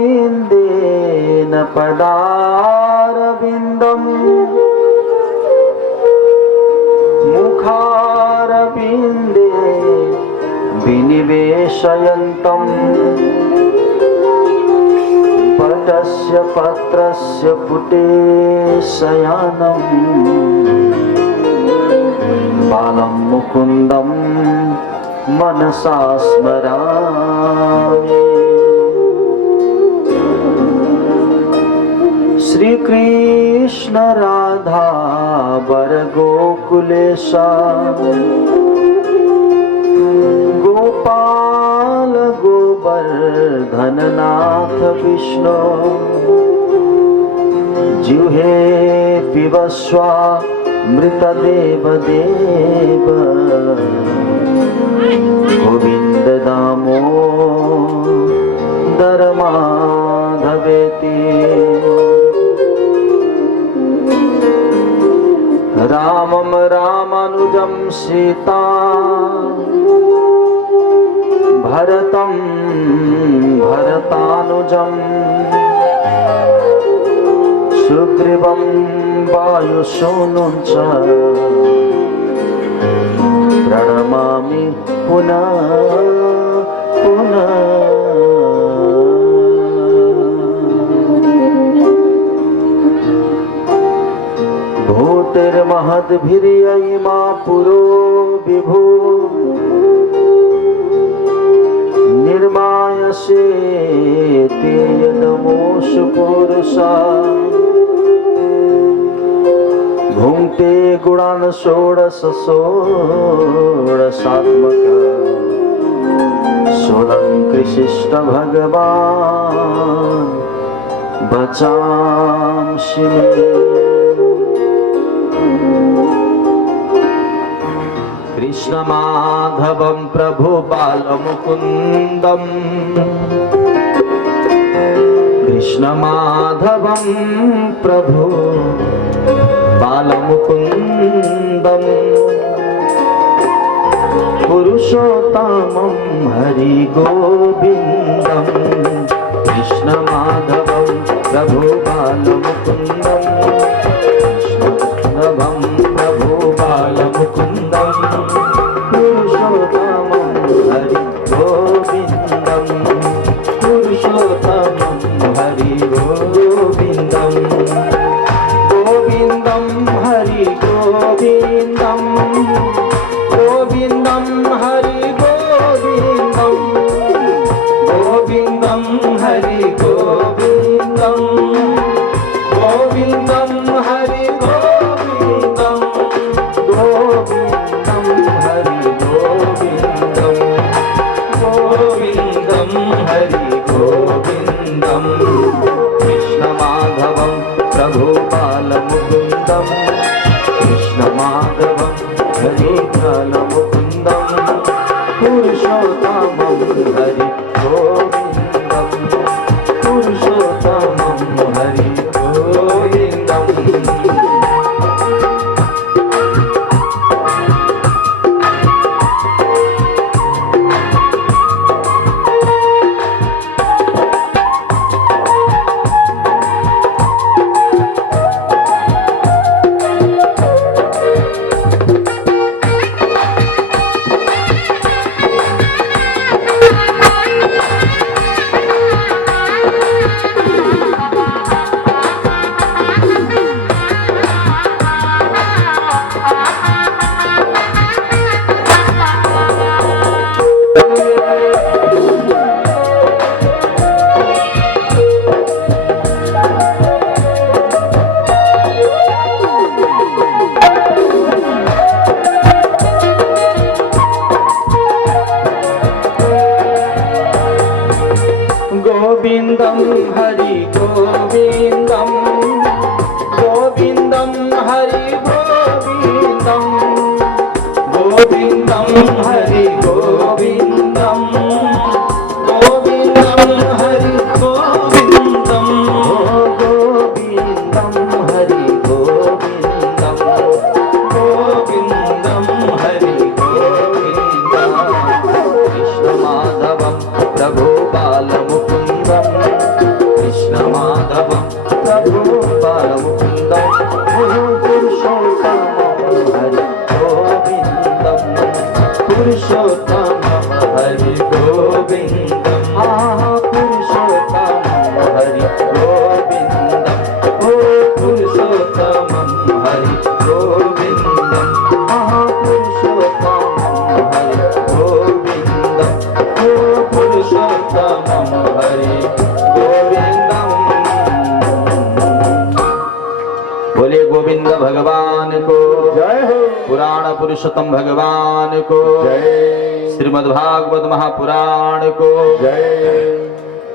मुखारविन्देन पदारविन्दम् मुखारविन्दे विनिवेशयन्तम् पटस्य पत्रस्य पुटे शयानम् बालं मुकुन्दं मनसा स्मरामि। श्री कृष्ण राधा वर गोकुलेशा गोपाल गोवर्धननाथ विष्णु जिह्वे पिबस्वा मृतदेव देव गोविंद दामोदर माधवेति। रामं रामानुजं सीता भरतं भरतानुजं सुग्रीवं वायुसूनुं च प्रणमामि पुनः पुनः। भूतिर्महद्भिर्ययिमा पुरो विभू निर्मायसे ते यदमोषु पुरुषा भुङ्क्ते गुणान् षोडश षोडशात्मक सोऽलङ्कृशिष्ट भगवान् बचांसि मे। कृष्ण माधवं प्रभु बालमुकुन्दं कृष्ण माधवं प्रभु बालमुकुन्दं पुरुषोत्तमं हरि गोविन्दं कृष्ण माधवं प्रभु बालमुकुन्दं कृष्ण माधवं प्रभु बालमुकुन्दं पुरुषोत्तमं हरि गोविन्दं पुरुषोत्तमं हरि गोविन्दं गोविन्दं हरि गोविन्दं गोविन्दं हरि गोविन्दं गोविन्दं हरि गोविन्दं गोविन्दं हरि गोविन्दं गोविन्दं हरि गोविन्दं गोविन्दं हरि गोविन्दं कृष्ण माधवं प्रभु बालमुकुन्दं कृष्ण माधवं हरि बालमुकुन्दं पुरुषोत्तमं हरि गोविन्दं पुरुषोत्तमं हरि गोविन्दं। गोविन्दं हरि गोविन्दं गोविन्दं हरि गोविन्दं गोविन्दं हरि गोविन्दं गोविन्दं हरि गोविन्दं गोविन्दं हरि गोविन्दं गोविन्दं हरि गोविन्दं कृष्ण माधवं प्रभु बालमुकुन्दं पुरुषोत्तम भगवान को जय। श्रीमद्भागवत महापुराण को जय।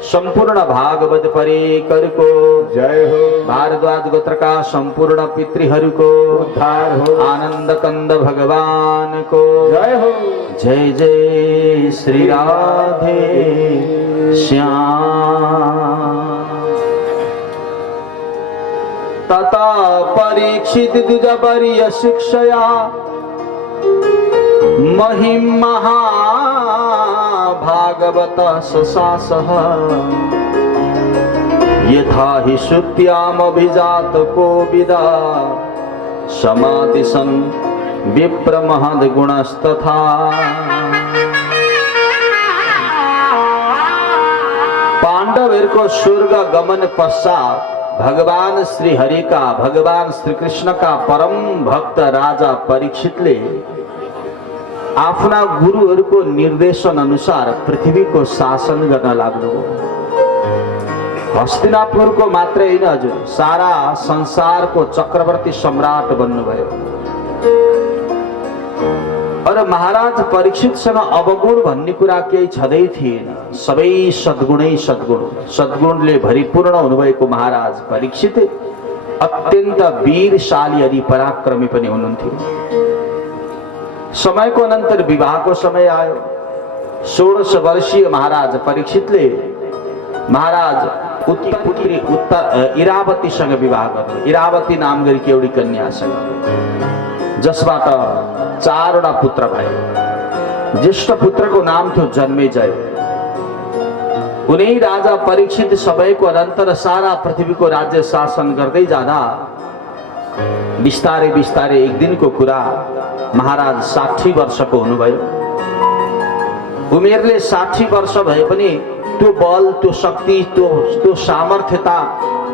संपूर्ण भागवत परिकर को जय हो। भारद्वाज गोत्र का संपूर्ण पितृहरु को उद्धार हो। आनंद कंद भगवान को जय हो। जय जय श्री राधे श्याम। तथा परीक्षित द्विजवर्य शिक्षया महिमहा भागवत ससासः यथा हि श्रुत्यामभिजात कोविदा समादिशन् विप्रमहद्गुणस्तथा। पांडवों स्वर्ग गमन पश्चात भगवान श्री हरि का, भगवान श्री कृष्ण का परम भक्त राजा परीक्षितले आफ्ना गुरुहरूको निर्देशन अनुसार पृथ्वी को शासन गर्न लाग्नुभयो। हस्तिनापुरको मात्रै हैन हजुर, सारा संसारको चक्रवर्ती सम्राट बन्नुभयो। और महाराज परीक्षितसँग अवगुण भन्ने कुरा केही छँदै थिएन। सबै सद्गुणै सद्गुण, सद्गुणले भरिपूर्ण हुनुभएको महाराज परीक्षित अत्यन्त वीरशाली अनि पराक्रमी पनि हुनुहुन्थ्यो। समयको अनन्तर विवाहको समय आयो। 16 वर्षीय महाराज परीक्षितले महाराज इरावतीसँग विवाह गर्नु। इरावती नाम गरेकी एउटी कन्यासँग, जसबाट 4 पुत्र भए। ज्येष्ठ पुत्रको नाम थियो जन्मेजय। उनी राजा परीक्षित सबैको अनन्तर सारा पृथ्वीको राज्य शासन गर्दै जाँदा बिस्तारै बिस्तारै एक दिनको कुरा, महाराज 60 वर्षको हुनुभयो। उमेरले 60 वर्ष भए पनि त्यो बल, त्यो शक्ति, त्यो सामर्थ्यता,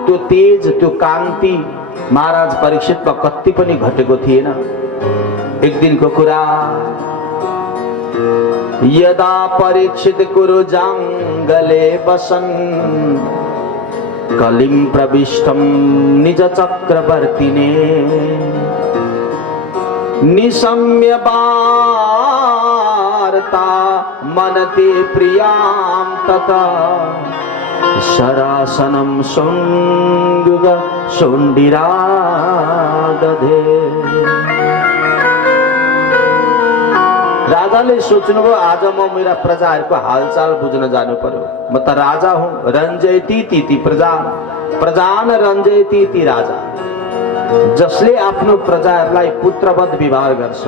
त्यो तेज, त्यो कान्ति महाराज परीक्षितमा कति पनि घटेको थिएन। एक दिनको कुरा, यदा परीक्षित कुरु जंगले बसन् कलिं प्रविष्टं निज चक्रवर्तिने निशम्य वार्ता मनते प्रियां तथा शरासनं शुण्डुग शुण्डिरा दधे। राजाले सोच्नुभयो आज म मेरा प्रजाहरूको हालचाल बुझ्न जानु पर्यो। म त राजा हुँ। रञ्जयति तीति प्रजा, प्रजान रञ्जयति ती राजा। जसले आफ्नो प्रजाहरूलाई पुत्रवत व्यवहार गर्छ,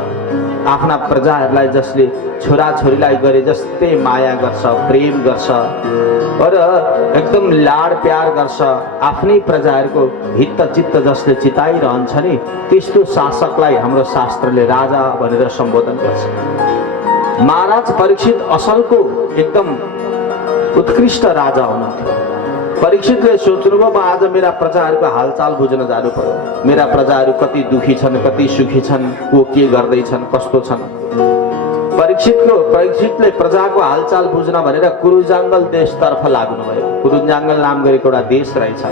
आफ्ना प्रजाहरूलाई जसले छोराछोरीलाई गरे जस्तै माया गर्छ, प्रेम गर्छ र एकदम लाड प्यार गर्छ, आफ्नै प्रजाहरूको हित चित्त जसले चिताइरहन्छ नि, त्यस्तो शासकलाई हाम्रो शास्त्रले राजा भनेर सम्बोधन गर्छ। महाराज परीक्षित असलको एकदम उत्कृष्ट राजा हुनुहुन्थ्यो। परीक्षितले सोच्नुभयो म आज मेरा प्रजाहरूको हालचाल बुझ्न जानु पर्यो। मेरा प्रजाहरू कति दुखी छन्, कति सुखी छन्, को के गर्दैछन्, कस्तो छन्। परीक्षितले प्रजाको हालचाल बुझ्न भनेर कुरुजाङ्गल देशतर्फ लाग्नुभयो। कुरुजाङ्गल नाम गरेको एउटा देश रहेछ।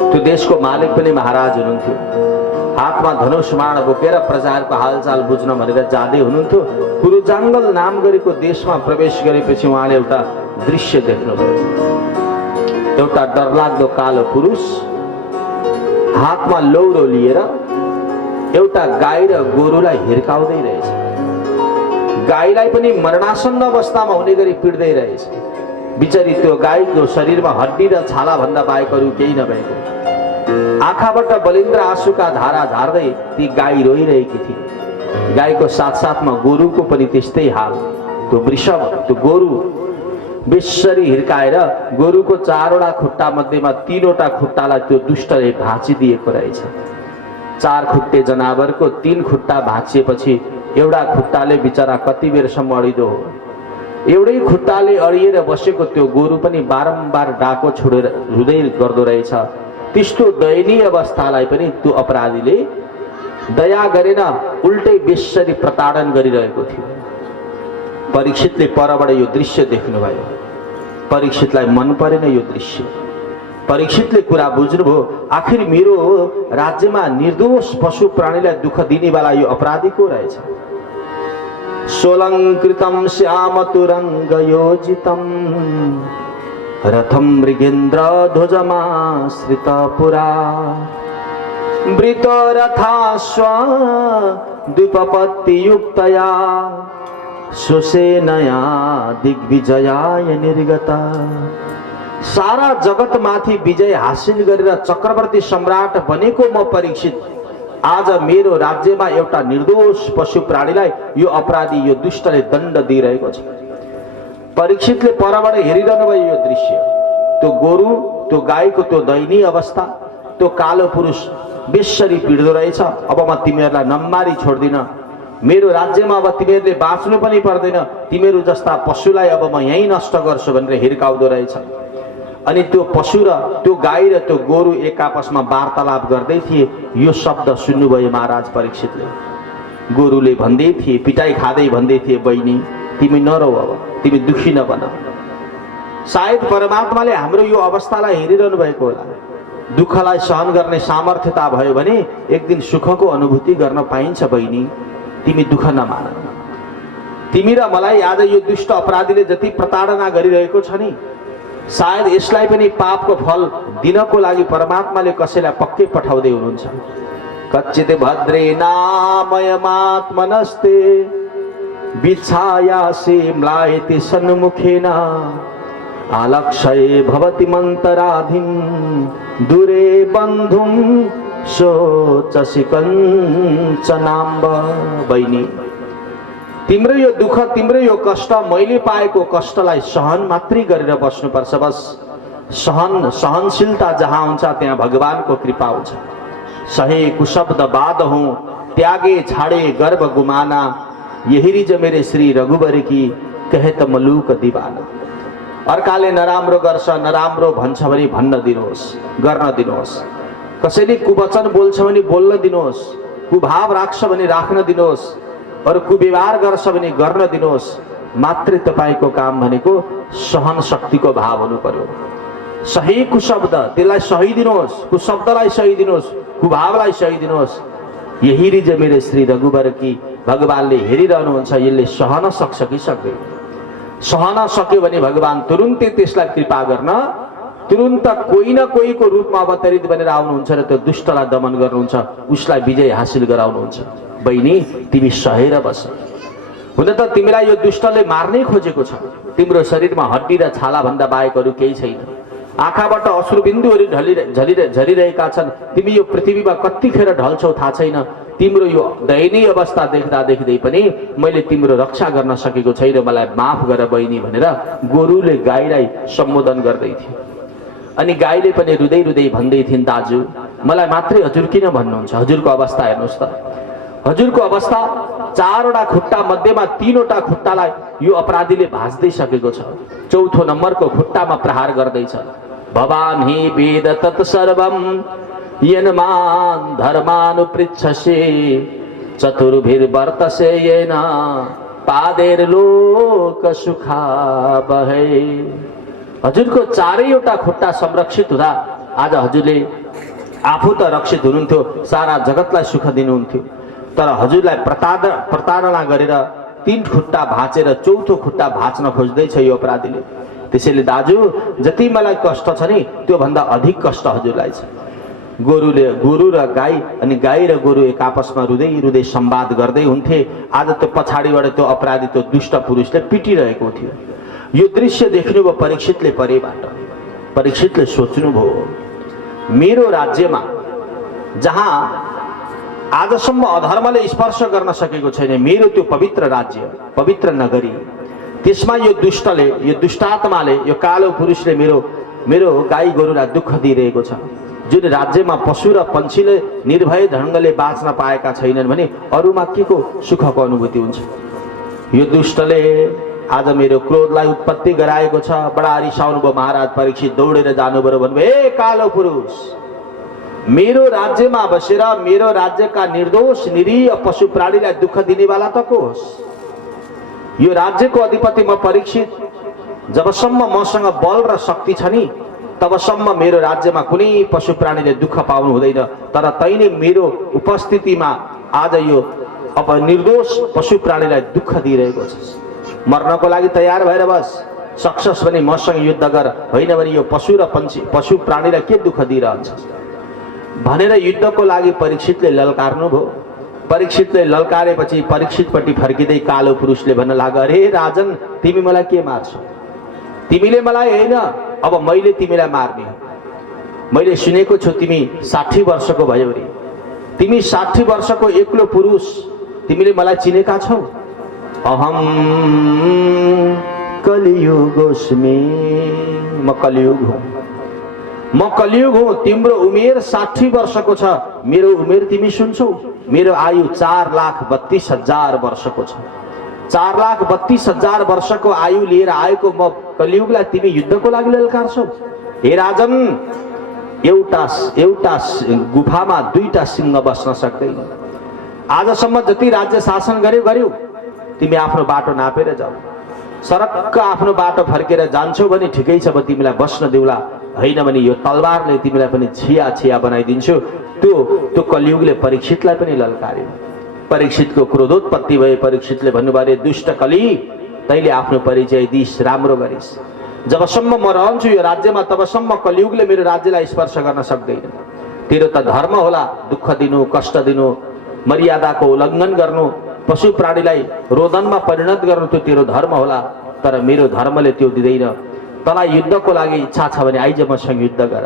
त्यो देशको मालिक पनि महाराज हुनुहुन्थ्यो। हातमा धनुष बाण बोकेर प्रजाहरूको हालचाल बुझ्न भनेर जाँदै हुनुहुन्थ्यो। कुरुजाङ्गल नाम गरेको देशमा प्रवेश गरेपछि उहाँले एउटा दृश्य देख्नुभयो। एउटा डरलाग्दो कालो पुरुष हातमा लौरो लिएर एउटा गाई र गोरुलाई हिर्काउँदै रहेछ। गाईलाई पनि मरणासन्न अवस्थामा हुने गरी पिट्दै रहेछ। बिचरी त्यो गाईको शरीरमा हड्डी र छाला भन्दा बाहेक अरू केही नभएको। आँखाबाट बलिन्द्र आँसुका धारा झार्दै ती गाई रोइरहेकी थिए। गाईको साथसाथमा गोरुको पनि त्यस्तै हाल। त्यो वृषभ, त्यो गोरु बेसरी हिर्काएर गोरुको 4वटा खुट्टा मध्येमा 3वटा खुट्टालाई त्यो दुष्टले भाँचिदिएको रहेछ। 4 खुट्टे जनावरको 3 खुट्टा भाँचिएपछि एउटा खुट्टाले बिचरा कति बेरसम्म अडिदो हो। एउटै खुट्टाले अडिएर बसेको त्यो गोरु पनि बारम्बार डाको छोडेर रुँदै गर्दो रहेछ। त्यस्तो दयनीय अवस्थालाई पनि त्यो अपराधीले दया गरेन, उल्टै बेसरी प्रताडन गरिरहेको थियो। परीक्षितले परबाट यो दृश्य देख्नुभयो। परीक्षितलाई मन परेन यो दृश्य। परीक्षितले कुरा बुझ्नुभयो, आखिर मेरो राज्यमा निर्दोष पशु प्राणीलाई दुःख दिनेवाला यो अपराधी को रहेछ। सोलंकृतं श्यामतुरंगयोजितं रथं मृगेन्द्र ध्वजमाश्रित पुरा वृतरथाश्व द्विपपत्तियुक्तया सुसेनया दिग्विजयाय निर्गता। सारा जगत माथि विजय हासिल गरेर चक्रवर्ती सम्राट बनेको म परीक्षित आज मेरो राज्यमा एउटा निर्दोष पशु प्राणीलाई यो अपराधी यो दुष्टले दण्ड दिइरहेको छ। परीक्षितले परबाट हेरिरहनु भयो यो दृश्य, त्यो गोरु त्यो गाईको त्यो दयनीय अवस्था, त्यो कालो पुरुष बेसरी पिड्दो रहेछ। अब म तिमीहरूलाई नम्मारी छोड्दिन, मेरो राज्यमा अब तिमीहरूले बाँच्नु पनि पर्दैन, तिमीहरू जस्ता पशुलाई अब म यहीँ नष्ट गर्छु भनेर हिर्काउँदो रहेछ। अनि त्यो पशु र त्यो गाई र त्यो गोरु एक आपसमा वार्तालाप गर्दै थिए। यो शब्द सुन्नुभयो महाराज परीक्षितले। गोरुले भन्दै थिए, पिटाई खाँदै भन्दै थिए, बहिनी तिमी नरौ, अब तिमी दुखी नबन। सायद परमात्माले हाम्रो यो अवस्थालाई हेरिरहनु भएको होला। दुःखलाई सहन गर्ने सामर्थ्यता भयो भने एक दिन सुखको अनुभूति गर्न पाइन्छ। बहिनी तिमी दुःख नमान। तिमी र मलाई आज यो दुष्ट अपराधीले जति प्रताडना गरिरहेको छ नि, सायद यसलाई पनि पापको फल दिनको लागि परमात्माले कसैलाई पक्कै पठाउँदै हुनुहुन्छ। कच्चित भद्रे नामयमात्मनस्ते विच्छायासि म्लायति सन्मुखेन आलक्षये भवति मन्तराधिं दूरे बन्धुं शोचसि कञ्चनाम्ब। बहिनी तिम्रो यो दुःख, तिम्रो यो कष्ट, मैले पाएको कष्टलाई सहन मात्रै गरेर बस्नुपर्छ। बस सहनशीलता जहाँ हुन्छ त्यहाँ भगवानको कृपा हुन्छ। सहे कुशब्द बाद हूँ त्यागे छाडे गर्व गुमाना, यही रिज मेरे श्री रघुबर की कहे त मलुक दीवाना। अर्काले नराम्रो गर्छ, नराम्रो भन्छ भने भन्न दिनुहोस्, गर्न दिनुहोस्। कसैले कुवचन बोल्छ भने बोल्न दिनुहोस्, कुभाव राख्छ भने राख्न दिनुहोस्, अरू कुव्यवहार गर्छ भने गर्न दिनुहोस्। मात्र तपाईको काम भनेको सहन शक्तिको भाव हुनु पर्यो। सही कुशब्द त्यसलाई सही दिनुहोस्, कुशब्दलाई सही दिनुहोस्, कुभावलाई सही दिनुहोस्। यही रिज मेरे श्री रघुबर की भगवानले हेरिरहनुहुन्छ। यसले सहन सक्छ कि सक्दैन? सहन सक्यो भने भगवान तुरुन्तै त्यसलाई कृपा गर्न तुरुन्त कोही न कोहीको रूपमा अवतरित बनेर आउनुहुन्छ र त्यो दुष्टलाई दमन गर्नुहुन्छ, उसलाई विजय हासिल गराउनुहुन्छ। बहिनी तिमी सहेर बस। हुन त तिमीलाई यो दुष्टले मार्नै खोजेको छ। तिम्रो शरीरमा हड्डी र छाला भन्दा बाहेक अरू केही छैन। आँखाबाट अश्रुबिन्दुहरू झरिरहेका छन्। तिमी यो पृथ्वीमा कतिखेर ढल्छौ थाहा छैन। तिम्रो यो दयनीय अवस्था देख्दा देख्दै पनि मैले तिम्रो रक्षा गर्न सकेको छैन, मलाई माफ गर बहिनी भनेर गोरुले गाईलाई सम्बोधन गर्दै थियो। अनि गाईले पनि रुँदै रुँदै भन्दै थिइन्, दाजु मलाई मात्रै हजुर किन भन्नुहुन्छ? हजुरको अवस्था हेर्नुहोस् त। हजुरको अवस्था चारवटा खुट्टा मध्येमा तीनवटा खुट्टालाई यो अपराधीले भाँच्दै सकेको छ। चौथो नम्बरको खुट्टामा प्रहार गर्दैछ। भवान हि वेद तत्सर्वं यन्मान धर्मानुपृच्छसे चतुर्भिर्वर्तसे येन पादैर्लोक सुखा बहे। हजुरको चारैवटा खुट्टा संरक्षित हुँदा आज हजुरले आफू त रक्षित हुनुहुन्थ्यो, सारा जगतलाई सुख दिनुहुन्थ्यो। तर हजुरलाई प्रताडना गरेर तीन खुट्टा भाँचेर चौथो खुट्टा भाँच्न खोज्दैछ यो अपराधीले। त्यसैले दाजु जति मलाई कष्ट छ नि त्यो भन्दा अधिक कष्ट हजुरलाई छ। गोरु र गाई अनि गाई र गोरु एक आपसमा रुँदै रुँदै संवाद गर्दै हुन्थे। आज त्यो पछाडिबाट त्यो अपराधी त्यो दुष्ट पुरुषले पिटिरहेको थियो। यो दृश्य देख्नुभयो परीक्षितले परेबाट। परीक्षितले सोच्नुभयो, मेरो राज्यमा जहाँ आजसम्म अधर्मले स्पर्श गर्न सकेको छैन, मेरो त्यो पवित्र राज्य, पवित्र नगरी, त्यसमा यो दुष्टले, यो दुष्टात्माले, यो कालो पुरुषले मेरो गाई गोरुलाई दुःख दिइरहेको छ। जुन राज्यमा पशु र पन्छीले निर्भय ढङ्गले बाँच्न पाएका छैनन् भने अरूमा के को सुखको अनुभूति हुन्छ? यो दुष्टले आज मेरो क्रोधलाई उत्पत्ति गराएको छ। बडा रिसाउनु भयो महाराज परीक्षित। दौडेर जानुभयो, भन्नुभयो, ए कालो पुरुष, मेरो राज्यमा बसेर मेरो राज्यका निर्दोष निरीह पशु प्राणीलाई दुःख दिनेवाला त को होस्? यो राज्यको अधिपति म परीक्षित। जबसम्म मसँग बल र शक्ति छ नि तबसम्म मेरो राज्यमा कुनै पशु प्राणीले दुःख पाउनु हुँदैन। तर तैँले मेरो उपस्थितिमा आज यो अब निर्दोष पशु प्राणीलाई दुःख दिइरहेको छस्। मर्नको लागि तयार भएर बस, सक्सेस भने मसँग युद्ध गर, होइन भने यो पशु र पशु प्राणीलाई के दुःख दिइरहन्छ भनेर युद्धको लागि परीक्षितले ललकार्नु भयो। परीक्षितले ललकारेपछि परीक्षितपट्टि फर्किँदै कालो पुरुषले भन्न लाग्यो, अरे राजन, तिमी मलाई के मार्छौ? तिमीले मलाई होइन, अब मैले तिमीलाई मार्ने। मैले सुनेको छु तिमी 60 वर्षको भयो रे। तिमी 60 वर्षको एक्लो पुरुष, तिमीले मलाई चिनेका छौ? अहम कलियुगोस्मि, म कलियुग हुँ, म कलियुग हुँ। तिम्रो उमेर 60 वर्षको छ, मेरो उमेर तिमी सुन्छौ? मेरो आयु 4,32,000 वर्षको छ। 4,32,000 वर्षको आयु लिएर आएको म कलियुगलाई तिमी युद्धको लागि ललकार्छौ? हे राजन, एउटा गुफामा 2टा सिंह बस्न सक्दैन। आजसम्म जति राज्य शासन गर्यौ, तिमी आफ्नो बाटो नापेर जाऊ। सरक्क आफ्नो बाटो फर्केर जान्छौ भने ठिकै छ, तिमीलाई बस्न देउला, होइन भने यो तलवारले तिमीलाई पनि छिया छिया बनाइदिन्छु। त्यो कलियुगले परीक्षितलाई पनि ललकार्यो। परीक्षितको क्रोधोत्पत्ति भए। परीक्षितले भन्नुभयो, दुष्ट कली, तैले आफ्नो परिचय दिइस्, राम्रो गरिस्। जबसम्म म रहन्छु यो राज्यमा तबसम्म कलियुगले मेरो राज्यलाई स्पर्श गर्न सक्दैन। तेरो त धर्म होला दुःख दिनु, कष्ट दिनु, मर्यादाको उल्लङ्घन गर्नु, पशु प्राणीलाई रोदनमा परिणत गर्नु, त्यो तेरो धर्म होला। तर मेरो धर्मले त्यो दिँदैन। तँलाई युद्धको लागि इच्छा छ भने आइज मसँग युद्ध गर।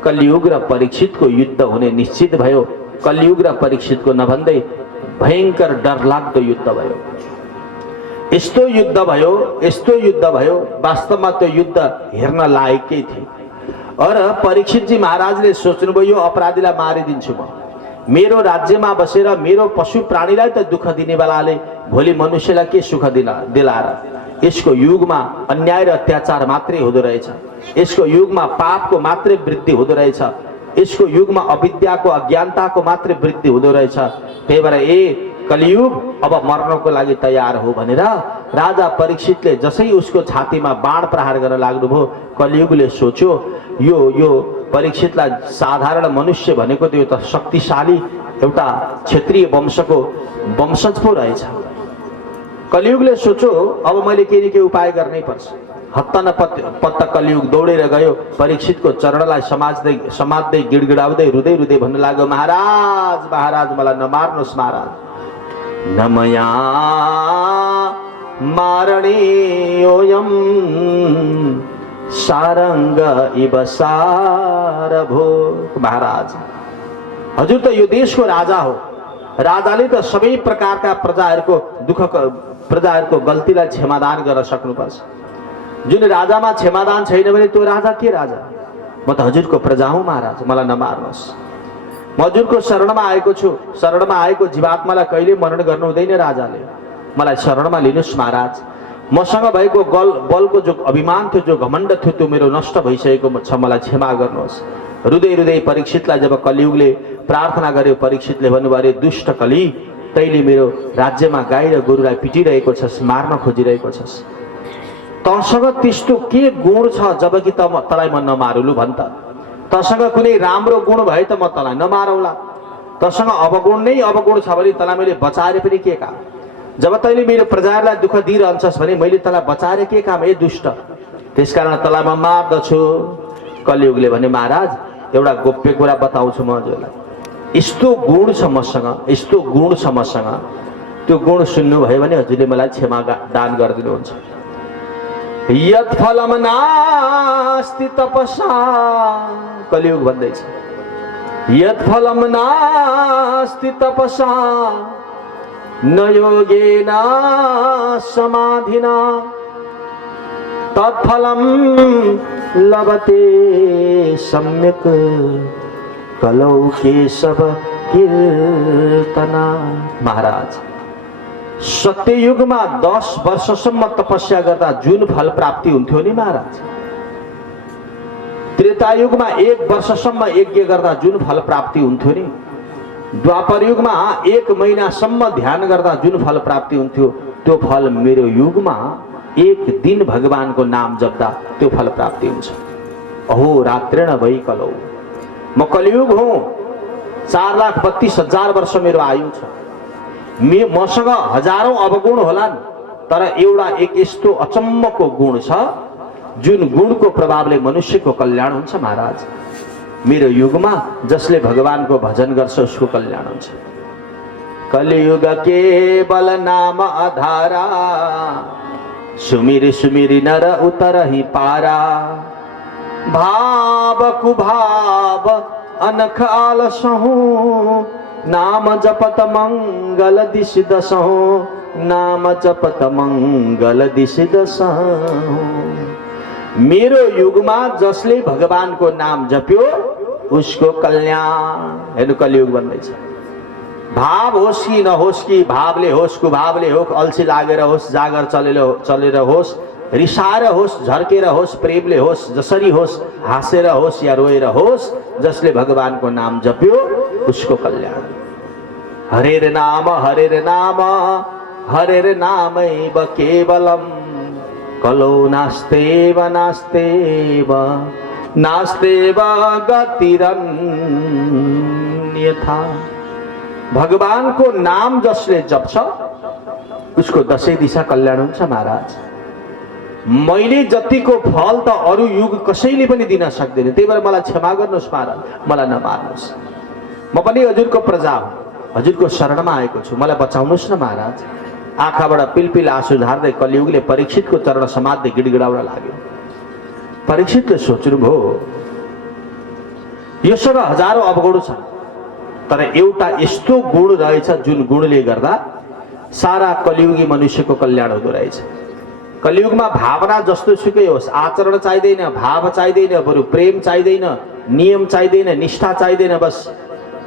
कलियुग र परीक्षितको युद्ध हुने निश्चित भयो। कलियुग र परीक्षितको नभन्दै भयंकर डरलाग्दो युद्ध भयो। यस्तो युद्ध भयो, वास्तवमा त्यो युद्ध हेर्न लायकै थियो। और परीक्षितजी महाराजले सोच्नुभयो, यो अपराधीलाई मारिदिन्छु म। मेरो राज्यमा बसेर मेरो पशु प्राणीलाई त दुःख दिने बेलाले भोलि मनुष्यलाई के सुख दिलाएर? यसको युगमा अन्याय र अत्याचार मात्रै हुँदो रहेछ। यसको युगमा पापको मात्रै वृद्धि हुँदो रहेछ। यसको युगमा अविद्याको, अज्ञानताको मात्रै वृद्धि हुँदो रहेछ। त्यही भएर कलियुग अब मर्नको लागि तयार हो भनेर राजा परीक्षितले जसै उसको छातीमा बाण प्रहार गर्न लाग्नुभयो, कलियुगले सोच्यो यो परीक्षितलाई साधारण मनुष्य भनेको त्यो त शक्तिशाली एउटा क्षेत्रीय वंशको वंशज पो रहेछ। कलियुगले सोच्यो अब मैले केही न केही उपाय गर्नै पर्छ। हत्ता न पत्ता कलियुग दौडेर गयो, परीक्षितको चरणलाई समात्दै गिडगिडाउँदै रुँदै भन्न लाग्यो, महाराज महाराज, मलाई नमार्नुहोस् महाराज, नमया मारणीयोऽयं सारंग इव सारभो। महाराज, हजुर त यो देशको राजा हो। राजाले त सबै प्रकारका प्रजाहरूको गल्तीलाई क्षमादान गर्न सक्नुपर्छ। जुन राजामा क्षमादान छैन भने त्यो राजा के राजा? म त हजुरको प्रजा हुँ महाराज, मलाई नमार्नुहोस्। म हजुरको शरणमा आएको छु। शरणमा आएको जीवात्मालाई कहिले मरण गर्नु हुँदैन। राजाले मलाई शरणमा लिनुहोस् महाराज। मसँग भएको बलको जो अभिमान थियो, जो घमण्ड थियो, त्यो मेरो नष्ट भइसकेको छ, मलाई क्षमा गर्नुहोस्। रुँदै परीक्षितलाई जब कलियुगले प्रार्थना गर्यो, परीक्षितले भन्नुभयो, दुष्ट कली, तैले मेरो राज्यमा गाई र गोरुलाई पिटिरहेको छस्, मार्न खोजिरहेको छस्। तँसँग त्यस्तो के गुण छ जबकि तँलाई म नमारुलु भन् त? तँसँग कुनै राम्रो गुण भए त म तँलाई नमारौला। तँसँग अवगुण नै अवगुण छ भने तँलाई मैले बचाएर पनि के काम? जब तैले मेरो प्रजाहरूलाई दुःख दिइरहन्छस् भने मैले तँलाई बचाएर के काम? ए दुष्ट, त्यसकारण तँलाई म मार्दछु। कलियुगले भने, महाराज एउटा गोप्य कुरा बताउँछु म हजुरलाई। यस्तो गुण छ मसँग, यस्तो गुण छ मसँग, त्यो गुण सुन्नुभयो भने हजुरले मलाई क्षमा दान गरिदिनुहुन्छ। यत् फलम नास्ति तपसा, कलियुग भन्दैछ, यत् फलम नास्ति तपसा न योगेन समाधिना तत्फलम लभते सम्यक कलौ केशव कीर्तना। महाराज, सत्ययुगमा 10 वर्षसम्म तपस्या गर्दा जुन फल प्राप्ति हुन्थ्यो नि महाराज, त्रेतायुगमा 1 वर्षसम्म यज्ञ गर्दा जुन फल प्राप्ति हुन्थ्यो नि, द्वापर युगमा 1 महिनासम्म ध्यान गर्दा जुन फल प्राप्ति हुन्थ्यो, त्यो फल मेरो युगमा 1 दिन भगवानको नाम जप्दा त्यो फल प्राप्ति हुन्छ। अहो रात्रेण भई कलौ, म कलियुग हुँ। 4,32,000 वर्ष मेरो आयु छ। मसँग हजारौं अवगुण होलान्, तर एउटा एक यस्तो अचम्मको गुण छ जुन गुणको प्रभावले मनुष्यको कल्याण हुन्छ महाराज। मेरो युगमा जसले भगवानको भजन गर्छ उसको कल्याण हुन्छ। कलियुग केवल नाम आधारा, सुमिर सुमिर नर उतरहि पारा। भाव कुभाव अनख आलसहु, नाम जपत मंगल दिश दसहु, नाम जपत मंगल दिश दसहु। मेरो युगमा जसले भगवानको नाम जप्यो उसको कल्याण। हेर्नु कलियुग भन्दैछ। भाव होस् कि नहोस् कि, भावले होस् कुभावले होस्, अल्छी लागेर होस्, जागर चलेर होस्, रिसाएर होस्, झर्केर होस्, प्रेमले होस्, जसरी होस्, हाँसेर होस् या रोएर होस्, जसले भगवानको नाम जप्यो उसको कल्याण। हरेर नाम हरेर नामैव केवलम, कलो नास्तेव नास्तेव नास्तेव गतिरन्यथा। भगवानको नाम जसले जप्छ उसको दशै दिशा कल्याण हुन्छ महाराज। मैले जतिको फल त अरू युग कसैले पनि दिन सक्दैन, त्यही भएर मलाई क्षमा गर्नुहोस् महाराज, मलाई नमार्नुहोस्। म पनि हजुरको प्रजा हुँ, हजुरको शरणमा आएको छु, मलाई बचाउनुहोस् न महाराज। आँखाबाट पिलपिल आँसु झार्दै कलियुगले परीक्षितको चरण समात्दै गिडगिडाउन लाग्यो। परीक्षितले सोच्नुभयो योसँग हजारौं अवगुण छन्, तर एउटा यस्तो गुण रहेछ जुन गुणले गर्दा सारा कलियुगी मनुष्यको कल्याण हुँदो रहेछ। कलियुगमा भावना जस्तो सुकै होस्, आचरण चाहिँदैन, भाव चाहिँदैन, बरु प्रेम चाहिँदैन, नियम चाहिँदैन, निष्ठा चाहिँदैन, बस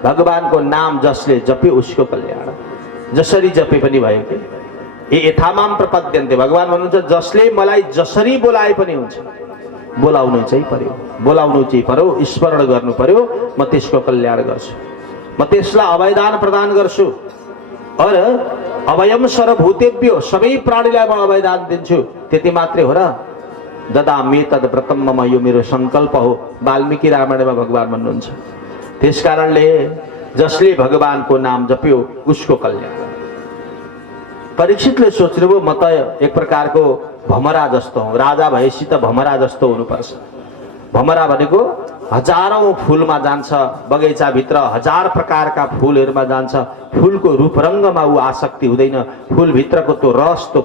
भगवानको नाम जसले जप्यो उसको कल्याण। जसरी जपे पनि भयो कि ए यथामाम प्रपद्यन्ते। भगवान भन्नुहुन्छ जसले मलाई जसरी बोलाए पनि हुन्छ, बोलाउनु चाहिँ पर्यो, स्मरण गर्नु पर्यो, म त्यसको कल्याण गर्छु, म त्यसलाई अभयदान प्रदान गर्छु। और अभयम सर्वभूतेभ्यो, सबै प्राणीलाई म अभयदान दिन्छु। त्यति मात्रै हो र? ददामि तद व्रतम मम, यो मेरो संकल्प हो। वाल्मीकि रामायणमा भगवान भन्नुहुन्छ। त्यसकारणले जसले भगवानको नाम जप्यो उसको कल्याण। परीक्षितले सोच्नुभयो म त एक प्रकारको भमरा जस्तो हुँ, राजा भएपछि त भमरा जस्तो हुनुपर्छ। भमरा भनेको हजारौं फूलमा जान्छ, बगैँचाभित्र हजार प्रकारका फूलहरूमा जान्छ, फूलको रूपरङ्गमा ऊ आसक्ति हुँदैन, फूलभित्रको त्यो रस, त्यो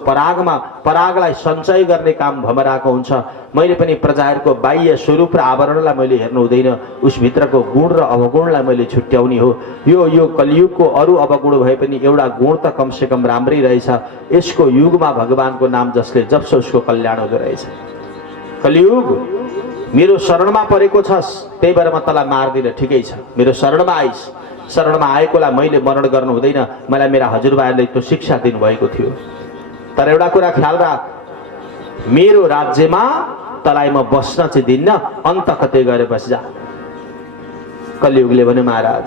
परागलाई सञ्चय गर्ने काम भमराको हुन्छ। मैले पनि प्रजाहरूको बाह्य स्वरूप र आवरणलाई मैले हेर्नु हुँदैन, उसभित्रको गुण र अवगुणलाई मैले छुट्याउने हो। यो कलियुगको अरू अवगुण भए पनि एउटा गुण त कमसेकम राम्रै रहेछ। यसको युगमा भगवानको नाम जसले जप्छ उसको कल्याण हुँदो रहेछ। कलियुग मेरो शरणमा परेको छस्, त्यही भएर म तँलाई मार्दिनँ, ठिकै छ, मेरो शरणमा आइस। शरणमा आएकोलाई मैले मरण गर्नु हुँदैन, मलाई मेरा हजुरबाहरूले त्यो शिक्षा दिनुभएको थियो। तर एउटा कुरा ख्याल राख, मेरो राज्यमा तँलाई म बस्न चाहिँ दिन्न, अन्त कतै गएर बसजा। कलियुगले भने महाराज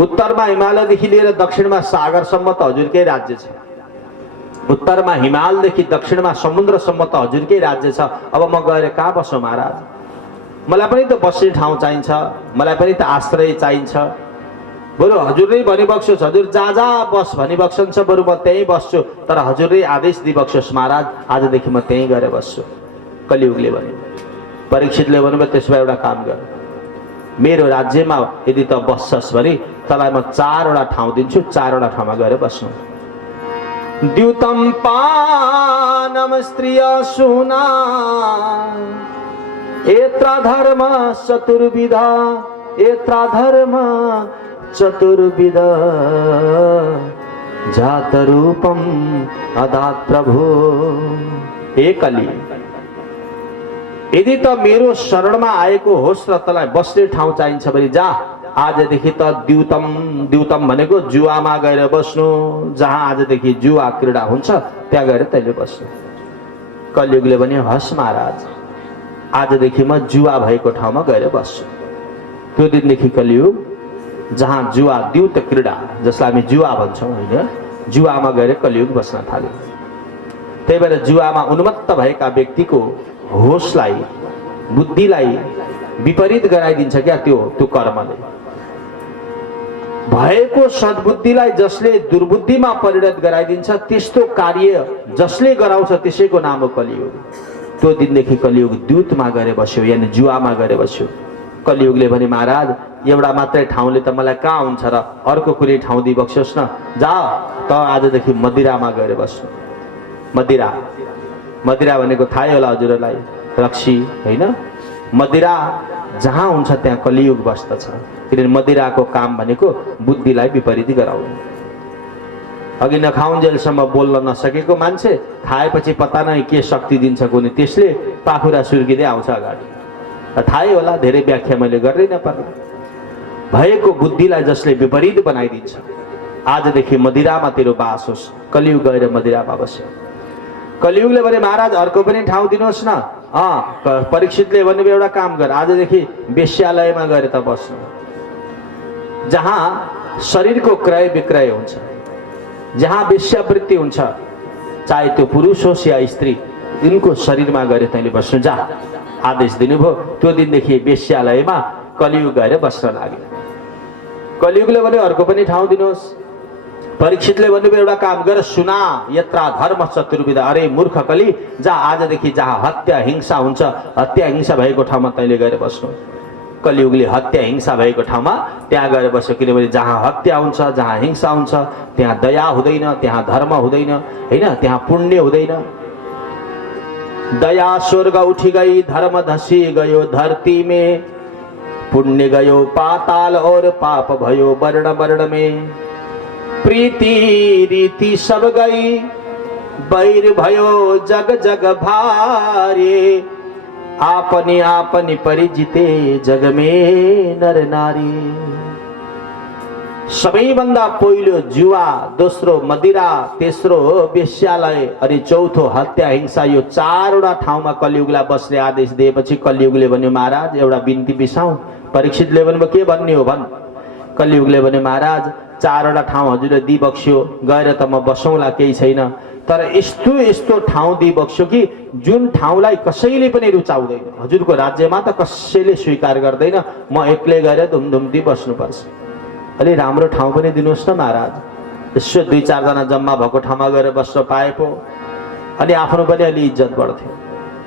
उत्तरमा हिमालयदेखि लिएर दक्षिणमा सागरसम्म त हजुरकै राज्य छ, उत्तरमा हिमालदेखि दक्षिणमा समुद्रसम्म त हजुरकै राज्य छ। अब म गएर कहाँ बस्छु महाराज? मलाई पनि त बस्ने ठाउँ चाहिन्छ, मलाई पनि त आश्रय चाहिन्छ। बरु हजुरले भनिबक्सोस्, हजुर जहाँ बस भनिबक्सन्छ, बरु म त्यहीँ बस्छु, तर हजुरले आदेश दिइबक्सोस् महाराज, आजदेखि म त्यहीँ गएर बस्छु। कलियुगले भन्यो। परीक्षितले भन्नुभयो त्यसो भए एउटा काम गर, मेरो राज्यमा यदि त बस्छस् भने तँलाई म 4वटा ठाउँ दिन्छु, 4वटा ठाउँमा गएर बस्नु। द्युतम पानम स्त्रिय सुना, एत्रा धर्म चतुर्विधा, एत्रा धर्म चतुर्विधा, जात रूपम अदात प्रभु। हे कलि, यदि त मेरो शरणमा आएको होस् र तँलाई बस्ने ठाउँ चाहिन्छ भने जा, आजदेखि त द्युतम भनेको जुवामा गएर बस्नु, जहाँ आजदेखि जुवा क्रीडा हुन्छ त्यहाँ गएर तैँले बस्नु। कलियुगले भने हस् महाराज, आजदेखि म जुवा भएको ठाउँमा गएर बस्छु। त्यो दिनदेखि कलियुग जहाँ जुवा, द्युत क्रीडा जसलाई हामी जुवा भन्छौँ होइन, जुवामा गएर कलियुग बस्न थाल्यो। त्यही भएर जुवामा उन्मत्त भएका व्यक्तिको होसलाई, बुद्धिलाई विपरीत गराइदिन्छ क्या त्यो कर्मले। भएको सद्बुद्धिलाई जसले दुर्बुद्धिमा परिणत गराइदिन्छ त्यस्तो कार्य जसले गराउँछ त्यसैको नाम हो कलियुग। त्यो दिनदेखि कलियुग द्युतमा गएर बस्यो, यानि जुवामा गएर बस्यो। कलियुगले भने महाराज एउटा मात्रै ठाउँले त मलाई कहाँ हुन्छ र, अर्को कुनै ठाउँ दिइबक्स्योस् न, जा त आजदेखि मदिरामा गएर बस्नु। मदिरा, मदिरा भनेको थाहै होला हजुरहरूलाई, रक्सी होइन। मदिरा जहाँ हुन्छ त्यहाँ कलियुग बस्दछ, किनभने मदिराको काम भनेको बुद्धिलाई विपरीत गराउनु। अघि नखाउन्जेलसम्म बोल्न नसकेको मान्छे खाएपछि पत्ता नै के शक्ति दिन्छ कुनै, त्यसले पाखुरा सुर्किँदै आउँछ अगाडि। थाहै होला, धेरै व्याख्या मैले गर्दैन पर्ला। भएको बुद्धिलाई जसले विपरीत बनाइदिन्छ, आजदेखि मदिरामा तेरो बास होस्। कलियुग गएर मदिरामा बस्यो। कलियुगले भने महाराज अर्को पनि ठाउँ दिनुहोस् न। परीक्षितले भन्नुभयो एउटा काम गर, आजदेखि वेश्यालयमा गएर त बस्नु, जहाँ शरीरको क्रय विक्रय हुन्छ, जहाँ वेश्यावृत्ति हुन्छ, चाहे त्यो पुरुष होस् या स्त्री, तिनको शरीरमा गएर तैँले बस्नु जा, आदेश दिनुभयो। त्यो दिनदेखि वेश्यालयमा कलियुग गएर बस्न लाग्यो। कलियुगले भने अर्को पनि ठाउँ दिनुहोस्। परीक्षितले भन्नुभयो एउटा काम गर, सुना यत्रा धर्म चतुर्विध। अरे मूर्ख कली, जा आजदेखि जहाँ हत्या हिंसा हुन्छ, हत्या हिंसा भएको ठाउँमा तैँले गएर बस्नु। कलियुगले हत्या हिंसा भएको ठाउँमा त्यहाँ गएर बस्यो, किनभने जहाँ हत्या हुन्छ, जहाँ हिंसा हुन्छ, त्यहाँ दया हुँदैन, त्यहाँ धर्म हुँदैन, होइन, त्यहाँ पुण्य हुँदैन। दया स्वर्ग उठी गई, धर्म धसी गयो धरती में, पुण्य गयो पाताल और पाप भयो वर्ण वर्ण में। प्रीति रीति सब गई, बैर भयो जग जग भारे, आपनी आपनी परिजिते जग में नर नारी। सबैभन्दा पहिलो जुवा, दोस्रो मदिरा, तेस्रो वेश्यालय अनि चौथो हत्या हिंसा, यो चारवटा ठाउँमा कलियुगलाई बस्ने आदेश दिएपछि कलियुगले भन्यो महाराज एउटा बिन्ती बिसाउँ। परीक्षितले भन्यो के भन्ने हो भन्। कलियुगले भन्यो महाराज चारवटा ठाउँ हजुरले दिइबक्स्यो, गएर त म बसौँला केही छैन, तर यस्तो यस्तो ठाउँ दिइबक्स्यो कि जुन ठाउँलाई कसैले पनि रुचाउँदैन, हजुरको राज्यमा त कसैले स्वीकार गर्दैन, म एक्लै गएर धुमधुम्ती बस्नुपर्छ। अलि राम्रो ठाउँ पनि दिनुहोस् न महाराज। यसो 2-4 जना जम्मा भएको ठाउँमा गएर बस्न पाए पो अनि आफ्नो पनि अलि इज्जत बढ्थ्यो।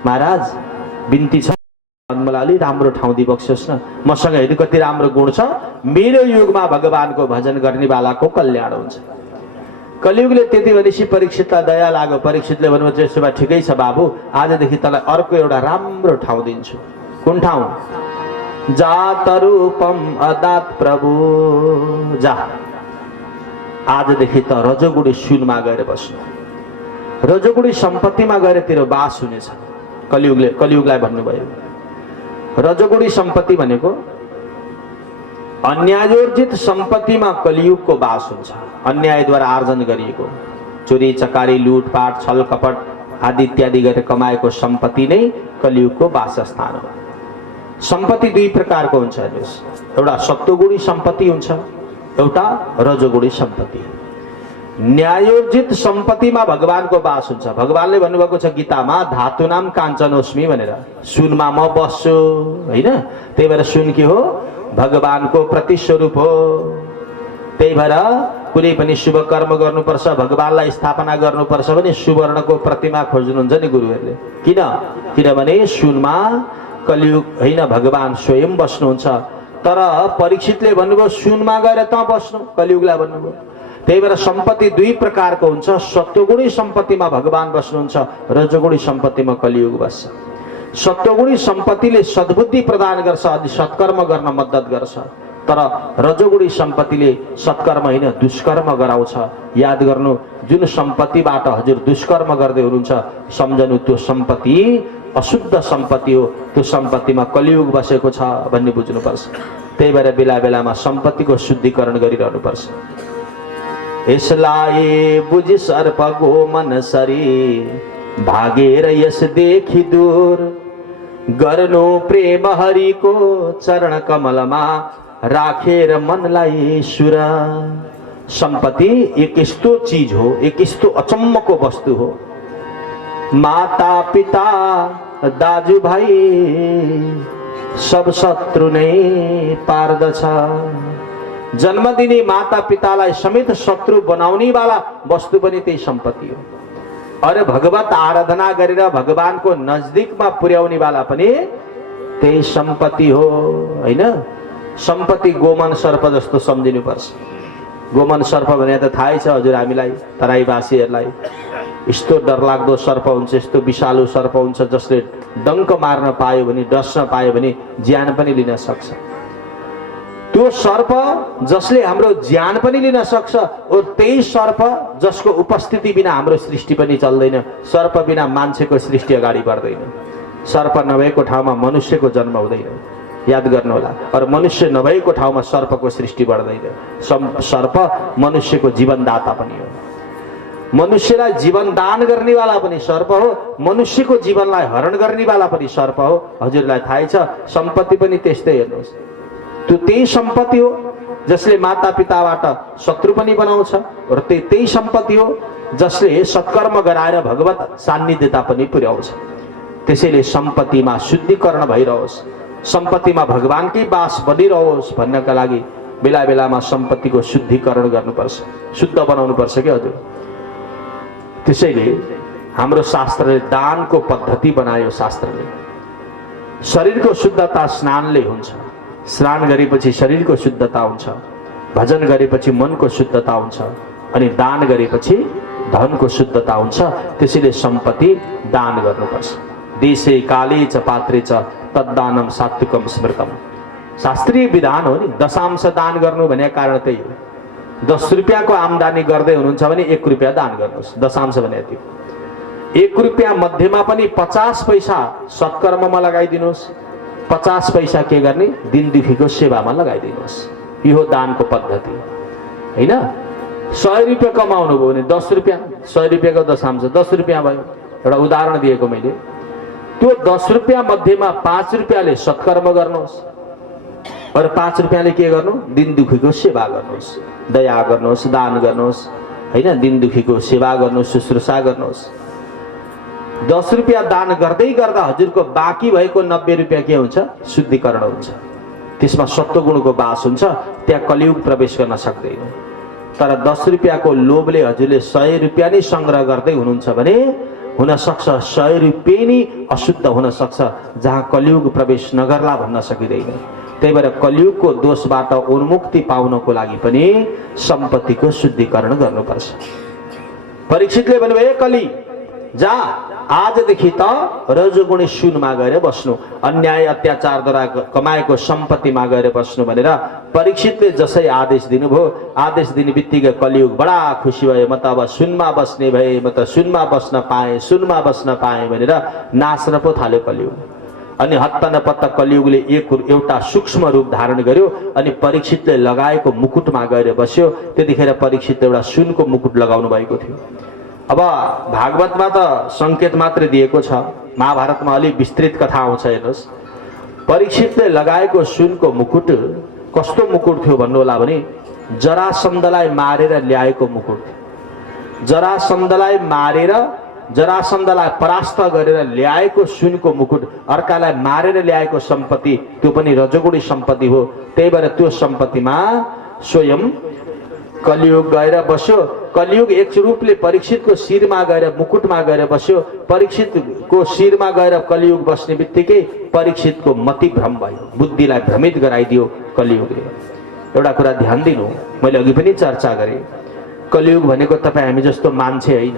महाराज बिन्ती छ, मलाई अलि राम्रो ठाउँ दिइबक्स्योस् न, मसँग हेर्नु कति राम्रो गुण छ, मेरो युगमा भगवानको भजन गर्नेवालाको कल्याण हुन्छ। कलियुगले त्यति भनेपछि परीक्षितलाई दया लाग्यो। परीक्षितले भन्नुभयो त्यसो भए ठिकै छ बाबु, आजदेखि तँलाई अर्को एउटा राम्रो ठाउँ दिन्छु। कुन ठाउँ? जात रूपम अदात प्रभु, जा आजदेखि त रजोगुडी सुनमा गएर बस्नु, रजोगुडी सम्पत्तिमा गएर तेरो बास हुनेछ। कलियुगलाई भन्नुभयो। रजोगुडी सम्पत्ति भनेको अन्यायोर्जित सम्पत्तिमा कलियुगको बास हुन्छ। अन्यायद्वारा आर्जन गरिएको चोरी चकारी लुटपाट छल कपट आदि इत्यादि गरेर कमाएको सम्पत्ति नै कलियुगको वासस्थान हो। सम्पत्ति दुई प्रकारको हुन्छ हेर्नुहोस्, एउटा सत्वगुणी सम्पत्ति हुन्छ, एउटा रजोगुणी सम्पत्ति। न्यायोर्जित सम्पत्तिमा भगवानको वास हुन्छ। भगवानले भन्नुभएको छ गीतामा धातुनाम काञ्चनोस्मि भनेर, सुनमा म बस्छु होइन। त्यही भएर सुन के हो? भगवानको प्रतिस्वरूप हो। त्यही भएर कुनै पनि शुभ कर्म गर्नुपर्छ, भगवानलाई स्थापना गर्नुपर्छ भने सुवर्णको प्रतिमा खोज्नुहुन्छ नि गुरुहरूले। किनभने सुनमा कलियुग होइन, भगवान स्वयं बस्नुहुन्छ। तर परीक्षितले भन्नुभयो सुनमा गएर त बस्नु, कलियुगलाई भन्नुभयो। त्यही भएर सम्पत्ति दुई प्रकारको हुन्छ, सत्वगुणी सम्पत्तिमा भगवान बस्नुहुन्छ, रजोगुणी सम्पत्तिमा कलियुग बस्छ। सत्वगुणी सम्पत्तिले सद्बुद्धि प्रदान गर्छ, अनि सत्कर्म गर्न मद्दत गर्छ। तर रजोगुणी सम्पत्तिले सत्कर्म होइन दुष्कर्म गराउँछ। याद गर्नु, जुन सम्पत्तिबाट हजुर दुष्कर्म गर्दै हुनुहुन्छ सम्झनु त्यो सम्पत्ति अशुद्ध सम्पत्ति हो, त्यो सम्पत्तिमा कलियुग बसेको छ भन्ने बुझ्नुपर्छ। त्यही भएर बेला बेलामा सम्पत्तिको शुद्धिकरण गरिरहनुपर्छ। यसलाई बुझी सर्प गोमन सरी, भागेर यस देखि दूर, गर्नु प्रेम हरिको चरण कमलमा, राखेर मनलाई सुर। सम्पत्ति एक यस्तो चीज हो, एक यस्तो अचम्मको वस्तु हो। माता पिता दाजुभाइ सब शत्रु नै पार्दछ। जन्म दिने माता पितालाई समेत शत्रु बनाउने वाला वस्तु पनि त्यही सम्पत्ति हो। अरे भगवत आराधना गरेर भगवानको नजदिकमा पुर्याउने वाला पनि त्यही सम्पत्ति हो, हैन? सम्पत्ति गोमन सर्प जस्तो सम्झिनु पर्छ। गोमन सर्प भने त थाहै छ हजुर हामीलाई, तराईवासीहरूलाई। यस्तो डरलाग्दो सर्प हुन्छ, यस्तो विषालु सर्प हुन्छ जसले डङ्क मार्न पायो भने, डस्न पायो भने ज्यान पनि लिन सक्छ। त्यो सर्प जसले हाम्रो ज्यान पनि लिन सक्छ, और त्यही सर्प जसको उपस्थिति बिना हाम्रो सृष्टि पनि चल्दैन। सर्प बिना मान्छेको सृष्टि अगाडि बढ्दैन। सर्प नभएको ठाउँमा मनुष्यको जन्म हुँदैन, याद गर्नुहोला। और मनुष्य नभएको ठाउँमा सर्पको सृष्टि बढ्दैन। सर्प मनुष्यको जीवनदाता पनि हो, मनुष्यलाई जीवन दान गर्नेवाला पनि सर्प हो, मनुष्यको जीवनलाई हरण गर्नेवाला पनि सर्प हो। हजुरलाई थाहै छ सम्पत्ति पनि त्यस्तै। हेर्नुहोस्, त्यो त्यही सम्पत्ति हो जसले माता पिताबाट शत्रु पनि बनाउँछ, र त्यही सम्पत्ति हो जसले सत्कर्म गराएर भगवत सान्निध्यता पनि पुर्याउँछ। त्यसैले सम्पत्तिमा शुद्धिकरण भइरहोस्, सम्पत्तिमा भगवानकै वास बनिरहोस् भन्नका लागि बेला बेलामा सम्पत्तिको शुद्धिकरण गर्नुपर्छ, शुद्ध बनाउनुपर्छ के हजुर। त्यसैले हाम्रो शास्त्रले दानको पद्धति बनायो। शास्त्रले शरीरको शुद्धता स्नानले हुन्छ, स्नान गरेपछि शरीरको शुद्धता हुन्छ, भजन गरेपछि मनको शुद्धता हुन्छ, अनि दान गरेपछि धनको शुद्धता हुन्छ। त्यसैले सम्पत्ति दान गर्नुपर्छ। देशे काले च पात्रे च तद्दानम सात्विकम स्मृतम। शास्त्रीय विधान हो नि। दशांश दान गर्नु भनेको कारण त्यही हो। 10 रुपियाँको आम्दानी गर्दै हुनुहुन्छ भने 1 रुपियाँ दान गर्नुहोस्। दशांश भने यति। 1 रुपियाँ मध्येमा पनि 50 पैसा सत्कर्ममा लगाइदिनुहोस्, 50 पैसा के गर्ने, दिन दुखीको सेवामा लगाइदिनुहोस्। यो दानको पद्धति, हैन? 100 रुपियाँ कमाउनु भयो भने 10 रुपियाँ, 100 रुपियाँको दशांश 10 रुपियाँ भयो। एउटा उदाहरण दिएको मैले। त्यो 10 रुपियाँ मध्येमा 5 रुपियाँले सत्कर्म गर्नुहोस्, और 5 रुपियाँले के गर्नु, दिन दुखीको सेवा गर्नुहोस्, दया गर्नुहोस्, दान गर्नुहोस्, हैन? दिन दुखीको सेवा गर्नुहोस्, शुश्रूषा गर्नुहोस्। 10 रुपियाँ दान गर्दै गर्दा हजुरको बाँकी भएको 90 रुपियाँ के हुन्छ, शुद्धिकरण हुन्छ। त्यसमा सत्वगुणको वास हुन्छ, त्यहाँ कलियुग प्रवेश गर्न सक्दैन। तर 10 रुपियाँको लोभले हजुरले 100 रुपियाँ नै संग्रह गर्दै हुनुहुन्छ भने हुन सक्छ 100 रुपियाँ नै अशुद्ध हुन सक्छ, जहाँ कलियुग प्रवेश नगर्ला भन्न सकिँदैन। त्यही भएर कलियुगको दोषबाट उन्मुक्ति पाउनको लागि पनि सम्पत्तिको शुद्धिकरण गर्नुपर्छ। परीक्षितले भन्नुभयो, कली जा आजदेखि त रजोगुणी सुनमा गएर बस्नु, अन्याय अत्याचारद्वारा कमाएको सम्पत्तिमा गएर बस्नु भनेर परीक्षितले जसै आदेश दिनुभयो, आदेश दिने बित्तिकै कलियुग बडा खुसी भयो। म त अब सुनमा बस्ने भए, म त सुनमा बस्न पाएँ, सुनमा बस्न पाएँ भनेर नाच्न पो थाल्यो कलियुग। अनि हत्त नपत्त कलियुगले एउटा सूक्ष्म रूप धारण गर्यो, अनि परीक्षितले लगाएको मुकुटमा गएर बस्यो। त्यतिखेर परीक्षितले एउटा सुनको मुकुट लगाउनु भएको थियो। अब भागवतमा त संकेत मात्र दिएको छ, महाभारतमा अलि विस्तृत कथा आउँछ। हेर्नुहोस्, परीक्षितले लगाएको सुनको मुकुट कस्तो मुकुट थियो भन्नु होला भने जरासन्धलाई मारेर ल्याएको मुकुट। जरासन्धलाई मारेर, जरासन्धलाई परास्त गरेर ल्याएको सुनको मुकुट, अर्कालाई मारेर ल्याएको सम्पत्ति, त्यो पनि रजोगुणी सम्पत्ति हो। त्यही भएर त्यो सम्पत्तिमा स्वयं कलियुग गएर बस्यो। कलियुग एक रूपले परीक्षितको शिरमा गएर, मुकुटमा गएर बस्यो। परीक्षितको शिरमा गएर कलियुग बस्ने बित्तिकै परीक्षितको मति भ्रम भयो, बुद्धिलाई भ्रमित गराइदियो कलियुगले। एउटा कुरा ध्यान दिनु, मैले अघि पनि चर्चा गरेँ, कलियुग भनेको तपाईँ हामी जस्तो मान्छे होइन।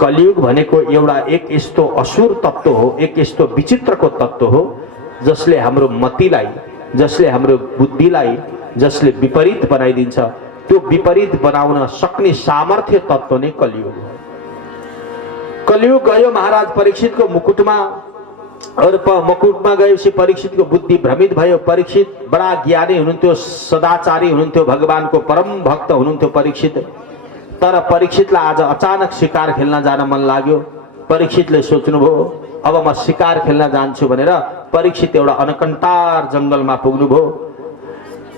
कलियुग भनेको एउटा एक यस्तो असुर तत्त्व हो, एक यस्तो विचित्रको तत्त्व हो जसले हाम्रो मतिलाई, जसले हाम्रो बुद्धिलाई, जसले विपरीत बनाइदिन्छ। त्यो विपरीत बनाउन सक्ने सामर्थ्य तत्त्व नै कलियुग हो। कलियुग गयो महाराज परीक्षितको मुकुटमा, और मुकुटमा गएपछि परीक्षितको बुद्धि भ्रमित भयो। परीक्षित बडा ज्ञानी हुनुहुन्थ्यो, सदाचारी हुनुहुन्थ्यो, भगवानको परम भक्त हुनुहुन्थ्यो परीक्षित। तर परीक्षितलाई आज अचानक शिकार खेल्न जान मन लाग्यो। परीक्षितले सोच्नुभयो अब म शिकार खेल्न जान्छु भनेर परीक्षित एउटा अनकन्टार जंगलमा पुग्नुभयो।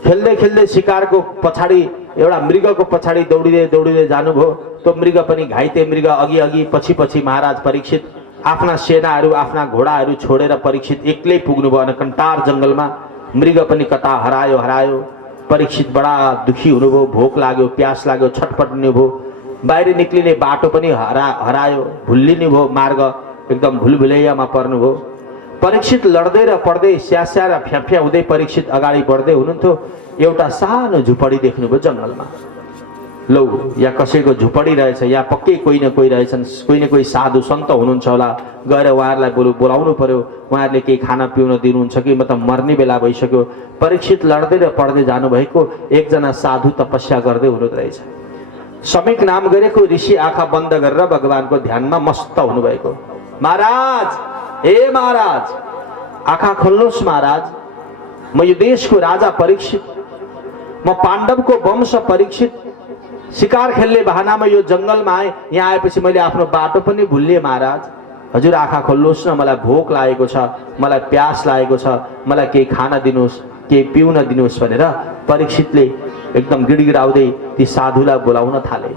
खेल्दै खेल्दै शिकारको पछाडि एउटा मृगको पछाडि दौडिँदै दौडिँदै जानुभयो। त्यो मृग पनि घाइते मृग अघि अघि पछि पछि महाराज परीक्षित आफ्ना सेनाहरू, आफ्ना घोडाहरू छोडेर परीक्षित एक्लै पुग्नुभयो अनकन्टार जंगलमा। मृग पनि कता हरायो हरायो। परीक्षित बडा दुखी हुनुभयो, भोक लाग्यो, प्यास लाग्यो, छटपट्ने भयो, बाहिर निक्लिने बाटो पनि हरायो, भुल्लिने भयो, मार्ग एकदम भुलभुलैयामा पर्नुभयो। परीक्षित लड्दै र पढ्दै स्यास्या र फ्याफ्या हुँदै परीक्षित अगाडि बढ्दै हुनुहुन्थ्यो। एउटा सानो झुपडी देख्नुभयो जङ्गलमा। लौ यहाँ कसैको झुपडी रहेछ, यहाँ पक्कै कोही न कोही रहेछन्, कोही न कोही साधु सन्त हुनुहुन्छ होला, गएर उहाँहरूलाई बोलाउनु पर्यो, उहाँहरूले केही खाना पिउन दिनुहुन्छ कि, म त मर्ने बेला भइसक्यो। परीक्षित लड्दै र पढ्दै जानुभएको एकजना साधु तपस्या गर्दै हुनुहुँदो रहेछ। समीक नाम गरेको ऋषि आँखा बन्द गरेर भगवानको ध्यानमा मस्त हुनुभएको। महाराज, हे महाराज, आँखा खोल्नुहोस् महाराज, म यो देशको राजा परीक्षित, म पाण्डवको वंश परीक्षित, शिकार खेल्ने बहानामा यो जङ्गलमा आएँ। यहाँ आएपछि मैले आफ्नो बाटो पनि भुल्लिएँ महाराज। हजुर आँखा खोल्नुहोस् न, मलाई भोक लागेको छ, मलाई प्यास लागेको छ, मलाई केही खाना दिनुहोस्, केही पिउन दिनुहोस् भनेर परीक्षितले एकदम गिडगिडाउँदै ती साधुलाई बोलाउन थाले।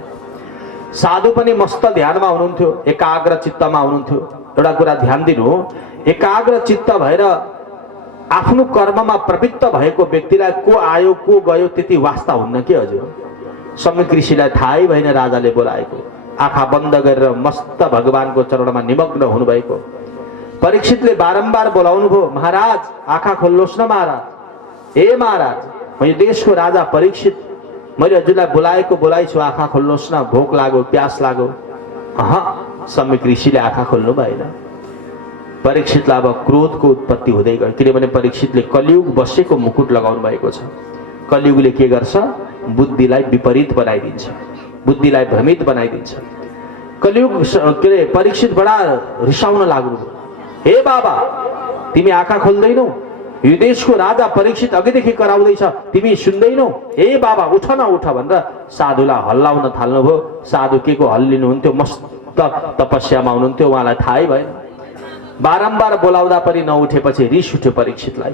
साधु पनि मस्त ध्यानमा हुनुहुन्थ्यो, एकाग्र चित्तमा हुनुहुन्थ्यो। एउटा कुरा ध्यान दिनु, एकाग्र चित्त भएर आफ्नो कर्ममा प्रवृत्त भएको व्यक्तिलाई को आयो को गयो त्यति वास्ता हुन्न के हजुर। समीक ऋषिलाई थाहै भएन राजाले बोलाएको। आँखा बन्द गरेर मस्त भगवानको चरणमा निमग्न हुनुभएको। परीक्षितले बारम्बार बोलाउनु भयो, महाराज आँखा खोल्नुहोस् न महाराज, हे महाराज, म यो देशको राजा परीक्षित, मैले हजुरलाई बोलाएको बोलाइ छु, आँखा खोल्नुहोस् न, भोक लाग्यो, प्यास लाग्यो। समीक ऋषिले आँखा खोल्नु भएन। परीक्षितलाई अब क्रोधको उत्पत्ति हुँदै गयो, किनभने परीक्षितले कलियुग बसेको मुकुट लगाउनु भएको छ। कलियुगले के गर्छ, बुद्धिलाई विपरीत बनाइदिन्छ, बुद्धिलाई भ्रमित बनाइदिन्छ। कलियुग के अरे परीक्षित बडा रिसाउन लाग्नु, हे बाबा तिमी आँखा खोल्दैनौ, यो देशको राजा परीक्षित अघिदेखि कराउँदैछ, तिमी सुन्दैनौ, हे बाबा उठ न उठ भनेर साधुलाई हल्लाउन थाल्नुभयो। साधु के को हल्लिनुहुन्थ्यो, मस्त तपस्यामा हुनुहुन्थ्यो, उहाँलाई थाहै भएन। बारम्बार बोलाउँदा पनि नउठेपछि रिस उठ्यो परीक्षितलाई।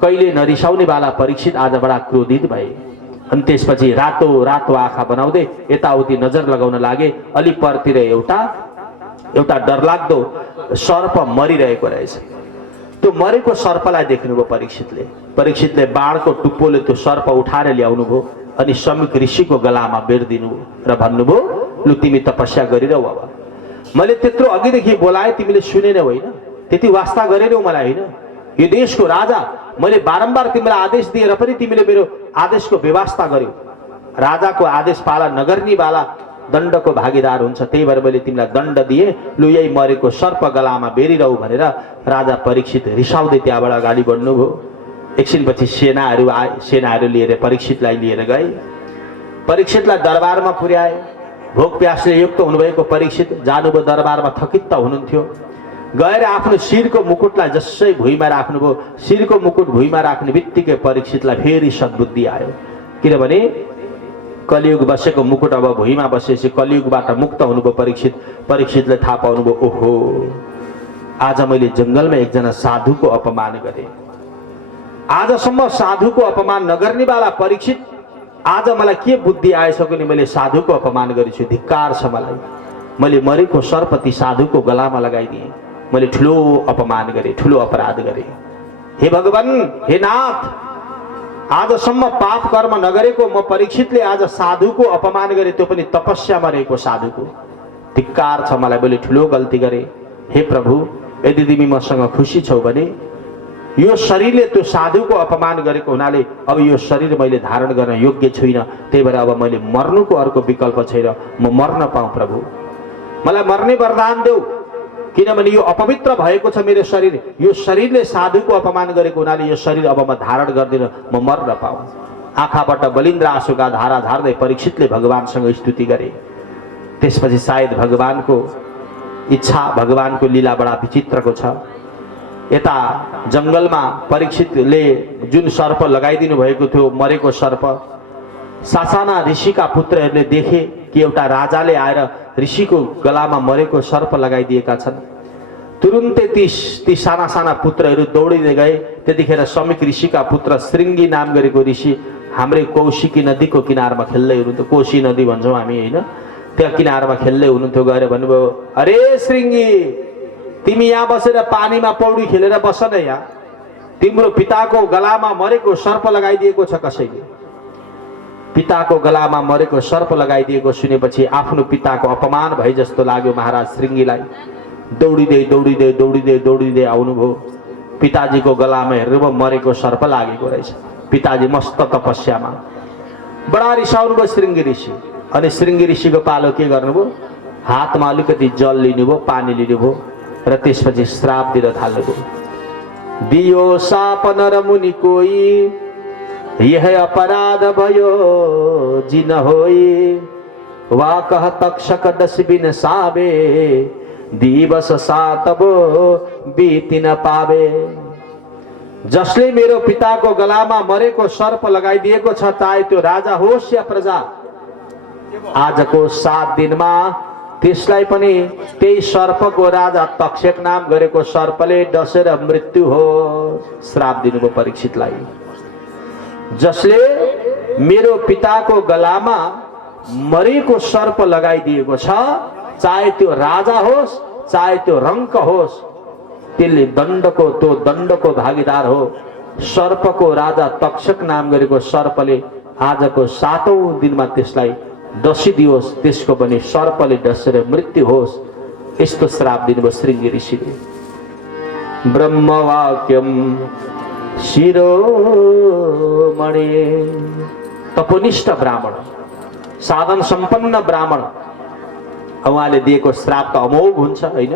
कहिले नरिसाउने वाला परीक्षित आज बडा क्रोधित भए। अनि त्यसपछि रातो रातो आँखा बनाउँदै यताउति नजर लगाउन लागे। अलि परतिर एउटा डरलाग्दो सर्प मरिरहेको रहेछ। त्यो मरेको सर्पलाई देख्नुभयो परीक्षितले। परीक्षितले बाणको टुप्पोले त्यो सर्प उठाएर ल्याउनु भयो अनि समीक ऋषिको गलामा बेर्दिनु र भन्नुभयो, लु तिमी तपस्या गरिरहौ, अब मैले त्यत्रो अघिदेखि बोलाएँ, तिमीले सुनेनौ होइन, त्यति वास्ता गरेनौ मलाई होइन। यो देशको राजा, मैले बारम्बार तिमीलाई आदेश दिएर पनि तिमीले मेरो आदेशको व्यवस्था गर्यौ। राजाको आदेश पालन नगर्ने वाला दण्डको भागीदार हुन्छ, त्यही भएर मैले तिमीलाई दण्ड दिएँ, लु यही मरेको सर्प गलामा बेरिरहौ भनेर राजा परीक्षित रिसाउँदै त्यहाँबाट अगाडि बढ्नुभयो। एकछिनपछि सेनाहरू आए, सेनाहरू लिएर परीक्षितलाई लिएर गए। परीक्षितलाई दरबारमा पुर्याए। भोक प्यासले युक्त हुनुभएको परीक्षित जानुभयो दरबारमा, थकित हुनुहुन्थ्यो। गएर आफ्नो शिरको मुकुटलाई जसै भुइँमा राख्नुभयो। शिरको मुकुट भुइँमा राख्ने बित्तिकै परीक्षितलाई फेरि सद्बुद्धि आयो, किनभने कलियुग बसेको मुकुट अब भुइँमा बसेपछि कलियुगबाट मुक्त हुनुभयो परीक्षित। परीक्षितले थाहा पाउनुभयो, ओहो आज मैले जङ्गलमा एकजना साधुको अपमान गरेँ। आजसम्म साधुको अपमान नगर्ने वाला परीक्षित, आज मलाई के बुद्धि आएछ कि मैले साधुको अपमान गरेछु, धिक्कार छ मलाई। मैले मरेको सर्प ती साधुको गलामा लगाइदिएँ, मैले ठुलो अपमान गरेँ, ठुलो अपराध गरेँ। हे भगवान, हे नाथ, आजसम्म पाप कर्म नगरेको म परीक्षितले आज साधुको अपमान गरेँ, त्यो पनि तपस्यामा रहेको साधुको। धिक्कार छ मलाई, मैले ठुलो गल्ती गरेँ। हे प्रभु, यदि तिमी मसँग खुसी छौ भने यो शरीरले त्यो साधुको अपमान गरेको हुनाले अब यो शरीर मैले धारण गर्न योग्य छुइनँ, त्यही भएर अब मैले मर्नुको अर्को विकल्प छैन, म मर्न पाऊँ प्रभु, मलाई मर्ने वरदान देऊ, किनभने यो अपवित्र भएको छ मेरो शरीर। यो शरीरले साधुको अपमान गरेको हुनाले यो शरीर अब म धारण गर्दिनँ, म मर्न पाऊँ। आँखाबाट बलिन्द्र आँसुका धारा झार्दै परीक्षितले भगवानसँग स्तुति गरे। त्यसपछि सायद भगवानको इच्छा, भगवानको लीला बडा विचित्रको छ। यता जङ्गलमा परीक्षितले जुन सर्प लगाइदिनु भएको थियो, मरेको सर्प, सासाना ऋषिका पुत्रहरूले देखे कि एउटा राजाले आएर ऋषिको गलामा मरेको सर्प लगाइदिएका छन्। तुरुन्तै ती साना साना पुत्रहरू दौडिँदै गए। त्यतिखेर समीक ऋषिका पुत्र श्रृङ्गी नाम गरेको ऋषि हाम्रै कौशिकी नदीको किनारमा खेल्दै हुनुहुन्थ्यो। कोशी नदी भन्छौँ हामी होइन, त्यहाँ किनारमा खेल्दै हुनुहुन्थ्यो। गएर भन्नुभयो, अरे श्रृङ्गी, तिमी यहाँ बसेर पानीमा पौडी खेलेर बस न, यहाँ तिम्रो पिताको गलामा मरेको सर्प लगाइदिएको छ कसैले। पिताको गलामा मरेको सर्प लगाइदिएको सुनेपछि आफ्नो पिताको अपमान भए जस्तो लाग्यो महाराज श्रृंगीलाई। दौडिँदै दौडिँदै दौडिँदै दौडिँदै आउनुभयो। पिताजीको गलामा हेरेर मरेको सर्प लागेको रहेछ। पिताजी मस्त तपस्यामा, बडा रिसाउनुभयो श्रृंगी ऋषि। अनि श्रृंगी ऋषिको पालो के गर्नुभयो, हातमा अलिकति जल लिनुभयो, पानी लिनुभयो र त्यसपछि श्राप दिन थाल्नुभयो। दियो साप नर मुनि कोई, यह अपराध भयो जिन होई। वा कह तक्षक डसबिन साबे, दिवस सातबो बीति न पावे। जसले मेरो पिताको गलामा मरेको सर्प लगाइदिएको छ, चाहे त्यो राजा होस् या प्रजा, आजको 7 दिनमा त्यसलाई पनि त्यही सर्पको राजा तक्षक नाम गरेको सर्पले डसेर मृत्यु हो। श्राप दिनुभयो परीक्षितलाई। जसले मेरो पिताको गलामा मरेको सर्प लगाइदिएको छ, चाहे त्यो राजा होस् चाहे त्यो रंक होस्, त्यसले दण्डको भागीदार हो। सर्पको राजा तक्षक नाम गरेको सर्पले आजको 7औं दिनमा त्यसलाई डसिदियोस्, त्यसको पनि सर्पले डसेर मृत्यु होस्। यस्तो श्राप दिनुभयो श्रृंगी ऋषिले। ब्रह्मवाक्यम शिरोमणि, तपोनिष्ठ ब्राह्मण, साधन सम्पन्न ब्राह्मण, उहाँले दिएको श्राप त अमोघ हुन्छ हैन।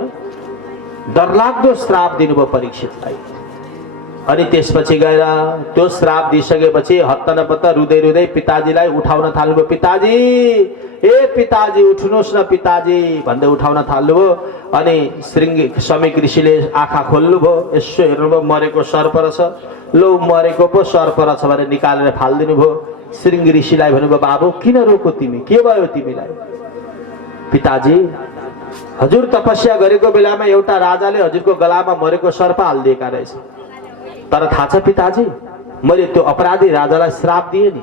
डरलाग्दो श्राप दिनुभयो परीक्षितलाई। अनि त्यसपछि गएर त्यो श्राप दिइसकेपछि हत्तनपत्त रुँदै रुँदै पिताजीलाई उठाउन थाल्नुभयो। पिताजी, ए पिताजी उठ्नुहोस् न पिताजी भन्दै उठाउन थाल्नुभयो। अनि श्रृंगी समीक ऋषिले आँखा खोल्नुभयो, यसो हेर्नुभयो, मरेको सर्प रहेछ। लौ मरेको पो सर्प रहेछ भनेर निकालेर फालिदिनु भयो। श्रृंगी ऋषिलाई भन्नुभयो, बाबु किन रोको तिमी, के भयो तिमीलाई? पिताजी, हजुर तपस्या गरेको बेलामा एउटा राजाले हजुरको गलामा मरेको सर्प हालिदिएका रहेछ। तर थाहा छ पिताजी, मैले त्यो अपराधी राजालाई श्राप दिएँ नि।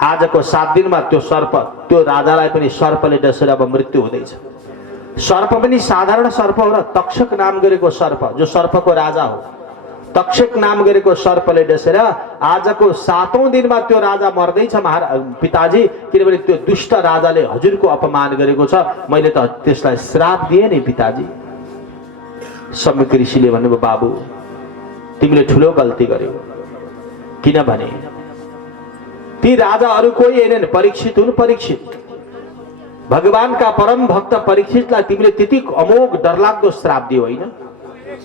आजको 7 दिनमा त्यो सर्प, त्यो राजालाई पनि सर्पले डसेर अब मृत्यु हुँदैछ। सर्प पनि साधारण सर्प हो र तक्षक नाम गरेको सर्प, जो सर्पको राजा हो, तक्षक नाम गरेको सर्पले डसेर आजको 7औं दिनमा त्यो राजा मर्दैछ महाराज पिताजी। किनभने त्यो दुष्ट राजाले हजुरको अपमान गरेको छ, मैले त त्यसलाई श्राप दिएँ नि पिताजी। समीक ऋषिले भन्नुभयो, बाबु तिमीले ठुलो गल्ती गर्यौ। किनभने ती राजा अरु कोही हैनन्, परीक्षित हुन्। परीक्षित भगवानका परम भक्त परीक्षितलाई तिमीले त्यति अमोघ डरलाग्दो श्राप दियो हैन।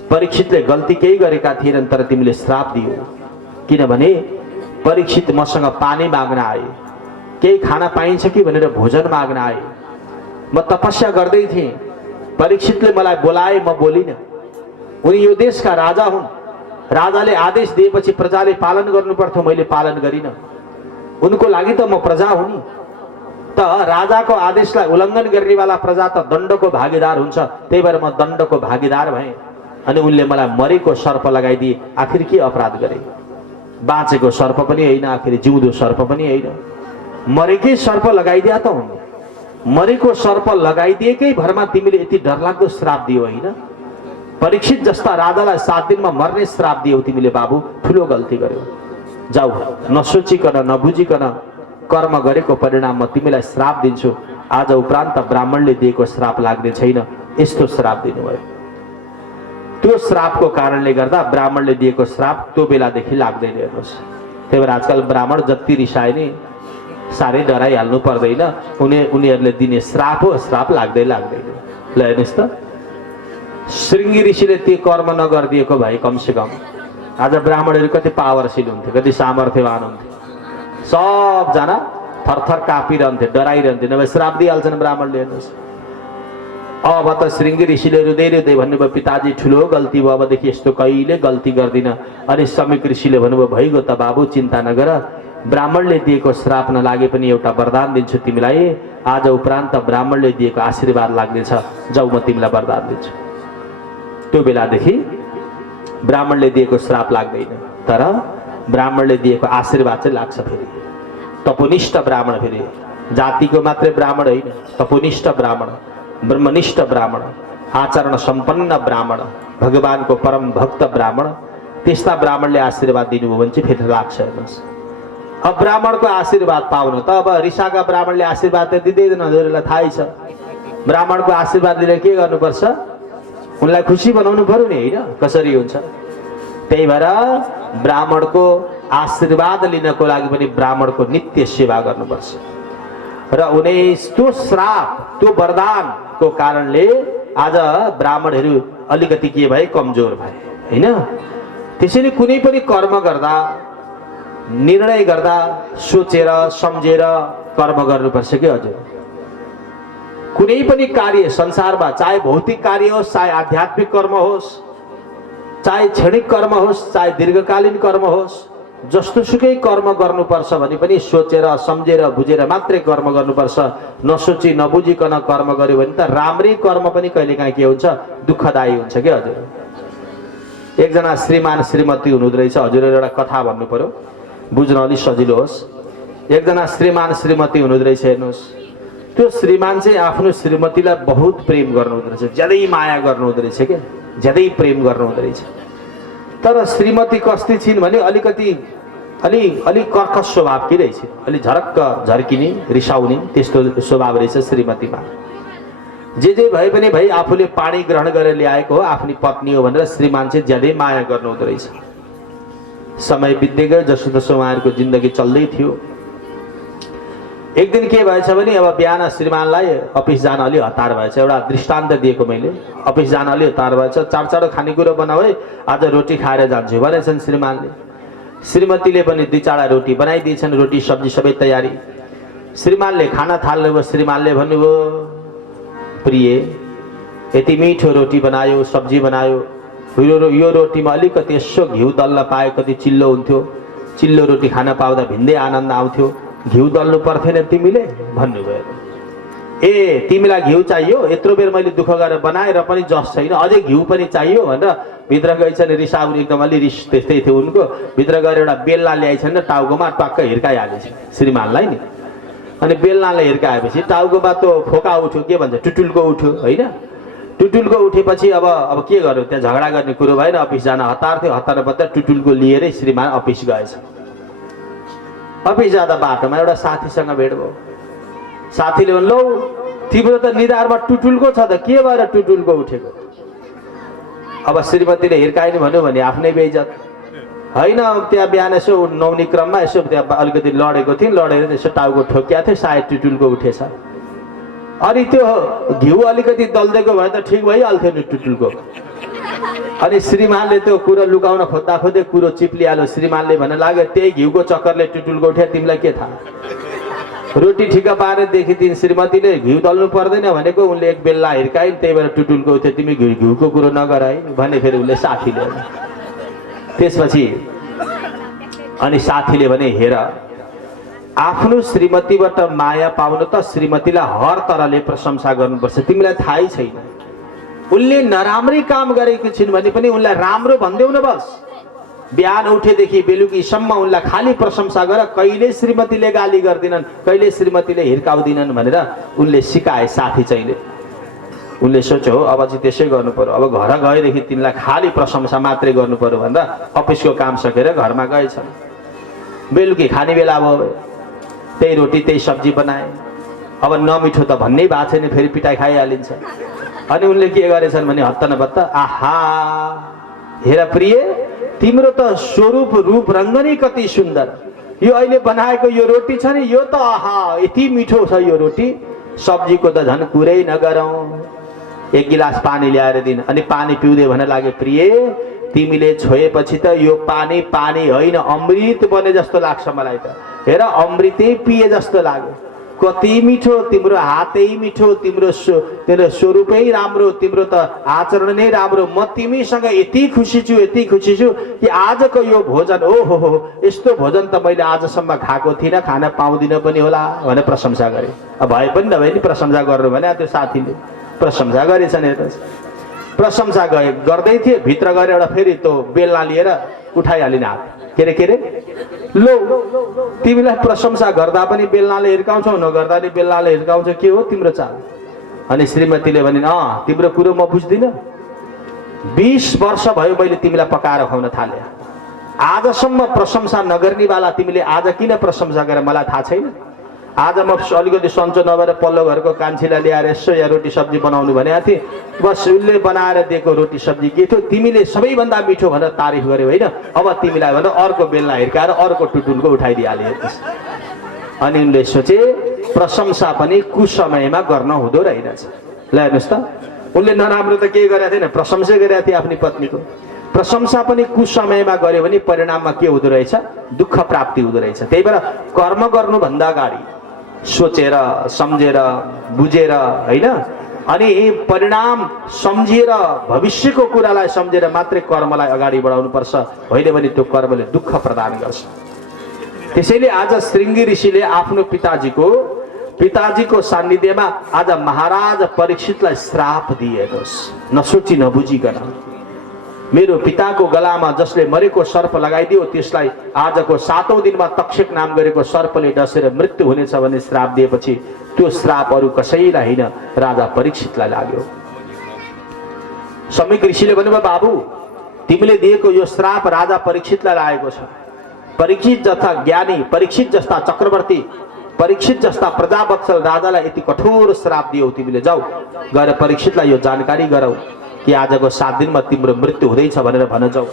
परीक्षितले गल्ती केही गरेका थिएनन्, तर तिमीले श्राप दियो। किनभने परीक्षित मसँग पानी माग्न आए, केही खाना पाइन्छ कि भनेर भोजन माग्न आए। म तपस्या गर्दै थिएँ, परीक्षितले मलाई बोलाए, म बोलिन। उनी यो देशका राजा हुन्। राजाले आदेश दिएपछि प्रजाले पालन गर्नुपर्थ्यो, मैले पालन गरिन। उनको लागि त म प्रजा हुँ नि। त राजाको आदेशलाई उल्लङ्घन गर्नेवाला प्रजा त दण्डको भागीदार हुन्छ, त्यही भएर म दण्डको भागीदार भएँ। अनि उनले मलाई मरेको सर्प लगाइदिए। आखिर के अपराध गरे? बाँचेको सर्प पनि होइन, आखिर जिउँदो सर्प पनि होइन, मरेकै सर्प लगाइदिया त हुन्। मरेको सर्प लगाइदिएकै भरमा तिमीले यति डरलाग्दो श्राप दियो होइन। परीक्षित जस्ता राजालाई 7 दिनमा मर्ने श्राप दियौ तिमीले। बाबु ठुलो गल्ती गर्यौ। जाऊ, नसोचिकन नबुझिकन कर्म गरेको परिणाम म तिमीलाई श्राप दिन्छु। आज उपरान्त ब्राह्मणले दिएको श्राप लाग्ने छैन। यस्तो श्राप दिनुभयो। त्यो श्रापको कारणले गर्दा ब्राह्मणले दिएको श्राप त्यो बेलादेखि लाग्दैन। हेर्नुहोस्, त्यही भएर आजकल ब्राह्मण जति रिसाए नि साह्रै डराइहाल्नु पर्दैन। उनीहरूले दिने श्राप हो, श्राप लाग्दैन। ल हेर्नुहोस् त, श्रृंगी ऋषिले त्यो कर्म नगरिदिएको भए कमसे कम आज ब्राह्मणहरू कति पावरशील हुन्थे, कति सामर्थ्यवान हुन्थे। सबजना थरथर कापिरहन्थे, डराइरहन्थे, नभए श्राप दिइहाल्छन् ब्राह्मणले। हेर्नुहोस्, अब त श्रृंगी ऋषिले रुँदै रुँदै भन्नुभयो, पिताजी ठुलो गल्ती भयो, अबदेखि यस्तो कहिले गल्ती गर्दिन। अनि समीक ऋषिले भन्नुभयो, भइगयो त बाबु, चिन्ता नगर। ब्राह्मणले दिएको श्राप नलागे पनि एउटा वरदान दिन्छु तिमीलाई। आज उपरान्त ब्राह्मणले दिएको आशीर्वाद लाग्नेछ। जाऊ, म तिमीलाई वरदान दिन्छु। त्यो बेलादेखि ब्राह्मणले दिएको श्राप लाग्दैन, तर ब्राह्मणले दिएको आशीर्वाद चाहिँ लाग्छ। फेरि तपोनिष्ठ ब्राह्मण, फेरि जातिको मात्रै ब्राह्मण होइन, तपोनिष्ठ ब्राह्मण, ब्रह्मनिष्ठ ब्राह्मण, आचरण सम्पन्न ब्राह्मण, भगवानको परम भक्त ब्राह्मण, त्यस्ता ब्राह्मणले आशीर्वाद दिनुभयो भने चाहिँ फेरि लाग्छ। हेर्नुहोस्, अब ब्राह्मणको आशीर्वाद पाउनु त अब ऋषाका ब्राह्मणले आशीर्वाद त दिँदैन, हजुरलाई थाहै छ। ब्राह्मणको आशीर्वाद लिएर के गर्नुपर्छ, उनलाई खुसी बनाउनु पर्यो नि, होइन? कसरी हुन्छ? त्यही भएर ब्राह्मणको आशीर्वाद लिनको लागि पनि ब्राह्मणको नित्य सेवा गर्नुपर्छ र उनी त्यो श्राप त्यो वरदानको कारणले आज ब्राह्मणहरू अलिकति के भए, कमजोर भए, होइन? त्यसैले कुनै पनि कर्म गर्दा निर्णय गर्दा सोचेर सम्झेर कर्म गर्नुपर्छ के हजुर? कुनै पनि कार्य संसारमा, चाहे भौतिक कार्य होस्, चाहे आध्यात्मिक कर्म होस्, चाहे क्षणिक कर्म होस्, चाहे दीर्घकालीन कर्म होस्, जस्तो सुकै कर्म गर्नुपर्छ भने पनि सोचेर सम्झेर बुझेर मात्रै कर्म गर्नुपर्छ। नसोची नबुझिकन कर्म गर्यो भने त राम्रै कर्म पनि कहिलेकाहीँ के हुन्छ, दुःखदायी हुन्छ के हजुर? एकजना श्रीमान श्रीमती हुनुहुँदो रहेछ, हजुर एउटा कथा भन्नु पर्यो, बुझ्न अलिक सजिलो होस्। एकजना श्रीमान श्रीमती हुनुहुँदो रहेछ, हेर्नुहोस्। त्यो श्रीमान चाहिँ आफ्नो श्रीमतीलाई बहुत प्रेम गर्नुहुँदो रहेछ, ज्यादै माया गर्नुहुँदो रहेछ के, ज्यादै प्रेम गर्नुहुँदो रहेछ। तर श्रीमती कस्ती छिन् भने अलिकति अलि कर्कश स्वभावकी रहेछ, अलि झरक्क झर्किने रिसाउने त्यस्तो स्वभाव रहेछ श्रीमतीमा। जे भए पनि भाइ आफूले पानी ग्रहण गरेर ल्याएको हो, आफ्नी पत्नी हो भनेर श्रीमान चाहिँ ज्यादै माया गर्नुहुँदो रहेछ। समय बित्दै गयो, जसोतसो उहाँहरूको जिन्दगी चल्दै थियो। एक दिन के भएछ भने अब बिहान श्रीमानलाई अफिस जान अलि हतार भएछ। एउटा दृष्टान्त दिएको मैले, अफिस जान अलि हतार भएछ, चाँडो खानेकुरो बनाऊ है, आज रोटी खाएर जान्छु भनेछन् श्रीमानले। श्रीमतीले पनि 2-4 रोटी बनाइदिएछन्, रोटी सब्जी सबै तयारी। श्रीमानले खाना थाल्नुभयो। श्रीमानले भन्नुभयो, प्रिय यति मिठो रोटी बनायो, सब्जी बनायो, यो रोटीमा अलिकति यसो घिउ दल्न पाए कति चिल्लो हुन्थ्यो, चिल्लो रोटी खान पाउँदा भिन्दै आनन्द आउँथ्यो, घिउ दल्नु पर्थेन तिमीले भन्नुभयो। ए तिमीलाई घिउ चाहियो, यत्रो बेर मैले दुःख गरेर बनाएर पनि जस छैन, अझै घिउ पनि चाहियो भनेर भित्र गएछन्। रिसाउने एकदम अलि रिस त्यस्तै थियो उनको। भित्र गएर एउटा बेल्ला ल्याएछन् र टाउकोमा टक्क हिर्काइहालेछ श्रीमानलाई नि। अनि बेल्लाले हिर्काएपछि टाउकोमा त फोका उठ्यो, के भन्छ, टुटुलको उठ्यो, होइन? टुटुलको उठेपछि अब के गर्यो, त्यहाँ झगडा गर्ने कुरो भएन। अफिस जान हतार थियो, हतार बत्ता टुटुलको लिएरै श्रीमान अफिस गएछ। अफिस जाँदा बाटोमा एउटा साथीसँग भेट भयो। साथीले भन्नु, लौ तिम्रो त निधारमा टुटुलको छ त, के भएर टुटुलको उठेको? अब श्रीमतीले हिर्काइनु भन्यो भने आफ्नै बेइज्जत, होइन? त्यहाँ बिहान यसो नुहाउने क्रममा यसो त्यहाँ अलिकति लडेको थिएँ, लडेर यसो टाउको ठोकिया थियो, सायद टुटुलको उठेछ। अनि त्यो घिउ अलिकति दल्देको भए त ठिक भइहाल्थ्यो नि टुटुलको। अनि श्रीमानले त्यो कुरो लुकाउन खोज्दा खोज्दै कुरो चिप्लिहाल्यो। श्रीमानले भन्न लाग्यो, त्यही घिउको चक्करले टुटुलको उठ्यो, तिमीलाई के थाहा? रोटी ठिक्क पारेदेखि तिन श्रीमतीले घिउ दल्नु पर्दैन भनेको, उनले एक बेल्ला हिर्काइन्, त्यही भएर टुटुलको उठ्यो, तिमी घिउको कुरो नगर है भने फेरि उसले साथीले। त्यसपछि अनि साथीले भने, हेर आफ्नो श्रीमतीबाट माया पाउनु त श्रीमतीलाई हर तरहले प्रशंसा गर्नुपर्छ, तिमीलाई थाहै छैन। उनले नराम्रै काम गरेकी छिन् भने पनि उनलाई राम्रो भन्देऊ न बस। बिहान उठेदेखि बेलुकीसम्म उनलाई खाली प्रशंसा गर, कहिले श्रीमतीले गाली गर्दिनन्, कहिले श्रीमतीले हिर्काउँदिनन् भनेर उनले सिकाए साथी चाहिँले। उनले सोच्यो, हो अब चाहिँ त्यसै गर्नु पर्यो, अब घर गएदेखि तिमीलाई खाली प्रशंसा मात्रै गर्नु पर्यो भनेर अफिसको काम सकेर घरमा गएछन्। बेलुकी खाने बेला भयो, त्यही रोटी त्यही सब्जी बनाए। अब नमिठो त भन्नै भएको छैन, फेरि पिटाइ खाइहालिन्छ। अनि उनले के गरेछन् भने हत्ता नभत्त, आहा हेर प्रिय, तिम्रो त स्वरूप रूप रङ्ग नै कति सुन्दर, यो अहिले बनाएको यो रोटी छ नि, यो त आहा यति मिठो छ यो रोटी, सब्जीको त झन् कुरै नगरौँ। एक गिलास पानी ल्याएर दिन। अनि पानी पिउँदै भन्न लागे, प्रिय तिमीले छोएपछि त यो पानी पानी होइन, अमृत बने जस्तो लाग्छ मलाई त। हेर अमृतै पिए जस्तो लाग्यो, कति मिठो, तिम्रो हातै मिठो, तिम्रो स्वरूपै राम्रो, तिम्रो त आचरण नै राम्रो। म तिमीसँग यति खुसी छु, यति खुसी छु कि आजको यो भोजन, हो यस्तो भोजन त मैले आजसम्म खाएको थिइनँ, खान पाउँदिनँ पनि होला भनेर प्रशंसा गरे। अब भए पनि नभए नि प्रशंसा गर्नु भने त्यो साथीले प्रशंसा गरेछन्। हेर्नुहोस्, प्रशंसा गर्दै थिए, भित्र गएर एउटा फेरि त्यो बेल्ला लिएर उठाइहालिन् हात। के रे लो, तिमीलाई प्रशंसा गर्दा पनि बेल्लाले हिर्काउँछौ, नगर्दा पनि बेल्लाले हिर्काउँछौ, के हो तिम्रो चाल? अनि श्रीमतीले भनिन्, तिम्रो कुरो म बुझ्दिनँ, 20 वर्ष भयो मैले तिमीलाई पकाएर खुवाउन थाले, आजसम्म प्रशंसा नगर्नेवाला तिमीले आज किन प्रशंसा गर मलाई थाहा छैन। आज म अलिकति सन्चो नभएर पल्लो घरको कान्छीलाई ल्याएर यसो या रोटी सब्जी बनाउनु भनेको थिएँ, बस उसले बनाएर दिएको रोटी सब्जी के थियो, तिमीले सबैभन्दा मिठो भनेर तारिफ गर्यौ होइन। अब तिमीलाई भनेर अर्को बेलना हिर्काएर अर्को टुटुलको उठाइदिइहाल्यो। अनि उनले सोचे प्रशंसा पनि कुसमयमा गर्न हुँदो रहेनछ। ल हेर्नुहोस् त, उनले नराम्रो त केही गरेको थिएन, प्रशंसा गरेका थिए आफ्नी पत्नीको। प्रशंसा पनि कुसमयमा गर्यो भने परिणाममा के हुँदो रहेछ, दुःख प्राप्ति हुँदो रहेछ। त्यही भएर कर्म गर्नुभन्दा अगाडि सोचेर सम्झेर बुझेर होइन, अनि परिणाम सम्झिएर भविष्यको कुरालाई सम्झेर मात्रै कर्मलाई अगाडि बढाउनु पर्छ, होइन भने त्यो कर्मले दुःख प्रदान गर्छ। त्यसैले आज श्रृंगी ऋषिले आफ्नो पिताजीको सान्निध्यमा आज महाराज परीक्षितलाई श्राप दिएनस्, नसोची नबुझिकन। मेरो पिताको गलामा जसले मरेको सर्प लगाइदियो त्यसलाई आजको 7औं दिनमा तक्षक नाम गरेको सर्पले डसेर मृत्यु हुनेछ भन्ने श्राप दिएपछि त्यो श्राप अरू कसैलाई होइन, राजा परीक्षितलाई लाग्यो। समीक ऋषिले भन्नुभयो, बाबु तिमीले दिएको यो श्राप राजा परीक्षितलाई लागेको छ। परीक्षित जस्ता ज्ञानी, परीक्षित जस्ता चक्रवर्ती, परीक्षित जस्ता प्रजावत्सल राजालाई यति कठोर श्राप दियौ तिमीले। जाऊ गएर परीक्षितलाई यो जानकारी गराऊ कि आजको 7 दिनमा तिम्रो मृत्यु हुँदैछ भनेर भन जाऊ।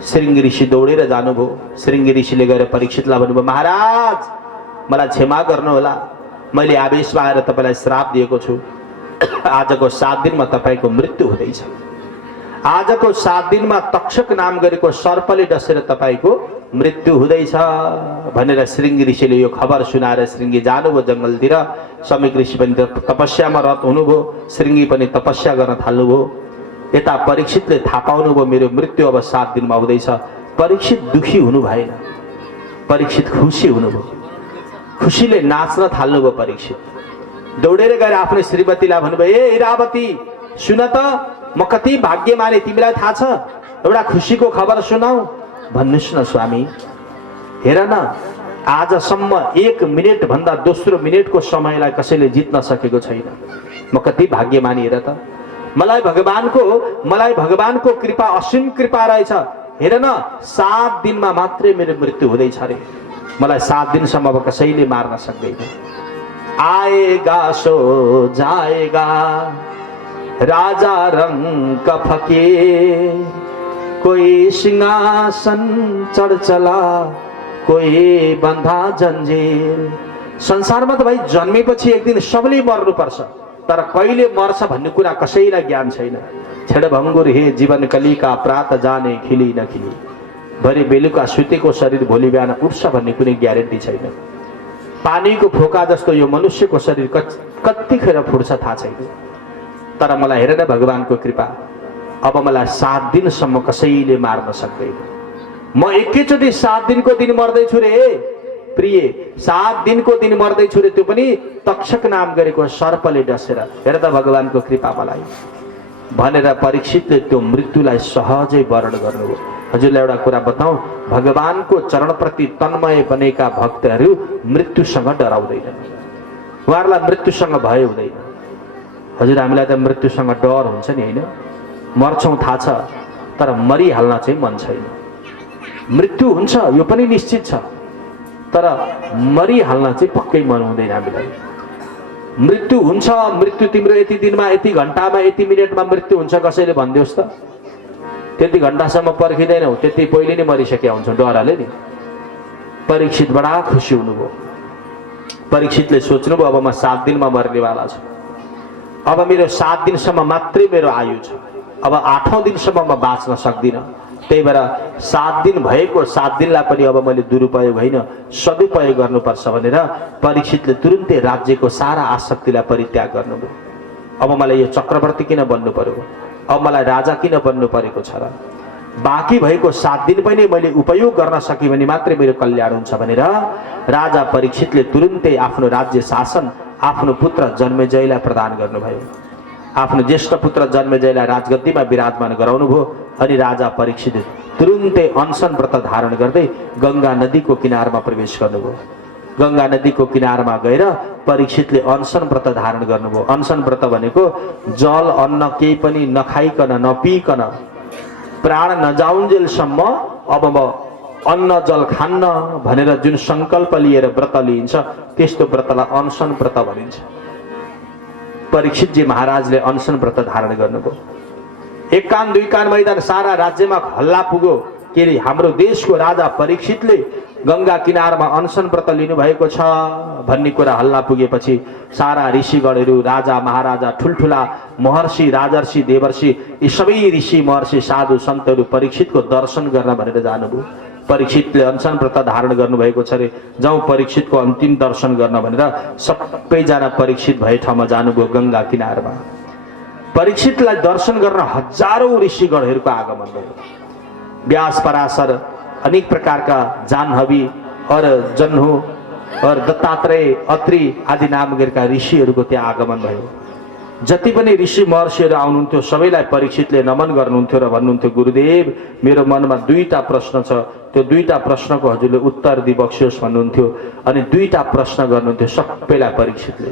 श्रृंगी ऋषि दौडेर जानुभयो। श्रृंगी ऋषिले गएर परीक्षितलाई भन्नुभयो, महाराज मलाई क्षमा गर्नुहोला, मैले आवेशमा आएर तपाईँलाई श्राप दिएको छु। आजको 7 दिनमा तपाईँको मृत्यु हुँदैछ। आजको 7 दिनमा तक्षक नाम गरेको सर्पले डसेर तपाईँको मृत्यु हुँदैछ भनेर श्रृंगी ऋषिले यो खबर सुनाएर श्रृंगी जानुभयो जंगलतिर। समीक ऋषि पनि तपस्यामा रत हुनुभयो, श्रृंगी पनि तपस्या गर्न थाल्नुभयो। यता परीक्षितले थाहा पाउनुभयो मेरो मृत्यु अब 7 दिनमा हुँदैछ। परीक्षित दुखी हुनु भएन, परीक्षित खुसी हुनुभयो। खुसीले नाच्न थाल्नुभयो। परीक्षित दौडेर गएर आफ्नो श्रीमतीलाई भन्नुभयो, ए इरावती सुन त, म कति भाग्यमानी, तिमीलाई थाहा छ, एउटा खुसीको खबर सुनाऊ। भन्नुस् न स्वामी, हेर न आजसम्म 1 मिनेट भन्दा दोस्रो मिनेटको समयलाई कसैले जित्न सकेको छैन। म कति भाग्यमानी हेर त, मलाई भगवानको कृपा असीम कृपा रहेछ। हेर न 7 दिनमा मात्रै मेरो मृत्यु हुँदैछ रे, मलाई 7 दिनसम्म अब कसैले मार्न सक्दैन। आएगा सो जाएगा राजा रंग का फकीर, कोई सिंहासन चढ़ चला कोही बन्धा जन्जिर। संसारमा त भाइ जन्मेपछि एक दिन सबैले मर्नुपर्छ, तर कहिले मर्छ भन्ने कुरा कसैलाई ज्ञान छैन। छेडभङ्गुर हे जीवन कलिका प्रात जाने खिली नखिली, भरे बेलुका सुतेको शरीर भोलि बिहान उठ्छ भन्ने कुनै ग्यारेन्टी छैन। पानीको फोका जस्तो यो मनुष्यको शरीर कतिखेर फुट्छ थाहा छैन। तर मलाई हेर न भगवानको कृपा, अब मलाई 7 दिनसम्म कसैले मार्न सक्दैन। म एकैचोटि 7 दिनको दिन मर्दैछु रे प्रिय, 7 दिनको दिन मर्दैछु रे, त्यो पनि तक्षक नाम गरेको सर्पले डसेर। हेर त भगवानको कृपा मलाई भनेर परीक्षितले त्यो मृत्युलाई सहजै वर्ण गर्नुभयो। हजुरलाई एउटा कुरा बताऊ, भगवानको चरणप्रति तन्मय बनेका भक्तहरू मृत्युसँग डराउँदैनन्, उहाँहरूलाई मृत्युसँग भय हुँदैन। हजुर हामीलाई त मृत्युसँग डर हुन्छ नि होइन, मर्छौँ थाहा छ, तर मरिहाल्न चाहिँ मन छैन। मृत्यु हुन्छ यो पनि निश्चित छ, तर मरिहाल्न चाहिँ पक्कै मन हुँदैन हामीलाई। मृत्यु हुन्छ, मृत्यु तिम्रो यति दिनमा, यति घन्टामा, यति मिनेटमा मृत्यु हुन्छ कसैले भनिदियोस् त। त्यति घन्टासम्म पर्खिँदैनौ, त्यति पहिले नै मरिसकेका हुन्छौ डरले नि। परीक्षित बडा खुसी हुनुभयो। परीक्षितले सोच्नुभयो अब म 7 दिनमा मर्नेवाला छु, अब मेरो 7 दिनसम्म मात्रै मेरो आयु छ, अब 8औं दिनसम्म म बाँच्न सक्दिनँ। त्यही भएर 7 दिन भएको 7 दिनलाई पनि अब मैले दुरुपयोग होइन सदुपयोग गर्नुपर्छ भनेर परीक्षितले तुरुन्तै राज्यको सारा आसक्तिलाई परित्याग गर्नुभयो। अब मलाई यो चक्रवर्ती किन बन्नु पर्यो, अब मलाई राजा किन बन्नु परेको छ र, बाँकी भएको 7 दिन पनि मैले उपयोग गर्न सकेँ भने मात्रै मेरो कल्याण हुन्छ भनेर राजा परीक्षितले तुरुन्तै आफ्नो राज्य शासन आफ्नो पुत्र जन्मेजयलाई प्रदान गर्नुभयो। आफ्नो ज्येष्ठ पुत्र जन्मेजयलाई राजगद्दीमा विराजमान गराउनुभयो। अनि राजा परीक्षित तुरुन्तै अनसन व्रत धारण गर्दै गंगा नदीको किनारमा प्रवेश गर्नुभयो। गंगा नदीको किनारमा गएर परीक्षितले अनसन व्रत धारण गर्नुभयो। अनसन व्रत भनेको जल अन्न केही पनि नखाइकन नपिकन प्राण नजाउन्जेलसम्म अब म अन्न जल खान्न भनेर जुन संकल्प लिएर व्रत लिइन्छ त्यस्तो व्रतलाई अनसन व्रत भनिन्छ। परीक्षितजी महाराजले अनसन व्रत धारण गर्नुभयो। एक कान दुई कान मैदान सारा राज्यमा हल्ला पुग्यो के अरे हाम्रो देशको राजा परीक्षितले गंगा किनारमा अनसन व्रत लिनुभएको छ भन्ने कुरा हल्ला पुगेपछि सारा ऋषिगणहरू राजा महाराजा ठुलठुला महर्षि राजर्षि देवर्षि यी सबै ऋषि महर्षि साधु सन्तहरू परीक्षितको दर्शन गर्न भनेर जानुभयो। परीक्षितले अनसन व्रत धारण गर्नुभएको छ रे, जाउँ परीक्षितको अन्तिम दर्शन गर्न भनेर सबैजना परीक्षित भए ठाउँमा जानुभयो गंगा किनारमा। परीक्षितलाई दर्शन गर्न हजारौं ऋषिगणहरूको आगमन भयो। व्यास पराशर अनेक प्रकारका जाह्नवी और जन्हु और दत्तात्रेय अत्रि आदि नाम गरेका ऋषिहरूको त्यहाँ आगमन भयो। जति पनि ऋषि महर्षिहरू आउनुहुन्थ्यो सबैलाई परीक्षितले नमन गर्नुहुन्थ्यो र भन्नुहुन्थ्यो गुरुदेव मेरो मनमा दुईटा प्रश्न छ, त्यो दुईटा प्रश्नको हजुरले उत्तर दिबक्सियोस् भन्नुहुन्थ्यो अनि दुईटा प्रश्न गर्नुहुन्थ्यो सबैलाई परीक्षितले।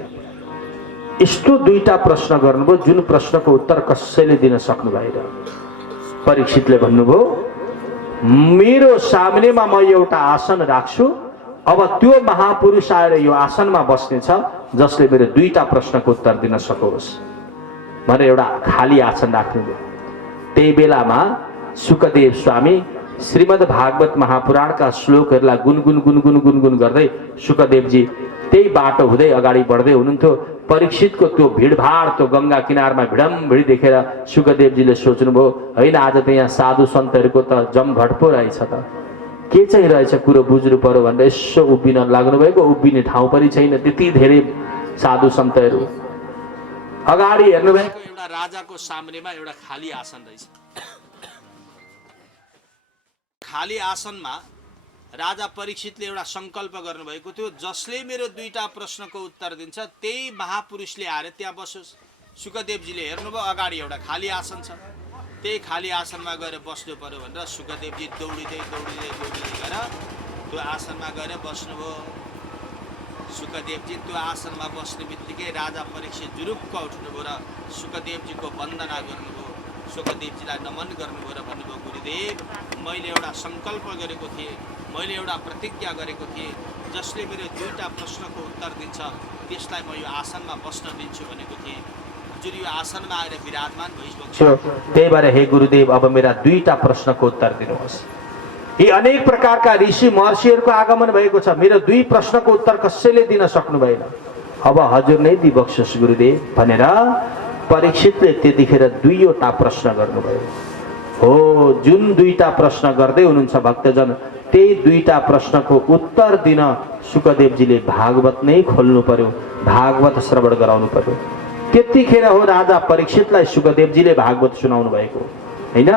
यस्तो दुईटा प्रश्न गर्नुभयो जुन प्रश्नको उत्तर कसैले दिन सक्नु भएन। परीक्षितले भन्नुभयो मेरो सामनेमा म एउटा आसन राख्छु, अब त्यो महापुरुष आएर यो आसनमा बस्नेछ जसले मेरो दुईटा प्रश्नको उत्तर दिन सकोस् भनेर एउटा खाली आसन राख्नुभयो। त्यही बेलामा सुकदेव स्वामी श्रीमद् भागवत महापुराणका श्लोकहरूलाई गुनगुन गुनगुन गुनगुन गर्दै सुकदेवजी त्यही बाटो हुँदै अगाडि बढ्दै हुनुहुन्थ्यो। परीक्षितको त्यो भिडभाड त्यो गंगा किनारमा भिडम्भिडी देखेर सुकदेवजीले सोच्नुभयो होइन आज त यहाँ साधु सन्तहरूको त जमघट पो रहेछ त, के चाहिँ रहेछ कुरो बुझ्नु पर्यो भनेर यसो उभिन लाग्नुभएको। उभिने ठाउँ पनि छैन, त्यति धेरै साधु सन्तहरू। अगाडि हेर्नुभएको एउटा राजाको सामनेमा एउटा खाली आसन रहेछ। खाली आसनमा राजा परीक्षितले एउटा संकल्प गर्नुभएको थियो जसले मेरो दुईटा प्रश्नको उत्तर दिन्छ त्यही महापुरुषले आएर त्यहाँ बसोस्। सुकदेवजीले हेर्नुभयो अगाडि एउटा खाली आसन छ, त्यही खाली आसनमा गएर बस्नु पर्यो भनेर सुकदेवजी दौडिँदै दौडिँदै दौडिँदै गएर त्यो आसनमा गएर बस्नुभयो। सुकदेवजी त्यो आसनमा बस्ने बित्तिकै राजा परीक्षित जुरुक्क उठ्नुभयो र सुकदेवजीको वन्दना गर्नुभयो। सुकदेवजीलाई नमन गर्नुभयो र भन्नुभयो गुरुदेव मैले एउटा संकल्प गरेको थिएँ, मैले एउटा प्रतिज्ञा गरेको थिएँ जसले मेरो दुईटा प्रश्नको उत्तर दिन्छ त्यसलाई म यो आसनमा बस्न दिन्छु भनेको थिएँ। हजुर यो आसनमा आएर विराजमान भइसक्यो, त्यही भएर हे गुरुदेव अब मेरा दुईटा प्रश्नको उत्तर दिनुहोस्। यी अनेक प्रकारका ऋषि महर्षिहरूको आगमन भएको छ, मेरो दुई प्रश्नको उत्तर कसैले दिन सक्नु भएन, अब हजुर नै दिबक्सियोस् गुरुदेव भनेर परीक्षितले त्यतिखेर दुईवटा प्रश्न गर्नुभयो। हो जुन दुईटा प्रश्न गर्दै हुनुहुन्छ भक्तजन त्यही दुईटा प्रश्नको उत्तर दिन सुकदेवजीले भागवत नै खोल्नु पर्यो, भागवत श्रवण गराउनु पर्यो। त्यतिखेर हो राजा परीक्षितलाई सुकदेवजीले भागवत सुनाउनु भएको हैन।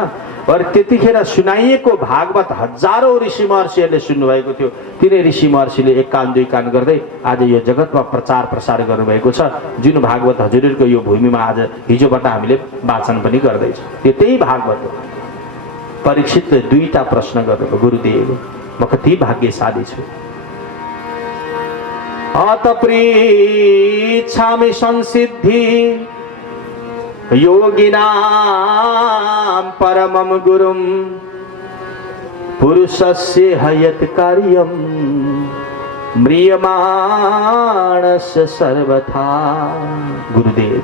और त्यतिखेर सुनाइएको भागवत हजारौं ऋषि महर्षिहरूले सुन्नुभएको थियो। तिनै ऋषि महर्षिले एक कान दुई कान गर्दै आज यो जगतमा प्रचार प्रसार गर्नुभएको छ। जुन भागवत हजुरहरूको यो भूमिमा आज हिजोबाट हामीले वाचन पनि गर्दैछौँ, त्यो त्यही भागवत हो। परीक्षितले दुईटा प्रश्न गर्नुभयो गुरुदेव म कति भाग्यशाली छु। अत पृच्छामि संसिद्धि योगिनां परमं गुरुं पुरुषस्य हयत् कार्यं म्रियमाणस्य सर्वथा। गुरुदेव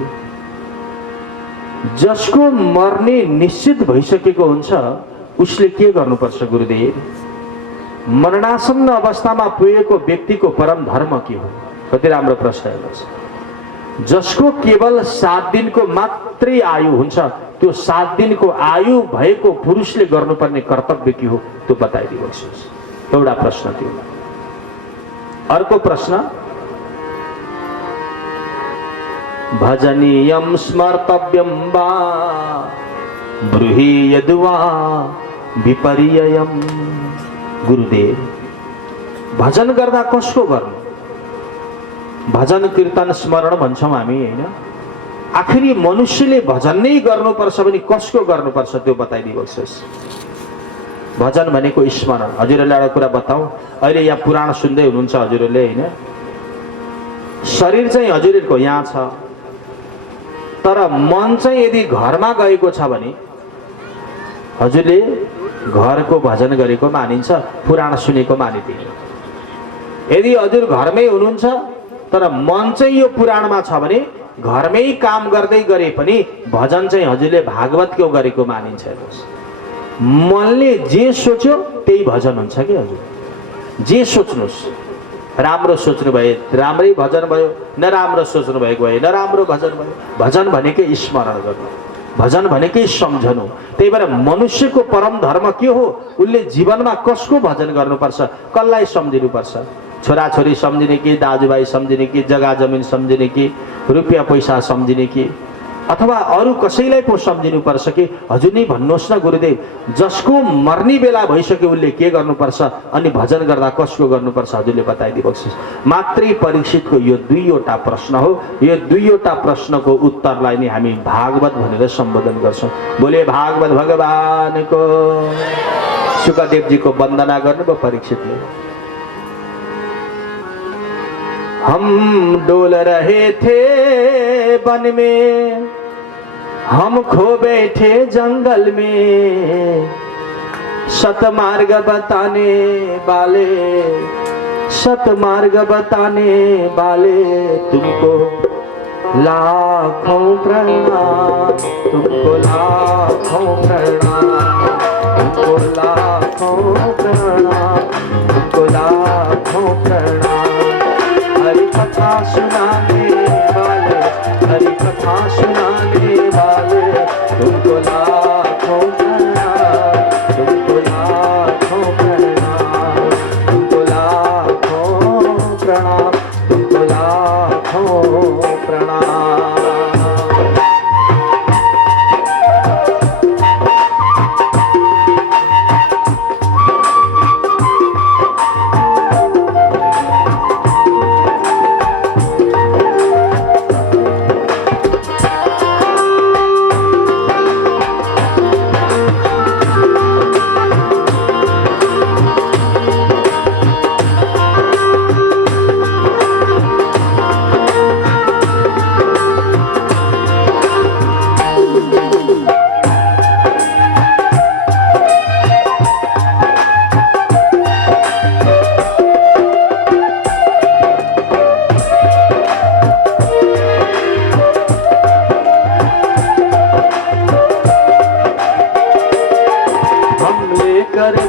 जसको मर्ने निश्चित भइसकेको हुन्छ उसले के गर्नुपर्छ गुरुदेव? मरणासन्न अवस्थामा पुगेको व्यक्तिको परम धर्म के हो? कति राम्रो प्रश्न हेर्नुहोस्। जसको केवल 7 दिनको मात्रै आयु हुन्छ त्यो 7 दिनको आयु भएको पुरुषले गर्नुपर्ने कर्तव्य के हो त्यो बताइदिनुहोस्। एउटा प्रश्न थियो। अर्को प्रश्न भजनीयं स्मर्तव्यं वा ब्रूहि यद्वा विपर्ययम्। गुरुदेव भजन गर्दा कसको गर्नु? भजन कीर्तन स्मरण भन्छौँ हामी हैन। आखिरी मनुष्यले भजन नै गर्नुपर्छ भने कसको गर्नुपर्छ त्यो बताइदिनुहोस्। भजन भनेको स्मरण। हजुरहरूले एउटा कुरा बताऊ, अहिले यहाँ पुराण सुन्दै हुनुहुन्छ हजुरहरूले हैन, शरीर चाहिँ हजुरहरूको यहाँ छ तर मन चाहिँ यदि घरमा गएको छ भने हजुरले घरको भजन गरेको मानिन्छ, पुराण सुनेको मानिँदैन। यदि हजुर घरमै हुनुहुन्छ तर मन चाहिँ यो पुराणमा छ भने घरमै काम गर्दै गरे पनि भजन चाहिँ हजुरले भागवतको गरेको मानिन्छ। हेर्नुहोस्, मनले जे सोच्यो त्यही भजन हुन्छ कि हजुर। जे सोच्नुहोस्, राम्रो सोच्नु भए राम्रै भजन भयो, नराम्रो सोच्नु भएको भए नराम्रो भजन भयो। भजन भनेकै स्मरण गर्नु, भजन भनेकै सम्झनु। त्यही भएर मनुष्यको परम धर्म के हो? उसले जीवनमा कसको भजन गर्नुपर्छ, कसलाई सम्झिनुपर्छ? छोराछोरी सम्झिने कि, दाजुभाइ सम्झिने कि, जग्गा जमिन सम्झिने कि, रुपियाँ पैसा सम्झिने कि, अथवा अरू कसैलाई पो सम्झिनुपर्छ कि? हजुर नै भन्नुहोस् न गुरुदेव, जसको मर्ने बेला भइसक्यो उसले के गर्नुपर्छ अनि भजन गर्दा कसको गर्नुपर्छ हजुरले बताइदिनुहोस्। मात्रै परीक्षितको यो दुईवटा प्रश्न हो। यो दुईवटा प्रश्नको उत्तरलाई नै हामी भागवत भनेर सम्बोधन गर्छौँ। बोले भागवत भगवानको। सुखदेवजीको वन्दना गर्नुभयो परीक्षितले। हम डोल रहे थे वन में, हम खो बैठे जंगल में, सतमार्ग बताने वाले, सतमार्ग बताने वाले तुमको लाखों प्रणाम, तुमको लाखों प्रणाम, तुमको लाखों प्रणाम, तुमको लाखों प्रणाम। हरि कथा सुनाने वाले, हरि कथा सुनाने वाले तुमको लाखों प्रणाम, तुमको लाखों प्रणाम, तुमको लाखों प्रणाम, तुमको लाखों प्रणाम।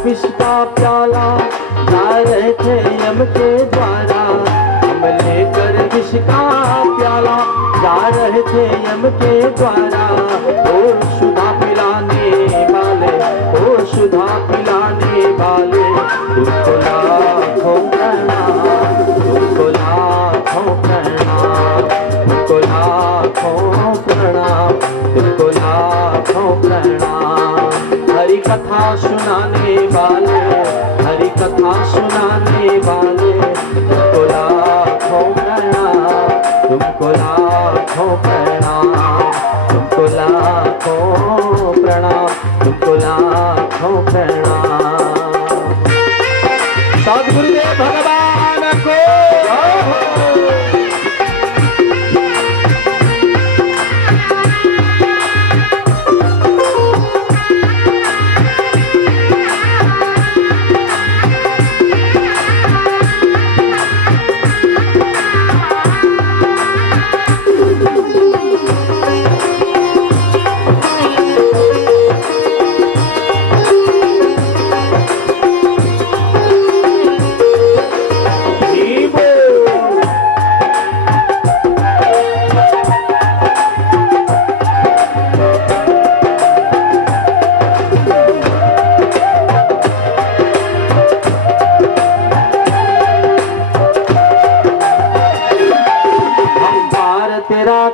विष का प्याला जा रहे थे यम के द्वारा, हम लेकर विष का प्याला जा रहे थे यम के द्वारा। ओ सुधा पिलाने वाले, ओ सुधा पिलाने वाले तुमको लाखों प्रणाम, तुमको लाखों प्रणाम, तुमको लाखों प्रणाम, तुमको लाखों प्रणाम। हरि कथा सुनाने वाले, हरि कथा सुनाने वाले तुमको लाखों प्रणाम, तुमको लाखों प्रणाम, तुमको लाखों प्रणाम, तुमको लाखों प्रणाम। सद्गुरुदेव भगवान को